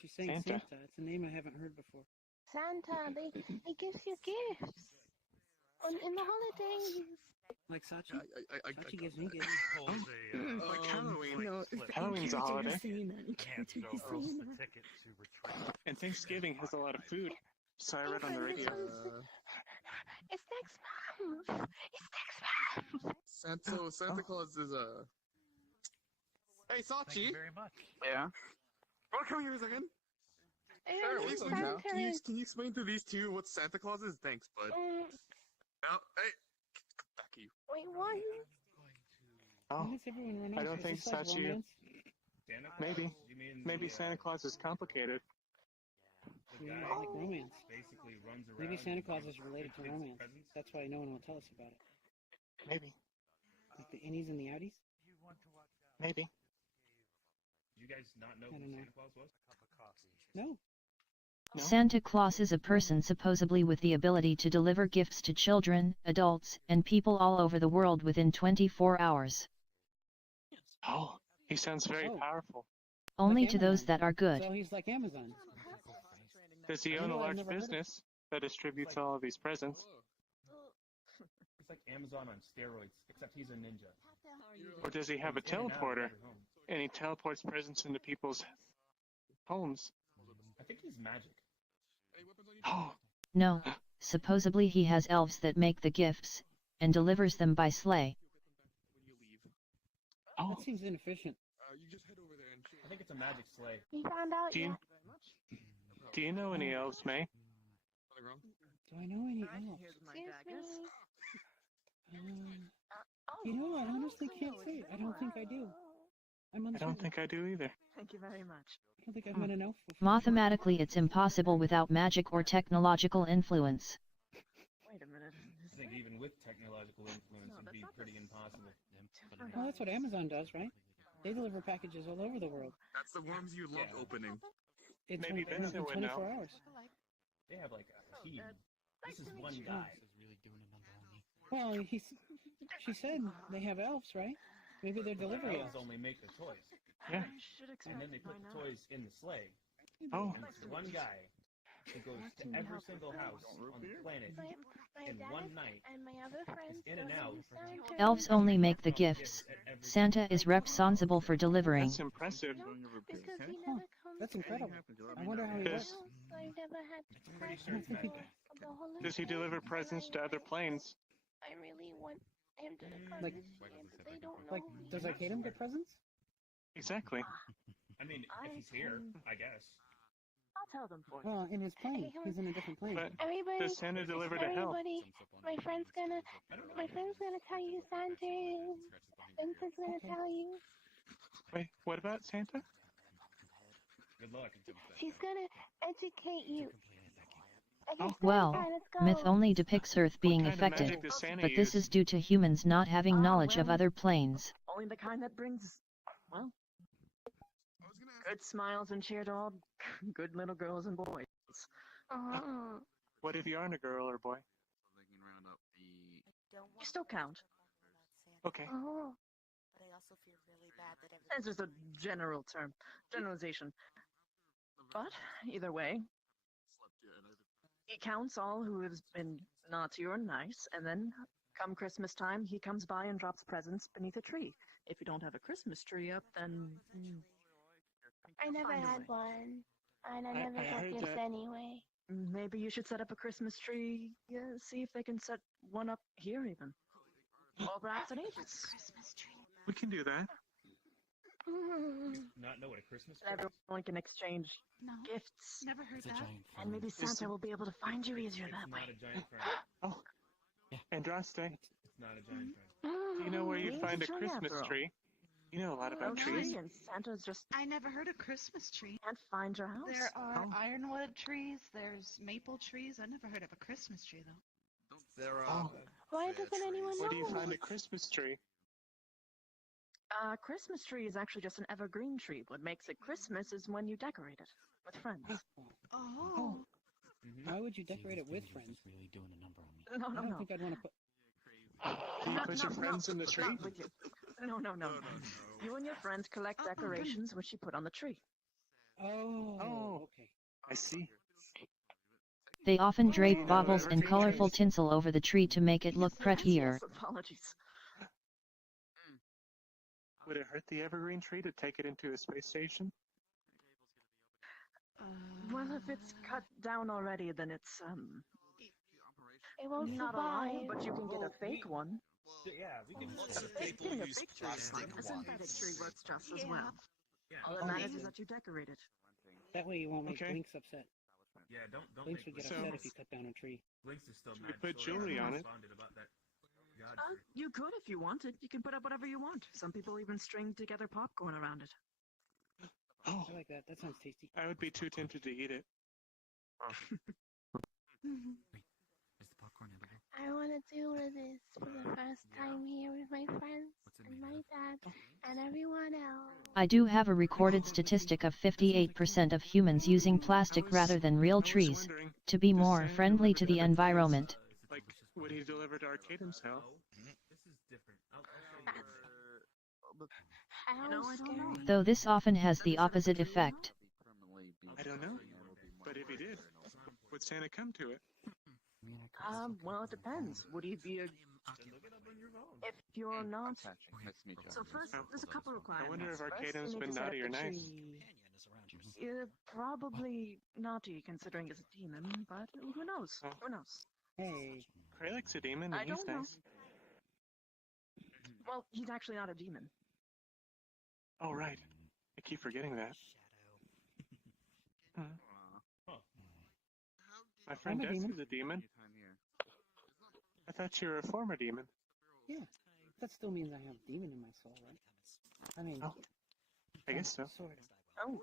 She's saying Santa. Santa. It's a name I haven't heard before. Santa, they gives you gifts in the holidays. Like Sachi? I Sachi gives me gifts. Like Halloween. No, Halloween's a holiday. You can't do And Thanksgiving has a lot of food. So I read on the radio. It's next month. It's next month. Santa Claus is a. Hey, Sachi. Thank you very much. Yeah. Wanna come here a second? Sure, Can you explain to these two what Santa Claus is? Thanks, bud. Now, hey, back to you. Wait, what? Oh, Why does everyone run I off? don't Is think this like Sachi. romance? Maybe Santa Claus is complicated. Yeah, like romance. Basically runs around. Maybe Santa Claus is related to romance. That's why no one will tell us about it. Maybe. Like the innies and the outies? Maybe. You guys not know I who don't know. Santa Claus was? No. Santa Claus is a person supposedly with the ability to deliver gifts to children, adults, and people all over the world within 24 hours. Oh, he sounds very powerful. Only Like to those Amazon. that are good. So he's like Amazon. Does he own a large business that distributes all of these presents? It's like Amazon on steroids, except he's a ninja. Or does he have a He's in and out of teleporter? every home. And he teleports presents into people's homes? I think he's magic. Oh, No, supposedly he has elves that make the gifts, and delivers them by sleigh. That seems inefficient. You just head over there and I think it's a magic sleigh. You found out do you, yet? do you know any elves, May? Do I know any elves? Excuse me. You know, I honestly can't say. I don't think I do. I'm I uncertain. don't think I do either. Thank you very much. I don't think I've met an elf before. Mathematically, it's impossible without magic or technological influence. Wait a minute. I think even with technological influence, it'd be pretty impossible. Well, that's what Amazon does, right? They deliver packages all over the world. That's the worms you loved opening. It's Maybe in Vincent would 24 know. hours. They have like a team. This is one guy. Well, she said they have elves, right? Maybe they're delivery Elves elves. only make the toys. Yeah. And then they put the toys in the sleigh. Oh. And it's one guy who goes to every single house on the planet in one night. And my other friends in and out. Elves only make the gifts. Santa is responsible for delivering. That's impressive. because he never comes. That's incredible. I wonder how he Does, works. I never had Pretty presents sure it's magic. of the holidays. does he deliver presents to other planes? I really want him to come Like- and see him, but they don't know Like, who he does is. Arcadum get presents? Exactly. I mean, if he's here, I guess. I'll tell them for you. Well, in his plane. He's in a different plane. But Everybody, does Santa deliver to hell? everybody, my friend's gonna tell you who Santa is. Vincent's gonna tell you. Wait, what about Santa? Good luck. He's gonna educate you. Okay, Well, Santa, let's go. myth only depicts Earth being kind of affected, magic does Santa but this use? is due to humans not having knowledge of well. other planes. Only the kind that brings, well, good smiles and cheer to all good little girls and boys. What if you aren't a girl or boy? You still count. Okay. Oh. But I also feel really bad that That's just a general term, generalization. But either way, he counts all who has been naughty or nice, and then come Christmas time, he comes by and drops presents beneath a tree. If you don't have a Christmas tree up, then I never find a had way. one, and I never I got heard gifts that- anyway. Maybe you should set up a Christmas tree. Yeah, see if they can set one up here even, or perhaps an Aegis. We can do that. Not know what a Christmas And tree is? everyone can exchange No, gifts, never heard It's a that. giant and maybe Is- Santa will be able to find you easier It's that not way. a giant friend. Oh. Andraste, It's not a giant friend. do you know where you'd Maybe find a it's a tree Christmas after all. tree? You know a lot A about tree, trees. and Santa's just I never heard a Christmas tree. can't find your house. There are Oh. ironwood trees, there's maple trees. I never heard of a Christmas tree though. There Oh. Why doesn't anyone Where do you know? find a Christmas tree? Christmas tree is actually just an evergreen tree. What makes it Christmas is when you decorate it with friends. Oh. Why would you decorate it with friends? Really doing a number on me. No, I no, don't no. think I'd want to put. Do you put your friends in the tree? Not with you. No. You and your friends collect decorations which you put on the tree. Oh, okay. I see. They often drape baubles and colorful tinsel over the tree to make it look prettier. Yes, apologies. Would it hurt the evergreen tree to take it into a space station? Well, if it's cut down already, then it's It won't not survive. alive, but you can get a fake one. Yeah, we can. Lots of people Getting a use fake tree, plastic a synthetic ones. tree works just as Yeah. well. All that matters is that you decorate it. That way you won't make Okay. Blinks upset. Yeah, don't Blinks make would get So- upset if you cut down a tree. Blinks is still Should mad. we put so jewelry on it? responded about that god tree. You could if you wanted. You can put up whatever you want. Some people even string together popcorn around it. Oh, I like that. That sounds tasty. I would be too tempted to eat it. Is the popcorn edible? I want to do this for the first time here with my friends and my dad and everyone else. I do have a recorded statistic of 58% of humans using plastic rather than real trees, to be more friendly to the environment. Like, would he deliver to Arcadum's house? This is different. How I don't know. Though this often has the opposite effect. I don't know. But if he did, would Santa come to it? Well, it depends. Would he be a... If you're not... So first, there's a couple requirements. I wonder if First, Arcadum's you need been to set up naughty or the nice. tree. Probably naughty, considering it's a demon, but who knows? Oh. Who knows? Hey, Kralek's a demon and I he's don't know. nice. Well, he's actually not a demon. Oh, right. I keep forgetting that. Huh. My friend I'm a Des demon. is a demon. I thought you were a former demon. Yeah. That still means I have demon in my soul, right? I mean, Oh, I guess so. Sort of. Oh.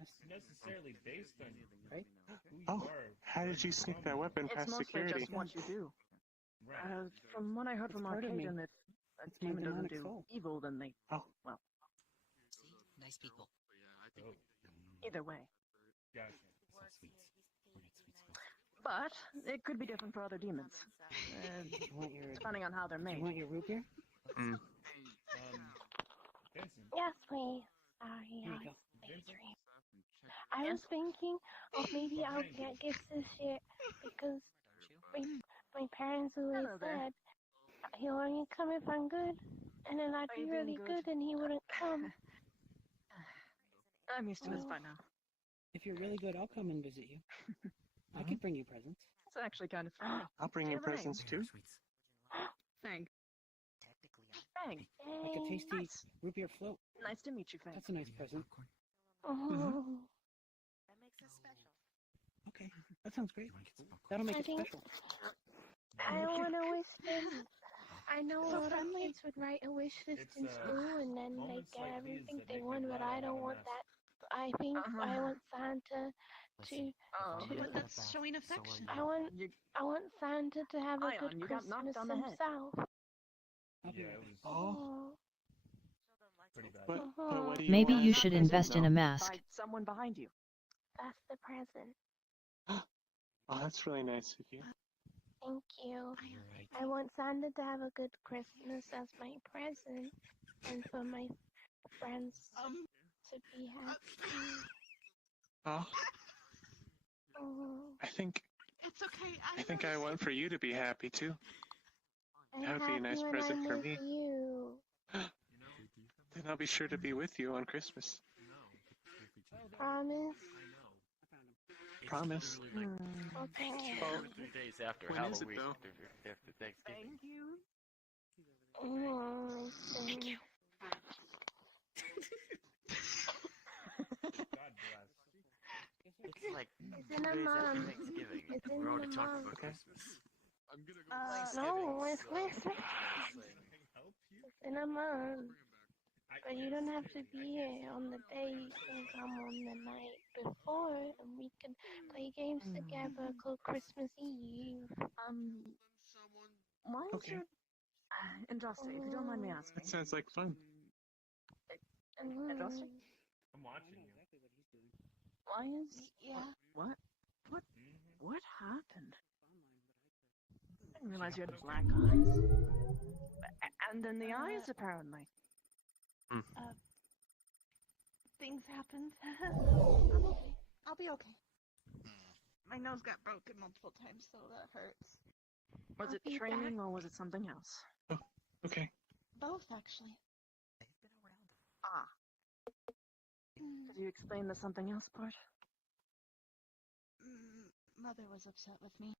It's necessarily based on Right? who you Oh, are. how did you sneak that weapon It's past mostly security? just what you do. Right. From what I heard It's from part of me. Arcadum, if a It's my demon doesn't demonic do soul. evil, then they... Oh. Well, Nice people. Oh, either way. gotcha. But it could be different for other demons. You want your, Depending on how they're you made. want your root beer? Vincent. Yes, please. Sorry, Here you I go. I was thinking, oh, maybe I'll get gifts this year because my parents always Hello there. said he'll only come if I'm good, and then I'd Are be you really doing good good? and he wouldn't come. I'm used to this by now. If you're really good, I'll come and visit you. I could bring you presents. It's actually kind of funny. I'll bring Do you you have a name? presents too. Fang. Fang. Like a tasty Nice. root beer float. Nice to meet you, Fang. That's a nice present. Oh, Okay, that sounds great. That'll make I it think- special. I want to wish this. I know a lot of kids would write a wish list in school and then they moments get like everything these that they make me want, but glad I I don't have want enough. that. I think I want Santa to. But that's showing affection. I want Santa to have a Ion, good you got knocked Christmas on the head. himself. Yeah, it was Oh, pretty bad. but what do you Maybe want you as a should present, invest in though? a mask. By someone behind you. That's the present. Oh, that's really nice of you. Thank you. I want Santa to have a good Christmas as my present, and for my friends to be happy. Oh, Oh, I think It's okay. I think I want for you to be happy too. I'm That would be a nice happy when present I'm for with me. you. Then I'll be sure to be with you on Christmas. Promise. Promise. Okay. Well, 2 days after when is it, Halloween, though? after Thanksgiving. Thank you. Thank you. God bless. It's like It's 2 in a days after month. Thanksgiving. It's in We're already a talking month. about Christmas. I'm gonna go No, it's Christmas. Help you? It's in a month. But you don't have to be here on the day. You can come on the night before, and we can play games together called Christmas Eve. Why is Okay. your... Andraste, if you don't mind me asking. That sounds like fun. Andraste? I'm watching you. Why is... Yeah. What? What happened? I didn't realize you had black eyes. in the eyes, apparently. Things happened. I'm okay. I'll be okay. My nose got broken multiple times, so that hurts. Was I'll it be training back. or was it something else? Okay. Both, actually. Ah. Could you explain the something else part? Mother was upset with me.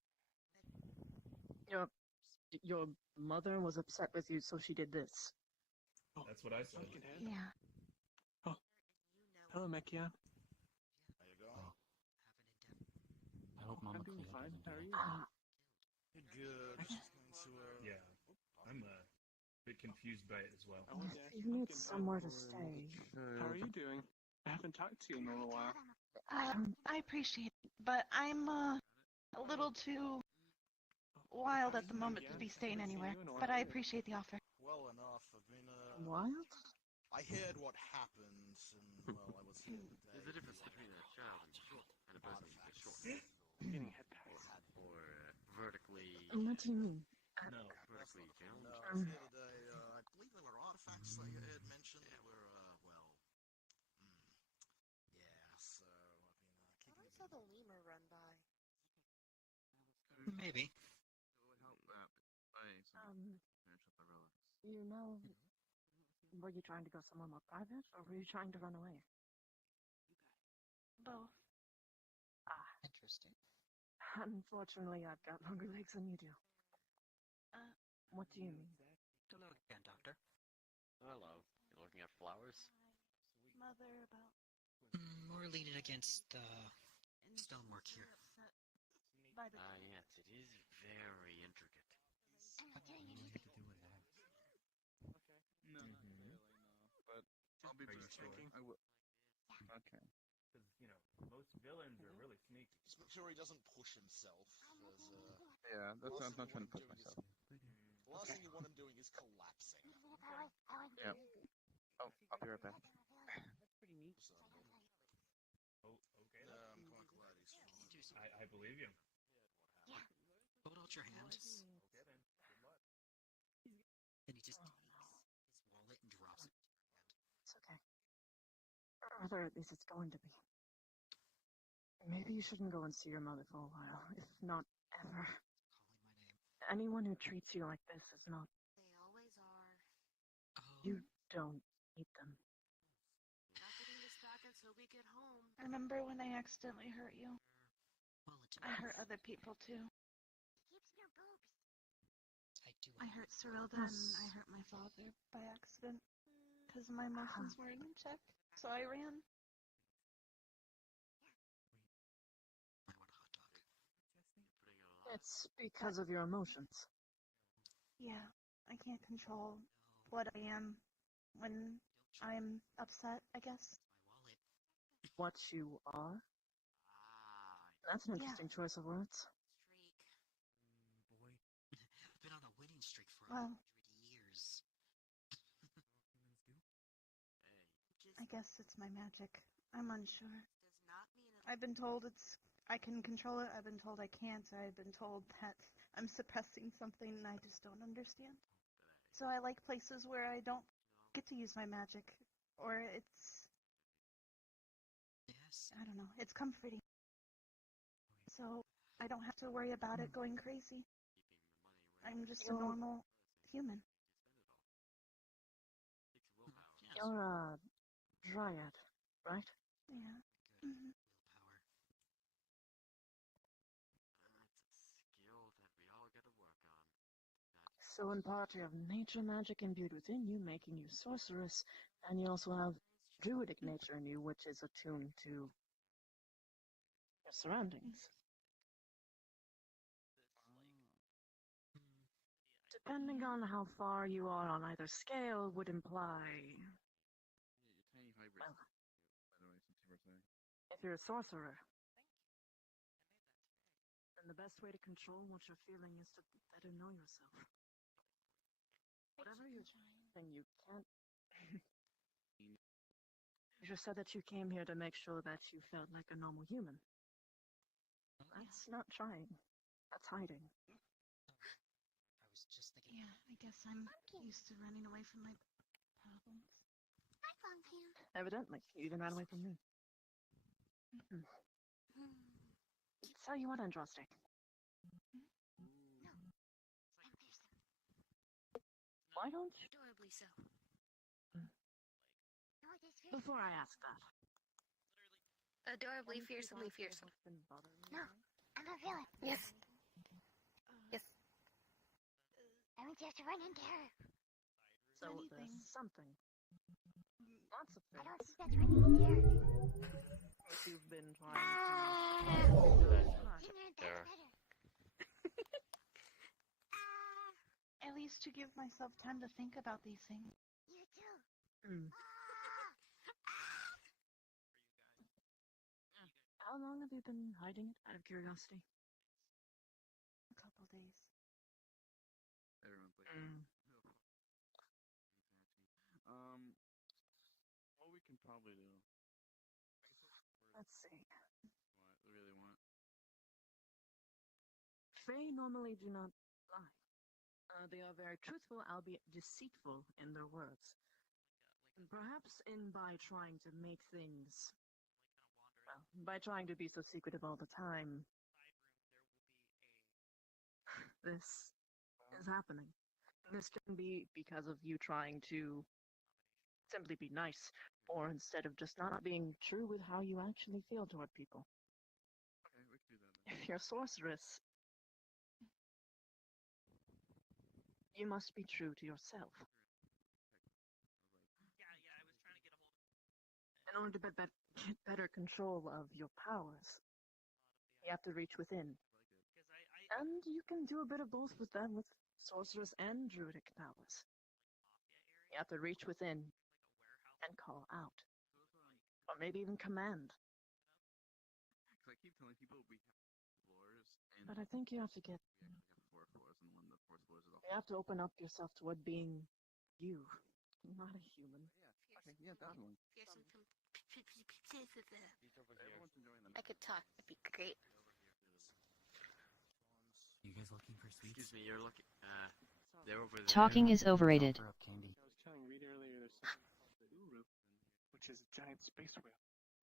Your mother was upset with you, so she did this. That's what I said. Yeah. Oh. Hello, Mekion. How you going? I hope Mama I'm doing Clea fine. doesn't How are do you? Good. Just going to, Yeah, I'm a bit confused by it as well. I wanted to ask You need Pumpkin somewhere to how- stay. How are you doing? I haven't talked to you in a little while. I appreciate it, but I'm a little too wild at the moment to be staying anywhere. But I appreciate the offer. well enough. I've been, Wild? I heard what happened, and, well, I was here today. There's a difference between a child and a person who's a short. Getting head packs. Or vertically. What do you mean? No. Vertically challenged. No, I was here today. I believe there were artifacts that you had mentioned that were, well, yeah, so I've been, I saw the lemur run by. Maybe. You know, were you trying to go somewhere more private, or were you trying to run away? Both. Interesting. Unfortunately, I've got longer legs than you do. What do you mean? Hello again, Doctor. Hello. You looking at flowers? Mother about. More leaning against the stonework here. By the Yes, it is very intricate. No. But I'll be just checking. I will. Okay. Because, most villains are really sneaky. just make sure he doesn't push himself. Yeah, that's why I'm not trying to push myself. The last thing you want him doing is collapsing. Yeah. Oh, I'll be right back. Oh, okay. I'm quite glad he's fine. I believe you. Hold out your hand. Okay then. Good luck. And he just takes his wallet and drops it. It's okay. Or at least it's going to be. Maybe you shouldn't go and see your mother for a while, if not ever. Anyone who treats you like this is not. They always are. You don't need them. Not getting this back until we get home. Remember when I accidentally hurt you? Well, it I hurt other people too. Keeps your boobs. I do. I hurt Cerilda and I hurt my father by accident. Because my emotions weren't in check. So I ran. I want a hot dog. It's because of your emotions. Yeah, I can't control what I am when I'm upset, I guess. What you are? That's an interesting choice of words. I've been on a winning streak for Well, 100 years. I guess it's my magic. I'm unsure. Does not mean it. I've been told I can control it. I've been told I can't. I've been told that I'm suppressing something and I just don't understand. So I like places where I don't get to use my magic. Or it's... Yes. I don't know. It's comforting. So I don't have to worry about it going crazy. I'm just a normal human. You're a dryad, right? Yeah. Skill Mm-hmm. that we all gotta work on. So in part you have nature magic imbued within you, making you sorceress, and you also have druidic nature in you, which is attuned to your surroundings. Depending on how far you are on either scale would imply... Well, if you're a sorcerer, then the best way to control what you're feeling is to better know yourself. Whatever you're trying, you can't... You just said that you came here to make sure that you felt like a normal human. That's not trying. That's hiding. I was just thinking. Yeah, I guess I'm used to running away from my problems. Evidently, you even ran away from me. So you want Andraste? Why don't you? Adorably so. Before I ask that. Adorably, fearsomely fearsome. No, I'm not feeling. Yes. Yes. I want you to run into her. So there's something. Lots of I things. don't think that's running into her. That you've been trying to. There. At least to give myself time to think about these things. You too. How long have you been hiding it, out of curiosity? A couple days. Everyone plays. What we can probably do. Let's see. What we really want. Fae normally do not lie. They are very truthful, albeit deceitful in their words. And perhaps by trying to make things... Well, by trying to be so secretive all the time... This is happening. This can be because of you trying to simply be nice, or instead of just not being true with how you actually feel toward people. Okay, we can do that then. If you're a sorceress, you must be true to yourself. In order to get better control of your powers, you have to reach within. And you can do a bit of both with them, with sorceress and druidic powers. You have to reach within and call out. Or maybe even command. Because I keep telling people we have floors, and But I think you have to get... we actually have 4 floors, and one of the 4 floors is You have to open up yourself toward being you, not a human. Yeah, okay, yeah, definitely. Everyone's enjoying them. I could talk. That'd be great. You guys looking for sweets? Excuse me, you're looking. They're over there. Talking is overrated. I was telling Reed earlier there's something called the Uru, which is a giant space whale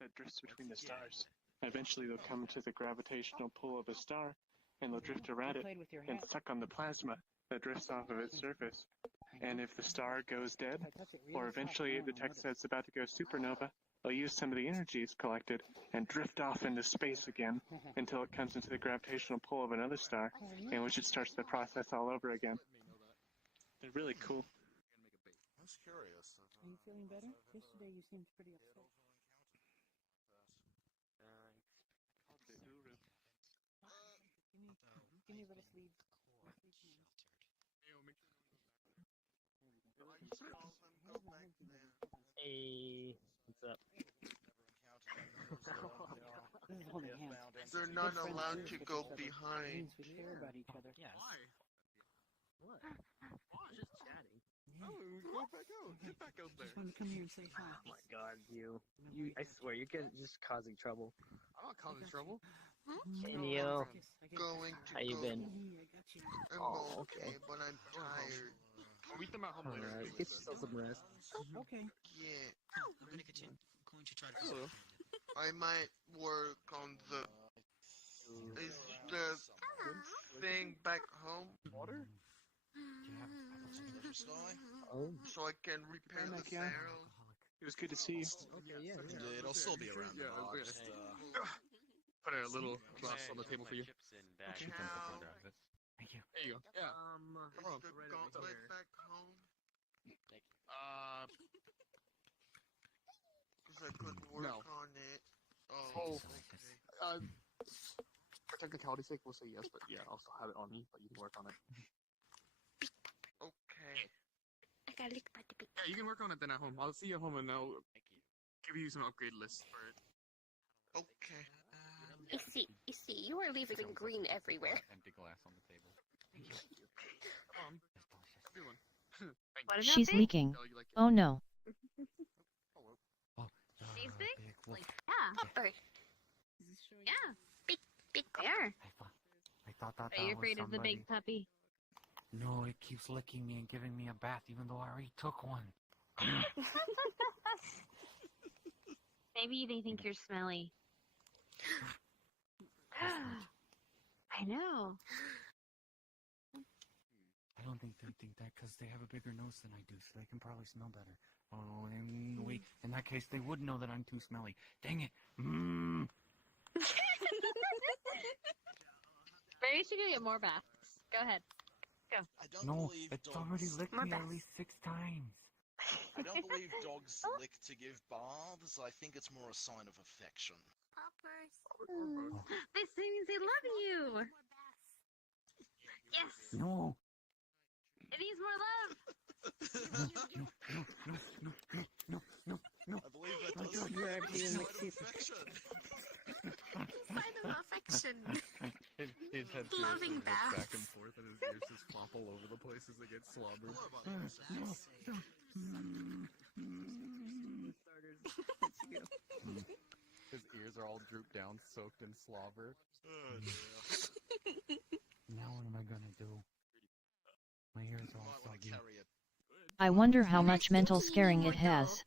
that drifts between the stars. Eventually they'll come to the gravitational pull of a star, and they'll drift around it and suck on the plasma that drifts off of its surface. And if the star goes dead, or eventually the tech says it's about to go supernova, they'll use some of the energy it's collected and drift off into space again until it comes into the gravitational pull of another star, in which it starts the process all over again. They're really cool. I was curious. Are you feeling better? Yesterday you seemed pretty upset. Give me a little sleeve. Hey, what's up? This is holding hands. They're not allowed to go behind. We care about each other. Yes. Why? What? Just chatting. Oh, go back out. Get back out there. Just wanted to come here and say hi. Oh my god, you. I swear, you're just causing trouble. I'm not causing trouble. Hey, Neo. Going to How you go. been? I'm Oh, okay, but I'm tired. I'll meet them at home later. Alright, get yourself some rest. Okay. Yeah. I'm going to try to Hello. I might work on the. Is the thing back home? Water? Oh. So I can repair the barrel. It was good to see you. Okay, yeah. Indeed, I'll still be around. Yeah, I'll okay. just, Put a little glass on the table for you. Okay. Thank you. There you go. Yeah. Is Come on. the gauntlet back home? Because I could work No. on it. Oh. Okay. For technicality's sake, we'll say yes, but yeah, I'll still have it on me, but you can work on it. Okay. I gotta lick my dick. Yeah, you can work on it then at home. I'll see you at home and I'll give you some upgrade lists for it. Okay. You see, you are leaving green everywhere. Empty glass on the table. Good one. What is She's that big? leaking. Oh no. She's big? Yeah. Bird. Yeah. Big There. I thought that Are you was afraid of the somebody. big puppy? No, it keeps licking me and giving me a bath even though I already took one. Maybe they think you're smelly. I know. I don't think they think that because they have a bigger nose than I do, so they can probably smell better. Oh, and wait, in that case, they would know that I'm too smelly. Dang it. Maybe you should go get more baths. Go ahead. Go. No, it's already licked me at least 6 times. I don't believe dogs lick to give baths. I think it's more a sign of affection. Poppers. This means they love you. Yes. No. It needs more love. No. I believe that does God, you're actually in the kitchen. Sign of affection. His head Loving seriously looks baths. back and forth, and his ears just flop all over the place as they get slobbered. His ears are all drooped down, soaked in slobber. Now what am I gonna do? My ears are all soggy. I wonder how much mental scaring it has.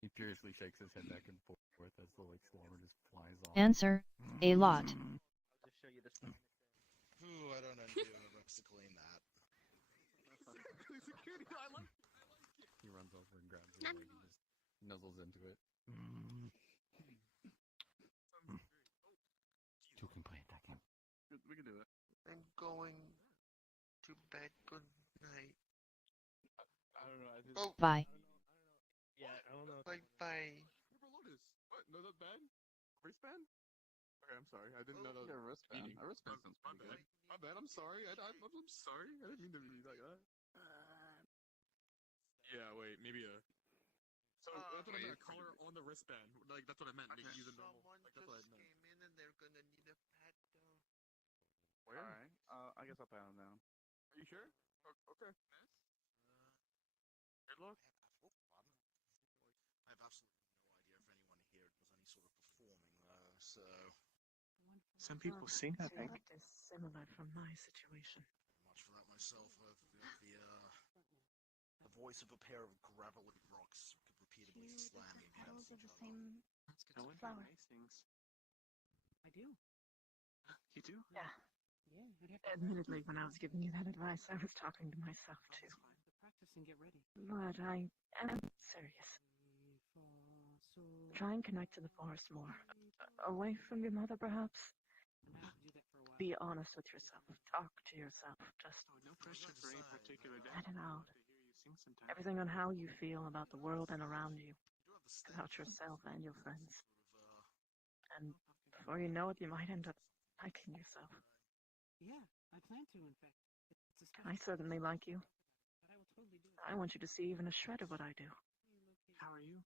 He furiously shakes his head back and forth as the slobber just flies off. Answer: a lot. Ooh, I don't know if you have to clean that. He runs over and grabs your leg and just nuzzles into it. You can play it that game. We can do that. I'm going to bed. Good night. I don't know. Bye. Yeah, I don't know. Bye. Lotus. What? No, that bad? Wristband? Okay, I'm sorry. I didn't know that was a wristband. A wristband sounds pretty good. My bad. I'm sorry. I'm sorry. I didn't mean to be like that. Yeah, wait. Maybe a. So that's what I meant. A color on the wristband. Like that's what I meant. Like use a normal. Like that's what I meant. Came in and they're gonna need a pet dog. Where? Alright. I guess I'll pat him down. Are you sure? Okay. Good luck. I have absolutely no idea if anyone here was any sort of performing though, so... Some people sing, I think. Is similar from my situation. Much for that myself. I've got the voice of a pair of gravelly rocks repeatedly slamming against each other. No wonder flower. May sings. I do. You do? Yeah. Yeah, I'd have to Admittedly, when I was giving you that advice, I was talking to myself too. practice and get ready. But I am serious. Try and connect to the forest more. Away from your mother, perhaps. Be honest with yourself. Talk to yourself. Just No pressure for any particular day. let it out. To hear you sing sometime. Everything on how you feel about the world and around you. About yourself and your friends. And before you know it, you might end up liking yourself. Yeah, I plan to, in fact. It's a I certainly like you. but I will totally do it. I want you to see even a shred of what I do. How are you?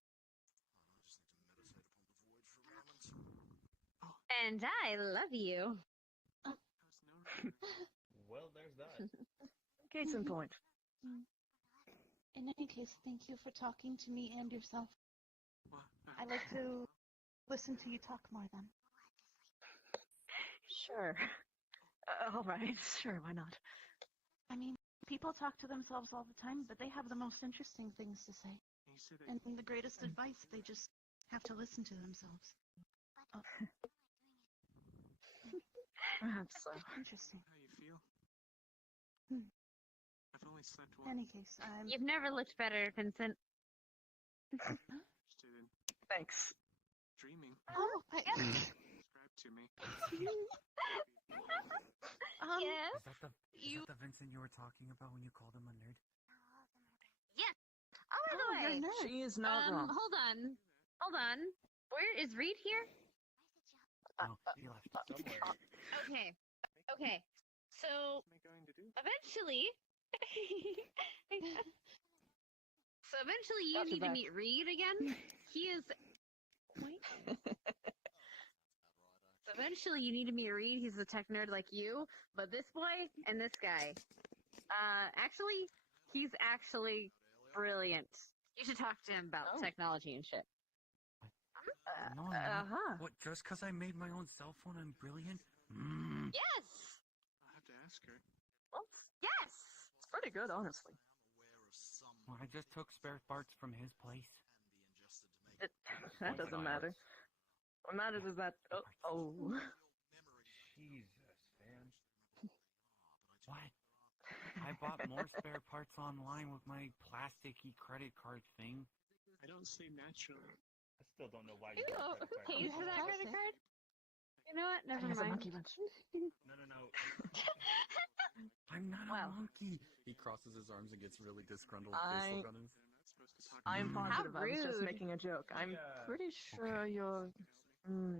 And I love you. Well, there's that. Case in point. In any case, thank you for talking to me and yourself. I like to listen to you talk more then. Sure. All right. Sure, why not? I mean, people talk to themselves all the time, but they have the most interesting things to say. And the greatest advice, they just have to listen to themselves. Oh. Perhaps so. Interesting. How you feel? Hmm. I've only slept In well. any case, I'm You've never looked better, Vincent. Interested in Thanks. dreaming. Oh, Describe to me. Yes. Is that the Vincent you were talking about when you called him a nerd? Yes. Oh, by the way. you're a nerd. She is not wrong. Hold on. Where is Reed here? No, he left. Okay. So What's May going to do? eventually, you Gotcha need to back. meet Reed again. He is. Wait. So eventually, you need to meet Reed. He's a tech nerd like you, but this boy and this guy, actually, he's actually brilliant. You should talk to him about technology and shit. No, I'm not. What, just because I made my own cell phone, I'm brilliant? Yes. ask her. Well, yes! It's pretty good, honestly. Well, I just took spare parts from his place. That doesn't matter. What matters is that... Oh. Jesus, man. What? I bought more spare parts online with my plasticky credit card thing. I don't say naturally. I still don't know why You you know, have a credit card. pay for that credit card? You know what? Never He has a mind. monkey wrench. No. I'm not a monkey. He crosses his arms and gets really disgruntled. I- Face look on his. I'm positive How I was just rude. making a joke. I'm pretty sure you're...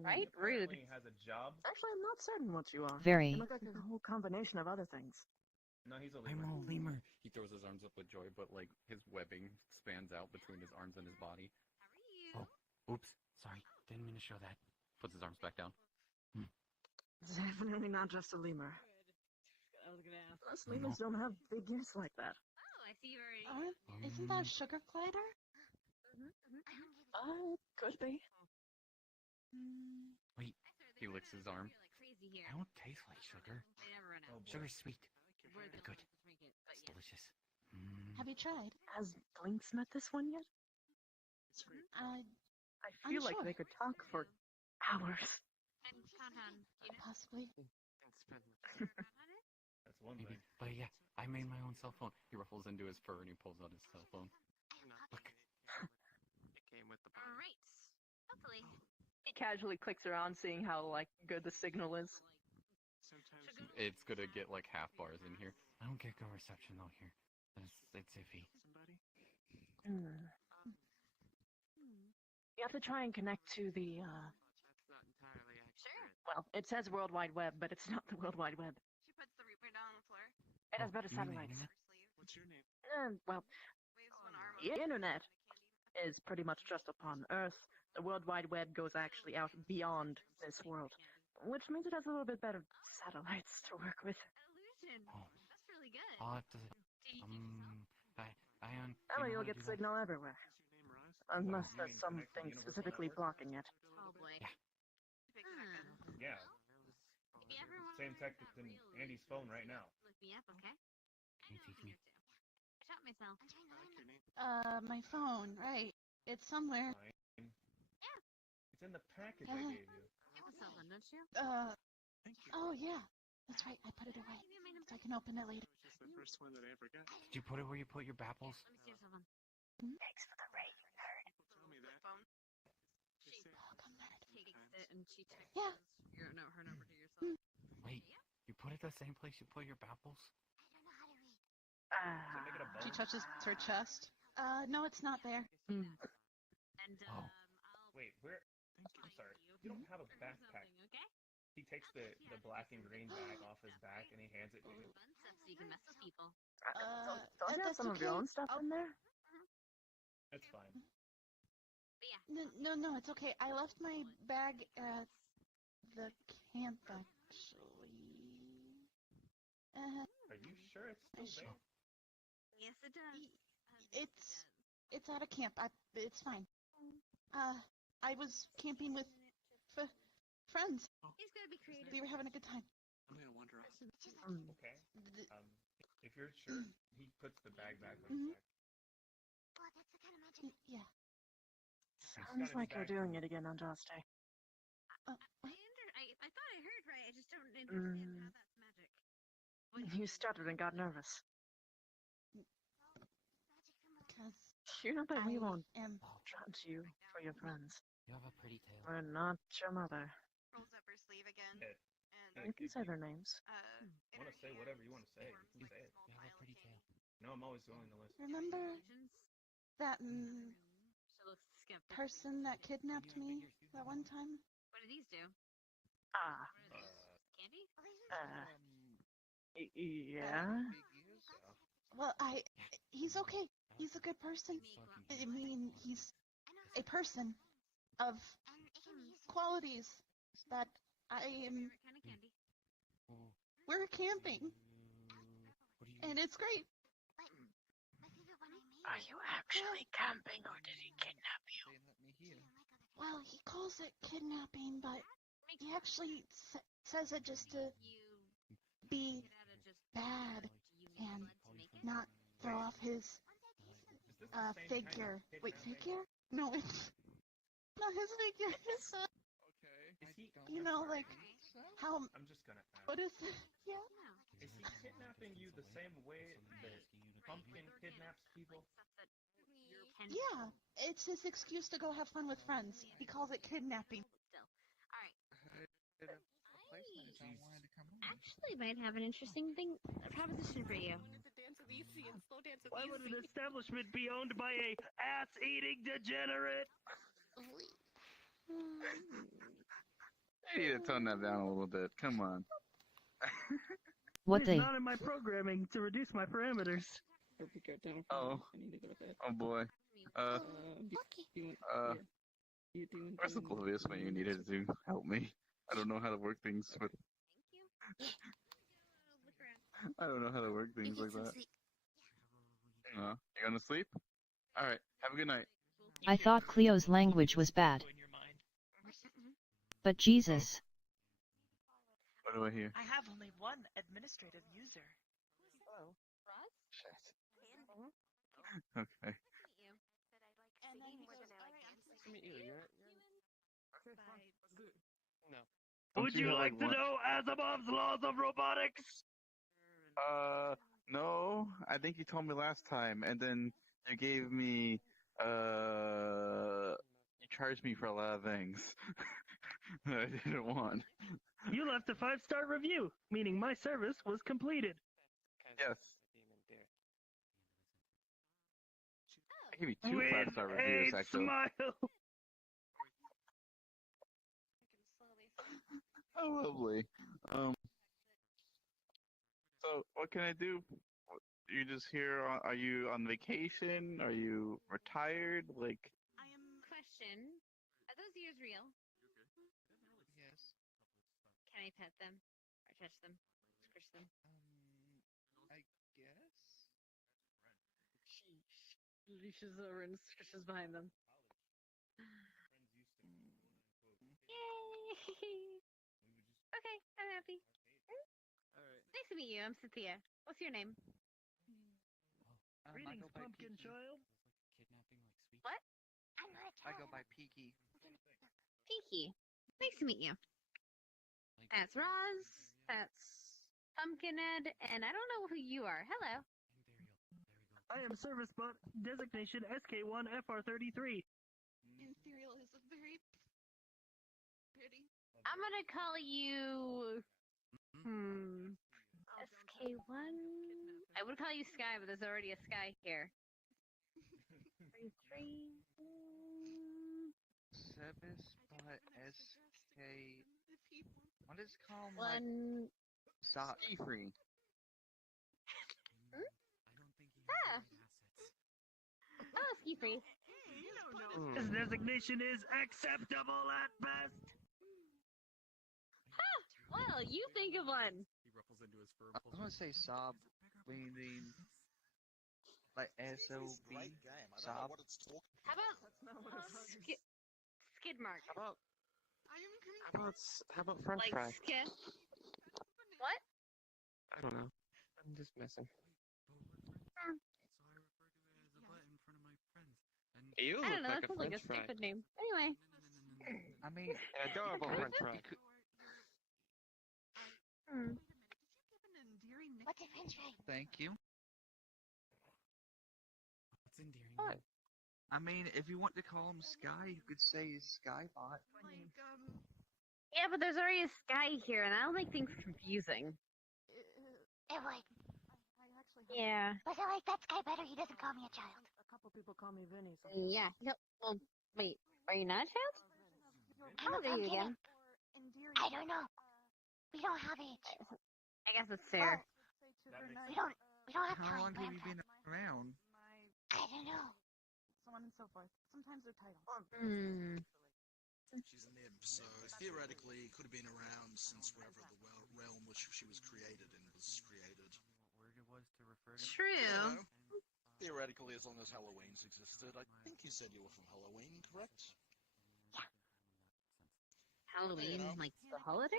Right? Rude. Apparently has a job. Actually, I'm not certain what you are. Very. You look like a whole combination of other things. No, he's a I'm lemur. a lemur. He throws his arms up with joy, but like his webbing spans out between his arms and his body. Oh, oops. Sorry. Didn't mean to show that. Puts his arms back down. Definitely not just a lemur. I was gonna ask. Most lemurs don't have big ears like that. Oh, I see you already. Isn't that a sugar glider? Could be. Wait. He licks his arm. Crazy here. I don't taste like sugar. They never run out. Sugar's sweet. We're the Good. ones that drink it, but It's yeah. delicious. Have you tried? Has Blinks met this one yet? Uh, I feel like sure. they could talk for hours. And Tauntaun, do you know? Possibly. That's one Maybe. thing. But yeah, I made my own cell phone. He ruffles into his fur and he pulls out his cell phone. Look. It came with the Great. Hopefully. He casually clicks around, seeing how like good the signal is. Sometimes It's gonna get like half bars in here. I don't get good reception though here. It's iffy. somebody. You have to try and connect to the. That's not entirely accurate. Sure. Well, it says World Wide Web, but it's not the World Wide Web. She puts the Reaper down on the floor. It has Oh, better you mean the satellites. internet? What's your name? Well, Waves one arm the internet is pretty much just upon Earth. The World Wide Web goes actually out beyond this world, which means it has a little bit better satellites to work with. Illusion. Oh. That's really good. I'll have to. That way you'll get signal everywhere. Unless You there's mean something connect to the universal specifically network? blocking it. Oh boy. Yeah. Yeah. If you ever want Same tech that's in Andy's phone right now. look me up, okay? Can you teach me? I taught myself. My phone, right. It's somewhere. Fine. Yeah. It's in the package I gave you. You have a cell phone, don't you? Thank you. Oh yeah. That's right, I put it away. So I can open it later. It was the first one that I ever got. Did you put it where you put your bapples? Let me see your cell phone. Thanks for the raid, you nerd. People tell me that. Phone. They say Welcome, nerd. Takes it and she texts Yeah. her number to your cell. Wait, you put it the same place you put your bapples? Make it a She bone. touches her chest. No, it's not there. And Oh. I'll Wait, where? I'm sorry. You don't have a backpack. something, okay? He takes the black and green bag off his back and he hands it to you. Fun stuff so you can mess with people. Don't you have that's some of your okay. own stuff in there? That's fine. But yeah. No, it's okay. I left my bag at the camp, actually. Are you sure it's still there? Yes, it does. It's at a camp. It's fine. I was camping with friends. He's gonna be creative. We were having a good time. I'm gonna wander off. Okay. If you're sure, he puts the bag back on his back. Yeah. Sounds like you're doing it again on Joss Day. I thought I heard right. I just don't understand how that's magic. You stuttered and got nervous. Because You know that we won't am judge you for your friends. You have a pretty tail. We're not your mother. Rolls up her sleeve again. You can say their names. Want to say whatever you want to say. You can say it. You have a pretty tail. No, I'm always going to list. Remember that She looks skeptical. person that kidnapped me that one time? What did these do? Candy? Yeah. Well, he's okay. He's a good person. I mean, he's a person of qualities that I am. Kind of candy. We're camping, and it's great. Are you actually camping, or did he kidnap you? Well, he calls it kidnapping, but he actually says it just to be bad and not throw off his figure. Wait, figure? No, it's not his figure. It's you know, like how. I'm just gonna ask. What is it? Yeah. Is he kidnapping you the same way that Pumpkin kidnaps people? Yeah, it's his excuse to go have fun with friends. He calls it kidnapping. Actually might have an interesting proposition for you. Why would an establishment be owned by a ass-eating degenerate? I need to tone that down a little bit. Come on. What It's they? not in my programming to reduce my parameters. Oh. Oh boy. Where's the Oblivious when you needed to help me? I don't know how to work things with. I don't know how to work things like that. You gonna sleep? Alright, have a good night. I thought Cleo's language was bad. But Jesus. What do I hear? I have only one administrative user. Hello. Shit. Okay. Nice to meet you. You're okay, fine. Let's do it. No. Would you like to know Asimov's laws of robotics? No. I think you told me last time, and then you gave me, you charged me for a lot of things that I didn't want. You left a 5-star review, meaning my service was completed. Yes. I gave you 2 With 5-star reviews, a actually. smile. Oh, lovely. So what can I do? You just here? Are you on vacation? Are you retired? Like, Question: are those ears real? Yes. Can I pet them or touch them, squish them? I guess. She reaches over and squishes behind them. Yay! Okay, I'm happy. Alright. Nice to meet you. I'm Cynthia. What's your name? Greetings, pumpkin child. What? I go by Peaky. Peaky. Nice to meet you. That's Roz. That's Pumpkinhead, and I don't know who you are. Hello. I am service bot designation SK1FR33. Ethereal is a very pretty. I'm gonna call you. SK1. I would call you Sky, but there's already a Sky here. 33. Service by SK. What is it called? One. Ski free. Ah. Oh, ski free. His designation is acceptable at best. Huh. Well, you think of one. He ruffles into his fur. I was gonna say Sob, meaning like SOB. Sob. How about skid mark? How about French Like fry? skid? What? I don't know. I'm just messing. You I don't look know. like That a sounds like a French fry. stupid name. Anyway. I mean, An adorable French fry. What's a french fry? Thank you. What's endearing? What? I mean, if you want to call him Sky, you could say Skybot. Yeah, but there's already a Sky here, and that'll make things confusing. It would. Yeah. But I like that guy better. He doesn't call me a child. A couple people call me Vinny. Yeah. Yep. Well, wait. Are you not a child? How old are you again? I don't know. We don't have age. I guess it's fair. We don't have How long time. have you been around? I don't know. So on and so forth. Sometimes they're titles. She's a nib, so theoretically it could have been around since wherever the realm which she was created in was created. True. You know, theoretically, as long as Halloween's existed. I think you said you were from Halloween, correct? Halloween, like the holiday?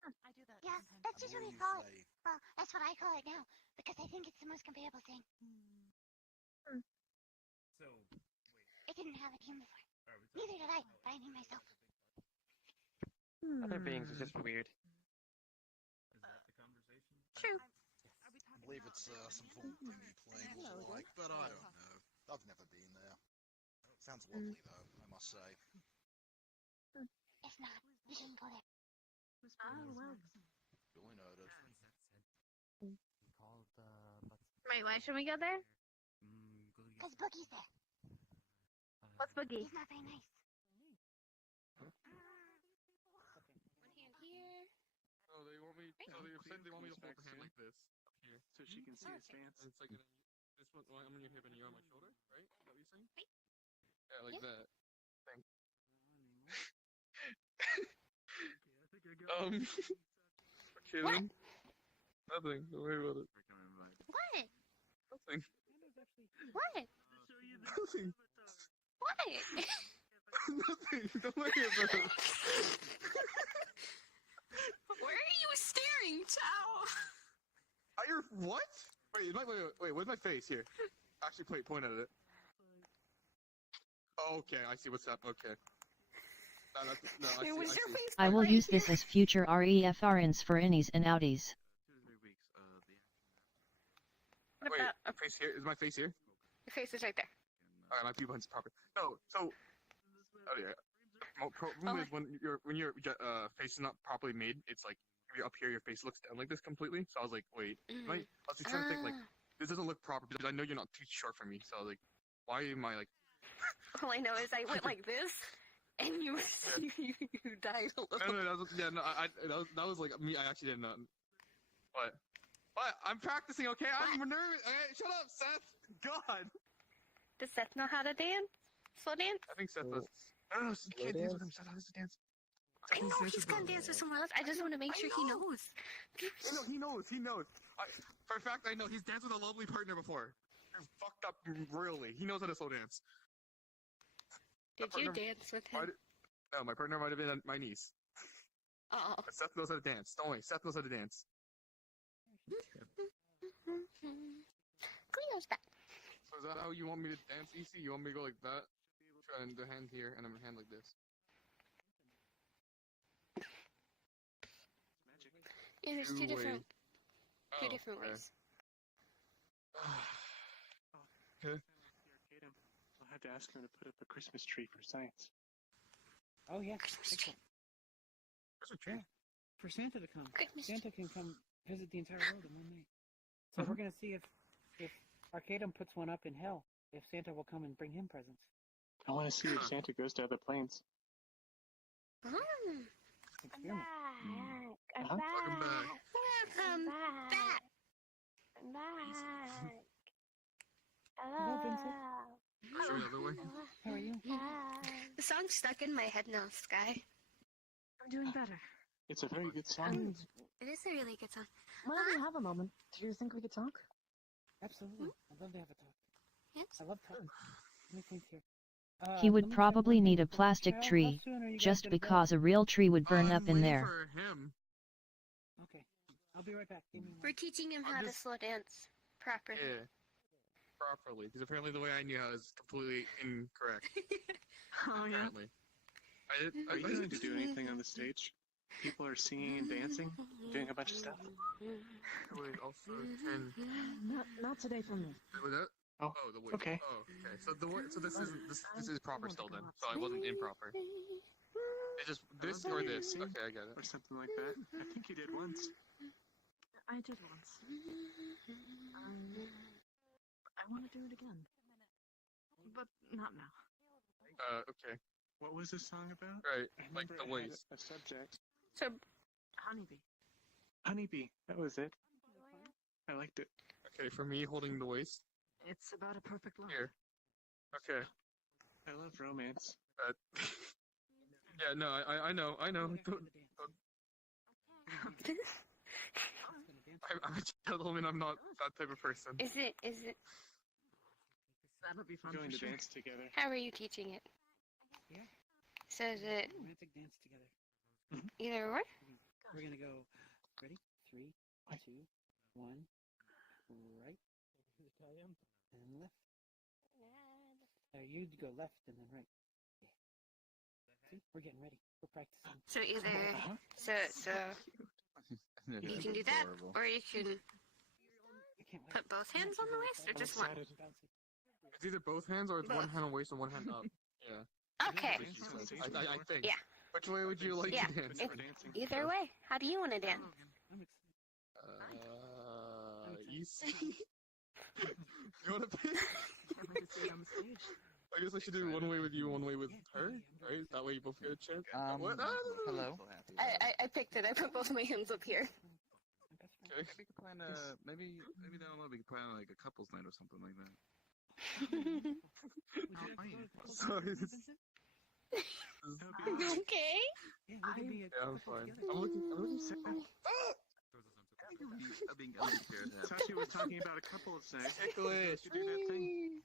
I do that. Yes, sometimes. that's just what we call it. Well, that's what I call it now, because I think it's the most comparable thing. So, I didn't have a team before. Neither did I, but I named myself. Other beings is just weird. is that the conversation? True. I believe it's some form of thingy playing or like, but I don't know. I've never been there. Sounds lovely though, I must say. If not, we shouldn't go there. Oh, well. Duly noted. Called, Wait, why should we go there? Because Boogie's there. What's Boogie? He's not very nice. One hand here. Oh, they want me. Oh, they said they want me to hold the hand like this up here, so she can see his dance. And it's like this one. I'm on your hip and you're on my shoulder, right? Is that what you're saying? Yeah, like that. Thanks. Okay what? then. Nothing. Don't worry about it. What? Nothing. What? Nothing. What? Nothing. Don't worry about it. Where are you staring, Chow? Are you what? Wait. Where's my face here? Actually, point at it. Okay, I see what's up. Okay. No, I see. I will use this as future reference for innies and outies. Wait, face here? Is my face here? Your face is right there. Alright, my viewpoint's proper. No, so... Oh yeah. Problem is when your face is not properly made, it's like, if you're up here, your face looks down like this completely. So I was like, wait, I was just trying to think, like, this doesn't look proper, because I know you're not too short for me, so I was like, why am I like... All I know is I went like this, and you died a little. That was like me. I actually didn't know. But I'm practicing. Okay, I'm nervous. Okay, shut up, Seth. God. Does Seth know how to dance? Slow dance? I think Seth does. No, you can't dance with him. Seth has to dance. I know he's gonna dance with someone else. I just want to make sure he knows. He knows. For a fact, I know he's danced with a lovely partner before. You're fucked up royally. He knows how to slow dance. Did you dance with him? No, my partner might have been my niece. Oh. But Seth knows how to dance. Don't worry, Seth knows how to dance. Cleo's back. So is that how you want me to dance, EC? You want me to go like that? And the hand here, and then the hand like this. Yeah, there's two different ways. Okay. Arcadum. I'll have to ask him to put up a Christmas tree for science. Oh yeah. Christmas tree. Yeah. For Santa to come. Santa can come visit the entire world in one night. So we're gonna see if Arcadum puts one up in hell, if Santa will come and bring him presents. I want to see if Santa goes to other planes. Experiment. I'm back. Welcome back. Welcome back. I'm back. Hello, Vincent. Show me the other way. How are you? The song's stuck in my head now, Sky. I'm doing better. It's a very good song. It is a really good song. Whenever you have a moment, do you think we could talk? Absolutely. I'd love to have a talk. Yes. I love talking. Let me think here. He would probably need a plastic tree, just because a real tree would burn up in there. For him. Okay. I'll be right back. Give me We're teaching him how to slow dance properly. Yeah. Properly, because apparently the way I knew how is completely incorrect. Oh yeah. Apparently. Are you going to do anything on the stage? People are singing and dancing, doing a bunch of stuff. Wait, also 10. Not today for me. Was that? Oh, the wait. okay. Oh, okay. So this is proper still then. So I wasn't improper. It's just this or this. Okay, I got it. Or something like that. I think you did once. I did once. I want to do it again. But not now. Okay. What was this song about? Right, like the waist. A subject. So, Honeybee. Honeybee. That was it. I liked it. Okay, for me holding the waist. It's about a perfect love. Here. Okay. I love romance. Yeah, no, I know. I'm a gentleman. I'm not that type of person. Is it? That'll be fun. Going for to sure. dance together. How are you teaching it? Yeah. So is it Romantic dance together. either or? We're gonna go. Ready? 3, 2, 1. Right. And left. You go left and then right. See, we're getting ready. We're practicing. So either so you can do that, or you can put both hands on the waist, or just one. It's either both hands or it's one hand on waist and one hand up. Yeah. Okay. I think. Yeah. Which way would you like Yeah. to dance? Either way. How do you want to dance? East. You want to pick? I guess I should do one way with you, one way with her, right? That way you both get a chance. What? Hello. I picked it. I put both my hands up here. Okay. We could plan maybe down the road we could plan like a couples night or something like that. Sorry. Okay. Yeah, I'm fine. I'm looking. Sashi was talking about a couple's night. Ticklish. You do that thing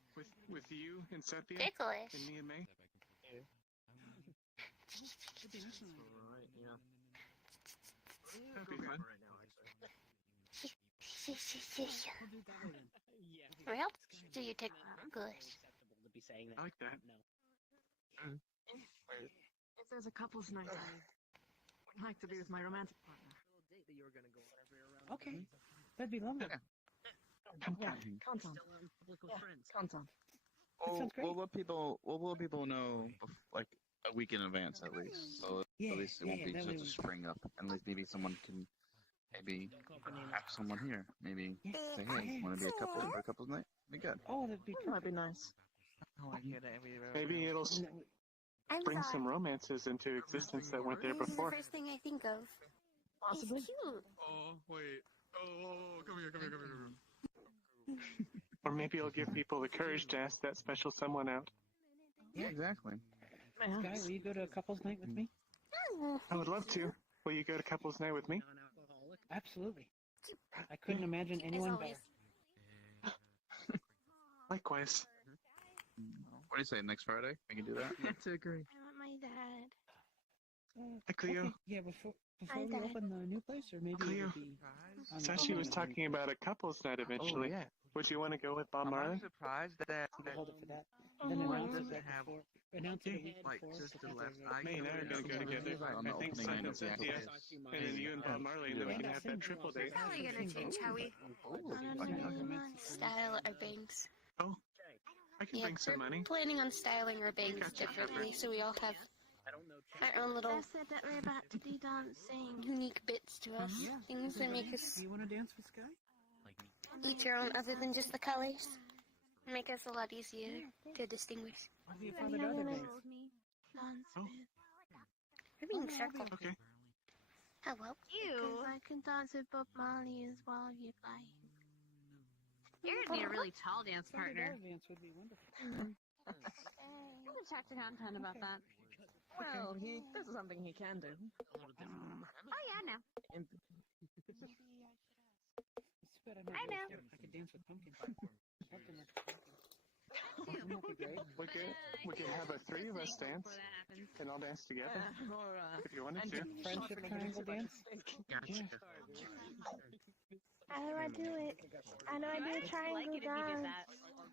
with you and Cynthia Ticklish. and me and May. Alright, yeah. That'd be fun. Well, do you take good? I like that. If there's a couple's night, I'd like to be with my romantic partner. Okay. That'd be lovely. Content. Content. We'll let people know like a week in advance at least, so at least it won't be such a spring up, and at least maybe someone can maybe have someone here. Maybe say, hey, want to be a couple for a couple's night? Be good. Oh, that'd be nice. Maybe it'll bring some romances into existence that weren't there This is the before. first thing I think of. Possibly. It's cute. Oh, wait. Oh, come here. Or maybe it'll give people the courage to ask that special someone out. Yeah, exactly. Sky, will you go to a couple's night with me? I would love to. Will you go to couple's night with me? Absolutely. I couldn't imagine anyone better. Likewise. What do you say, next Friday? We can do that? I have to agree. I want my dad. Hi, Cleo. Okay, yeah, before Hi, we Dad. open the new place, or maybe Cleo. it'll be... on the Sashi was phone. talking about a couple's night eventually. yeah. Would you want to go with Bob I'm Marley? surprised that We'll hold it for that. And then announce it right before. Announce it a week like before. just so the left people- eye. May and I are going to go together. On the I think opening Sun night and of the Cynthia, actual and then you and Bob Marley, and then we can have that triple date. Probably gonna change how we style our bangs. Oh, I can Yeah, bring some we're money. planning on styling our bangs Gotcha. differently, so we all have our own little said that we're about to do dancing. unique bits to us. Yeah. Things that make us Do you want to dance with Sky? each our own other than just the colors. Make us a lot easier to distinguish. What do you father daughter dance? Oh, We're being circled. okay. How well? Because I can dance with Bob Marley as well, if you'd like. You're gonna need a really tall dance Father partner. daughter dance would be wonderful. I'm gonna talk to Content about that. Well, this is something he can do. Oh yeah, I know. It's good, I know. I could dance with pumpkin. Pumpkin with pumpkin. Wouldn't that be great? We could have a three of us dance, Before that happens. and I'll dance together if you wanted to. Friendship triangle dance? Gotcha. How do I do it? How do I do a Like triangle it if you did dance? that.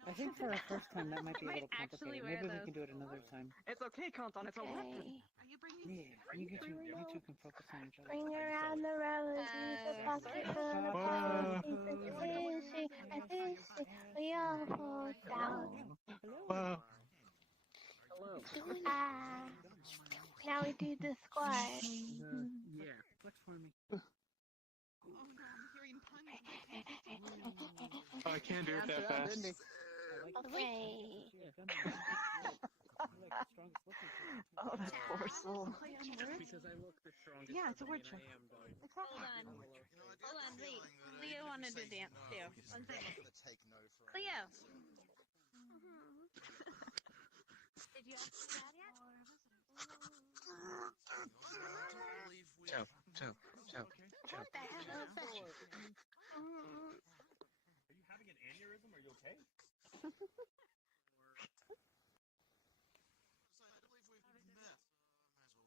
I think for our first time that might be a Might little actually complicated. wear Maybe we those. can do it another time. It's okay, Content. It's a weapon. Okay. Yeah, you two can focus on each other. Bring around the roses, a basket full of Whoa. flowers, and fishy, we all fall down. Whoa. Ah, now we do the squat. Yeah. Flex for me. Oh, I can't do it that fast. Okay. Oh, that poor soul. Because I look the strongest. Yeah, it's a word than I trick. am, though. Hold on. Hold on, wait. Cleo wanted to dance too. One second. Cleo. Did you ask your dad yet? Ciao. What the hell is that? Are you having an aneurysm? Are you okay?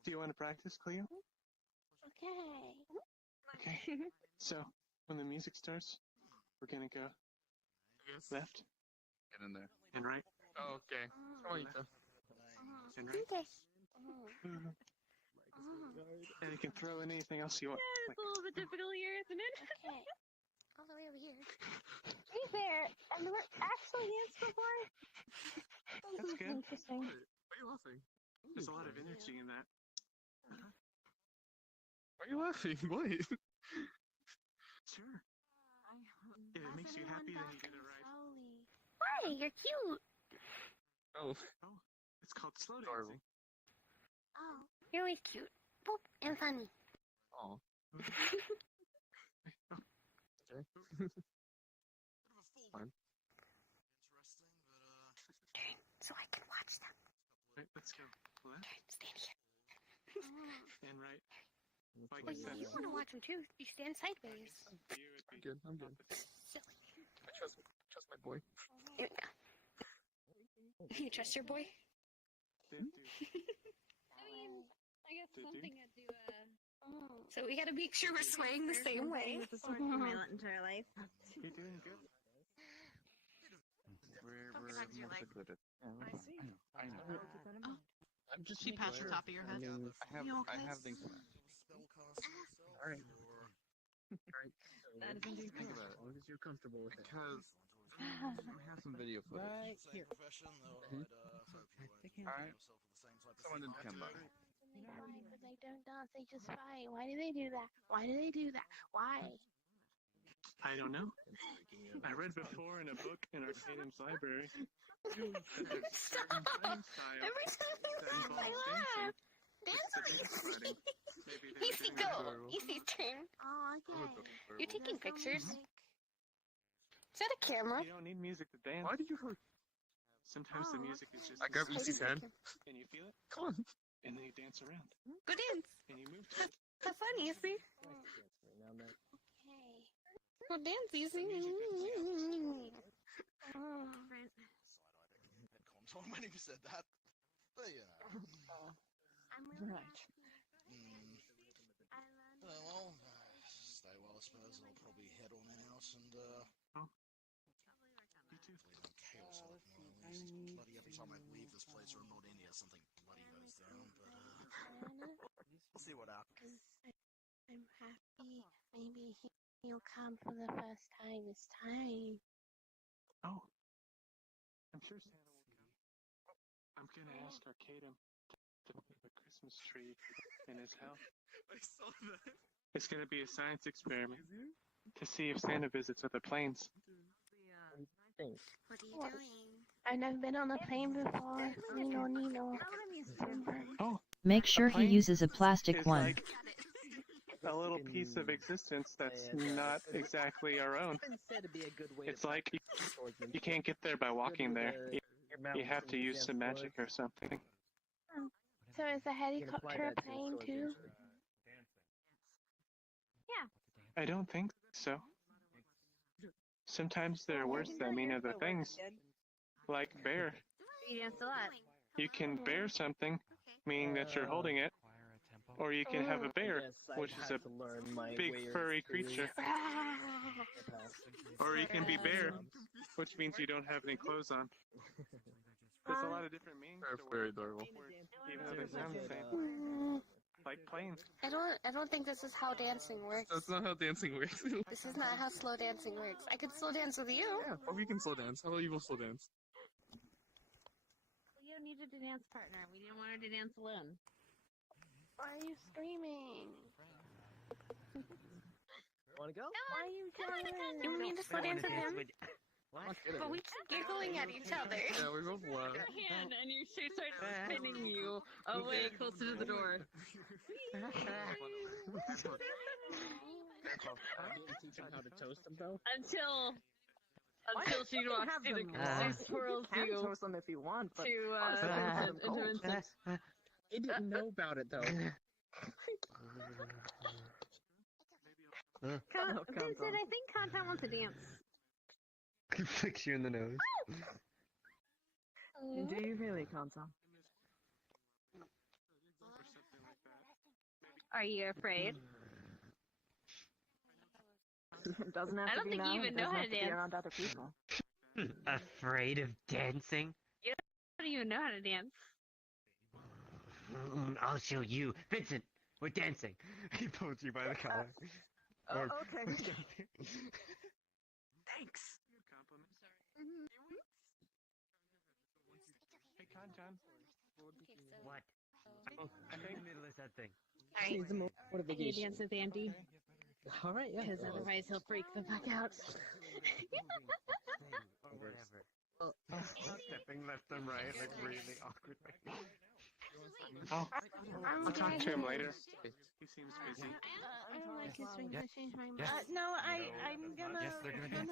Do you want to practice, Cleo? Okay. Okay. So, when the music starts, we're gonna go left Get in there. and right. Oh, okay. Come on, Ita. And right. Okay. And you can throw in anything else you want. It's a little bit difficult here, isn't it? Okay. All the way over here. To be fair, I've never actually danced before. That's good. Interesting. Why are you laughing? There's a lot of energy in that. Why are you laughing? What? Sure. If it makes you happy, then you get it right. Why? You're cute. Oh. Oh, it's called slow Adorable. dancing. Oh. You're always cute. Boop. And funny. Oh. Okay. Fine. Turn so I can watch them. Right, let's go. Left Turn. Stand here. and right. Oh, you want to watch them too. You stand sideways. I'm good. I'm good. Silly. I trust my boy. You trust your boy? I mean, I guess something had to, So we gotta make sure we're swaying the same way. With the sword for my entire life. You're doing good. We're Sometimes you're more like, secluded. I see. I know. I'm just She passed the top of your head. I have things to Alright. Alright. That is indeed think cool. about it. As long as you're comfortable with it. Because we have some video footage. Right here. Alright. Someone didn't come by. Because they don't dance, they just fight. Why do they do that? Why do they do that? Why? I don't know. I read before in a book in Arcadum's library that there's certain fighting styles Every time you that laugh, I involve laugh. dancing. Dance, Maybe Easy they're go. doing Easy's turn. Oh, okay. You're taking pictures. Is that a camera? You don't need music to dance. Why did you hurt? Sometimes the music is just. I grab Easy's hand. And you feel it, Come on. and then you dance around, Go dance. and you move to it. Have fun, Easy. Go dance, Easy. Contour when you said that. But you know. I'm really Right. Well, stay well, I suppose. I'll probably head on out and, You too. hopefully not chaos like mine. At least bloody every time I leave this place or I'm not in here, something bloody goes down, but, we'll see what happens. I'm happy. Maybe he'll come for the first time this time. Oh. I'm sure Santa will come. I'm gonna ask Arcadum to put a Christmas tree in his house. I saw that. It's gonna be a science experiment to see if Santa visits other planes. What are you doing? I've never been on a plane before. Nino. Oh. Make sure he plane uses a plastic is one. like a little piece of existence that's not exactly our own. It's like you can't get there by walking there. You have to use some magic or something. So is the helicopter a plane too? Yeah. I don't think so. Sometimes they're worse than mean other things, like bear. You danced a lot. You can bear something, meaning that you're holding it, or you can have a bear, which is a big furry creature. Or you can be bear, which means you don't have any clothes on. There's a lot of different meanings to Very words, adorable. even though they sound the same. Like planes. I don't think this is how dancing works. That's not how dancing works. This is not how slow dancing works. I could slow dance with you. Yeah, or we can slow dance. How about you both slow dance? Leo needed a dance partner. We didn't want her to dance alone. Why are you screaming? Wanna go? Why are you jealous? You want me to slow dance with him? But we keep giggling at each other. Yeah, we're both Your loud. hand and your she starts spinning you away closer to the door. Teach him how to toast them though. Until she walks to the she twirls You you can toast them if you want, but to into instant. He didn't know about it though. Vincent, I think Content wants to dance. He flicks you in the nose. do you really, Kansa? Are you afraid? Doesn't have I to don't be think now. you It even know doesn't how have to to be dance. around other people. Afraid of dancing? You don't even know how to dance. I'll show you. Vincent, we're dancing. He pulls you by the collar. Or- okay. Thanks. Hey, John. What? Oh, I'm in the middle of something. Alright. Needs some I need to motivation. dance with Andy. All right, yeah. Because otherwise he'll freak the fuck out. Or whatever. Stepping left and right, like really awkward. Oh, I'm I'll talk to him later. gonna- He seems busy. I don't like his ring. I changed my mind. Yes. No, I'm gonna. Yes, they're gonna dance.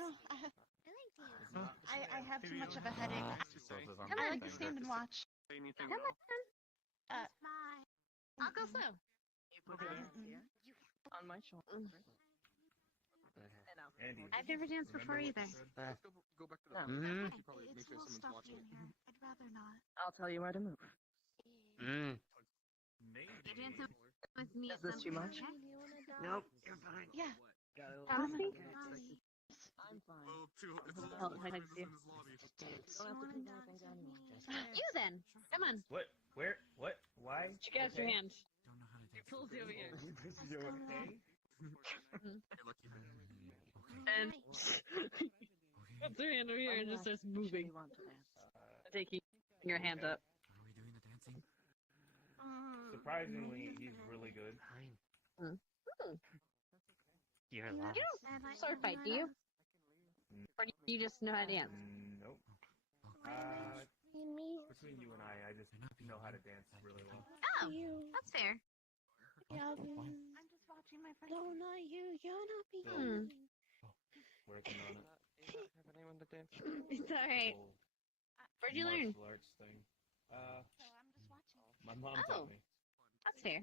No, I have too much of a headache. I like to stand and watch. Say anything Come else? on. I'll go slow. On my shoulder. Andy. I've never danced before either. Let's go back to the. Mhm. You probably make sure someone's watching. I'd rather not. I'll tell you where to move. You dance with me Is at this some too point, much? okay? Nope, you're fine. Yeah. Promise me? I'm fine. Oh, two. It's I'll hug you. You don't have to prove anything to anyone. You then. Come on. What? Where? What? Why? Check out your hand. Don't know how to dance. Pulls you over here. This is your okay? And puts her hand over here and just starts moving. Taking your hand up. Are we doing the dancing? Surprisingly, he's really good. You're You lost. don't sword fight, do you? Or do you just know how to dance? Nope. Between you and I just know how to dance really well. Oh, that's fair. I'm just watching my friend. No, not you. You're not being. Working on it. Have anyone to dance? It's alright. Whole Where'd you learn? martial arts thing. My mom Oh. taught me. That's fair.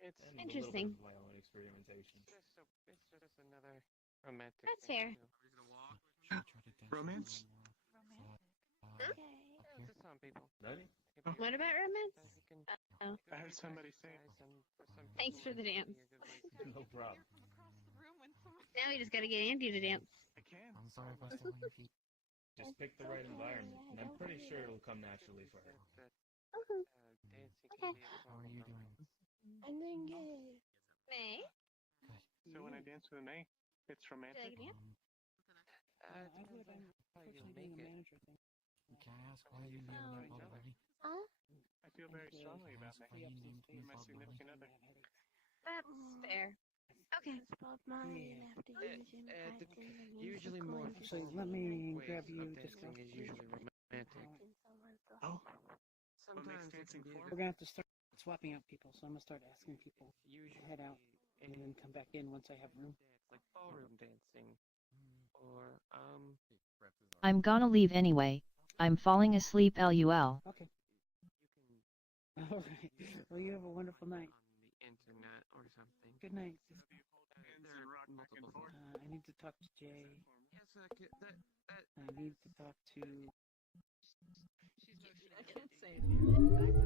It's And Interesting. A little bit of my own experimentation. it's just another romantic. That's thing fair. to do. Should we try to dance Romance? Up To some people. Nani? What about romance? Oh, I heard somebody say it. thanks for the dance. No problem. Now we just gotta get Andy to dance. I can. I'm sorry if I stole your feet. Just pick the right environment, and I'm pretty sure it'll come naturally for her. Dancing Okay. can be a How are you doing? And then gay. May? So when I dance with May, it's romantic. Did I get I would, unfortunately, being a manager thing. Can I ask why you kneeling up already? I feel very strongly about May. Why you named me You're my Bob significant Marley? other. That's fair. Okay. Bob Marley after using Usually more Actually, let me ways grab you of just dancing is usually romantic. Oh. What makes dancing form? We're gonna have to start swapping out people, so I'm gonna start asking people to head out and then come back in once I have room. Like ballroom dancing, or I'm gonna leave anyway. I'm falling asleep, lol. Okay. All right. Well, you have a wonderful night. on the internet or something. Good night. Hands and rock back and forth. I need to talk to Jay. Yes, that I need to talk to. I can't say it.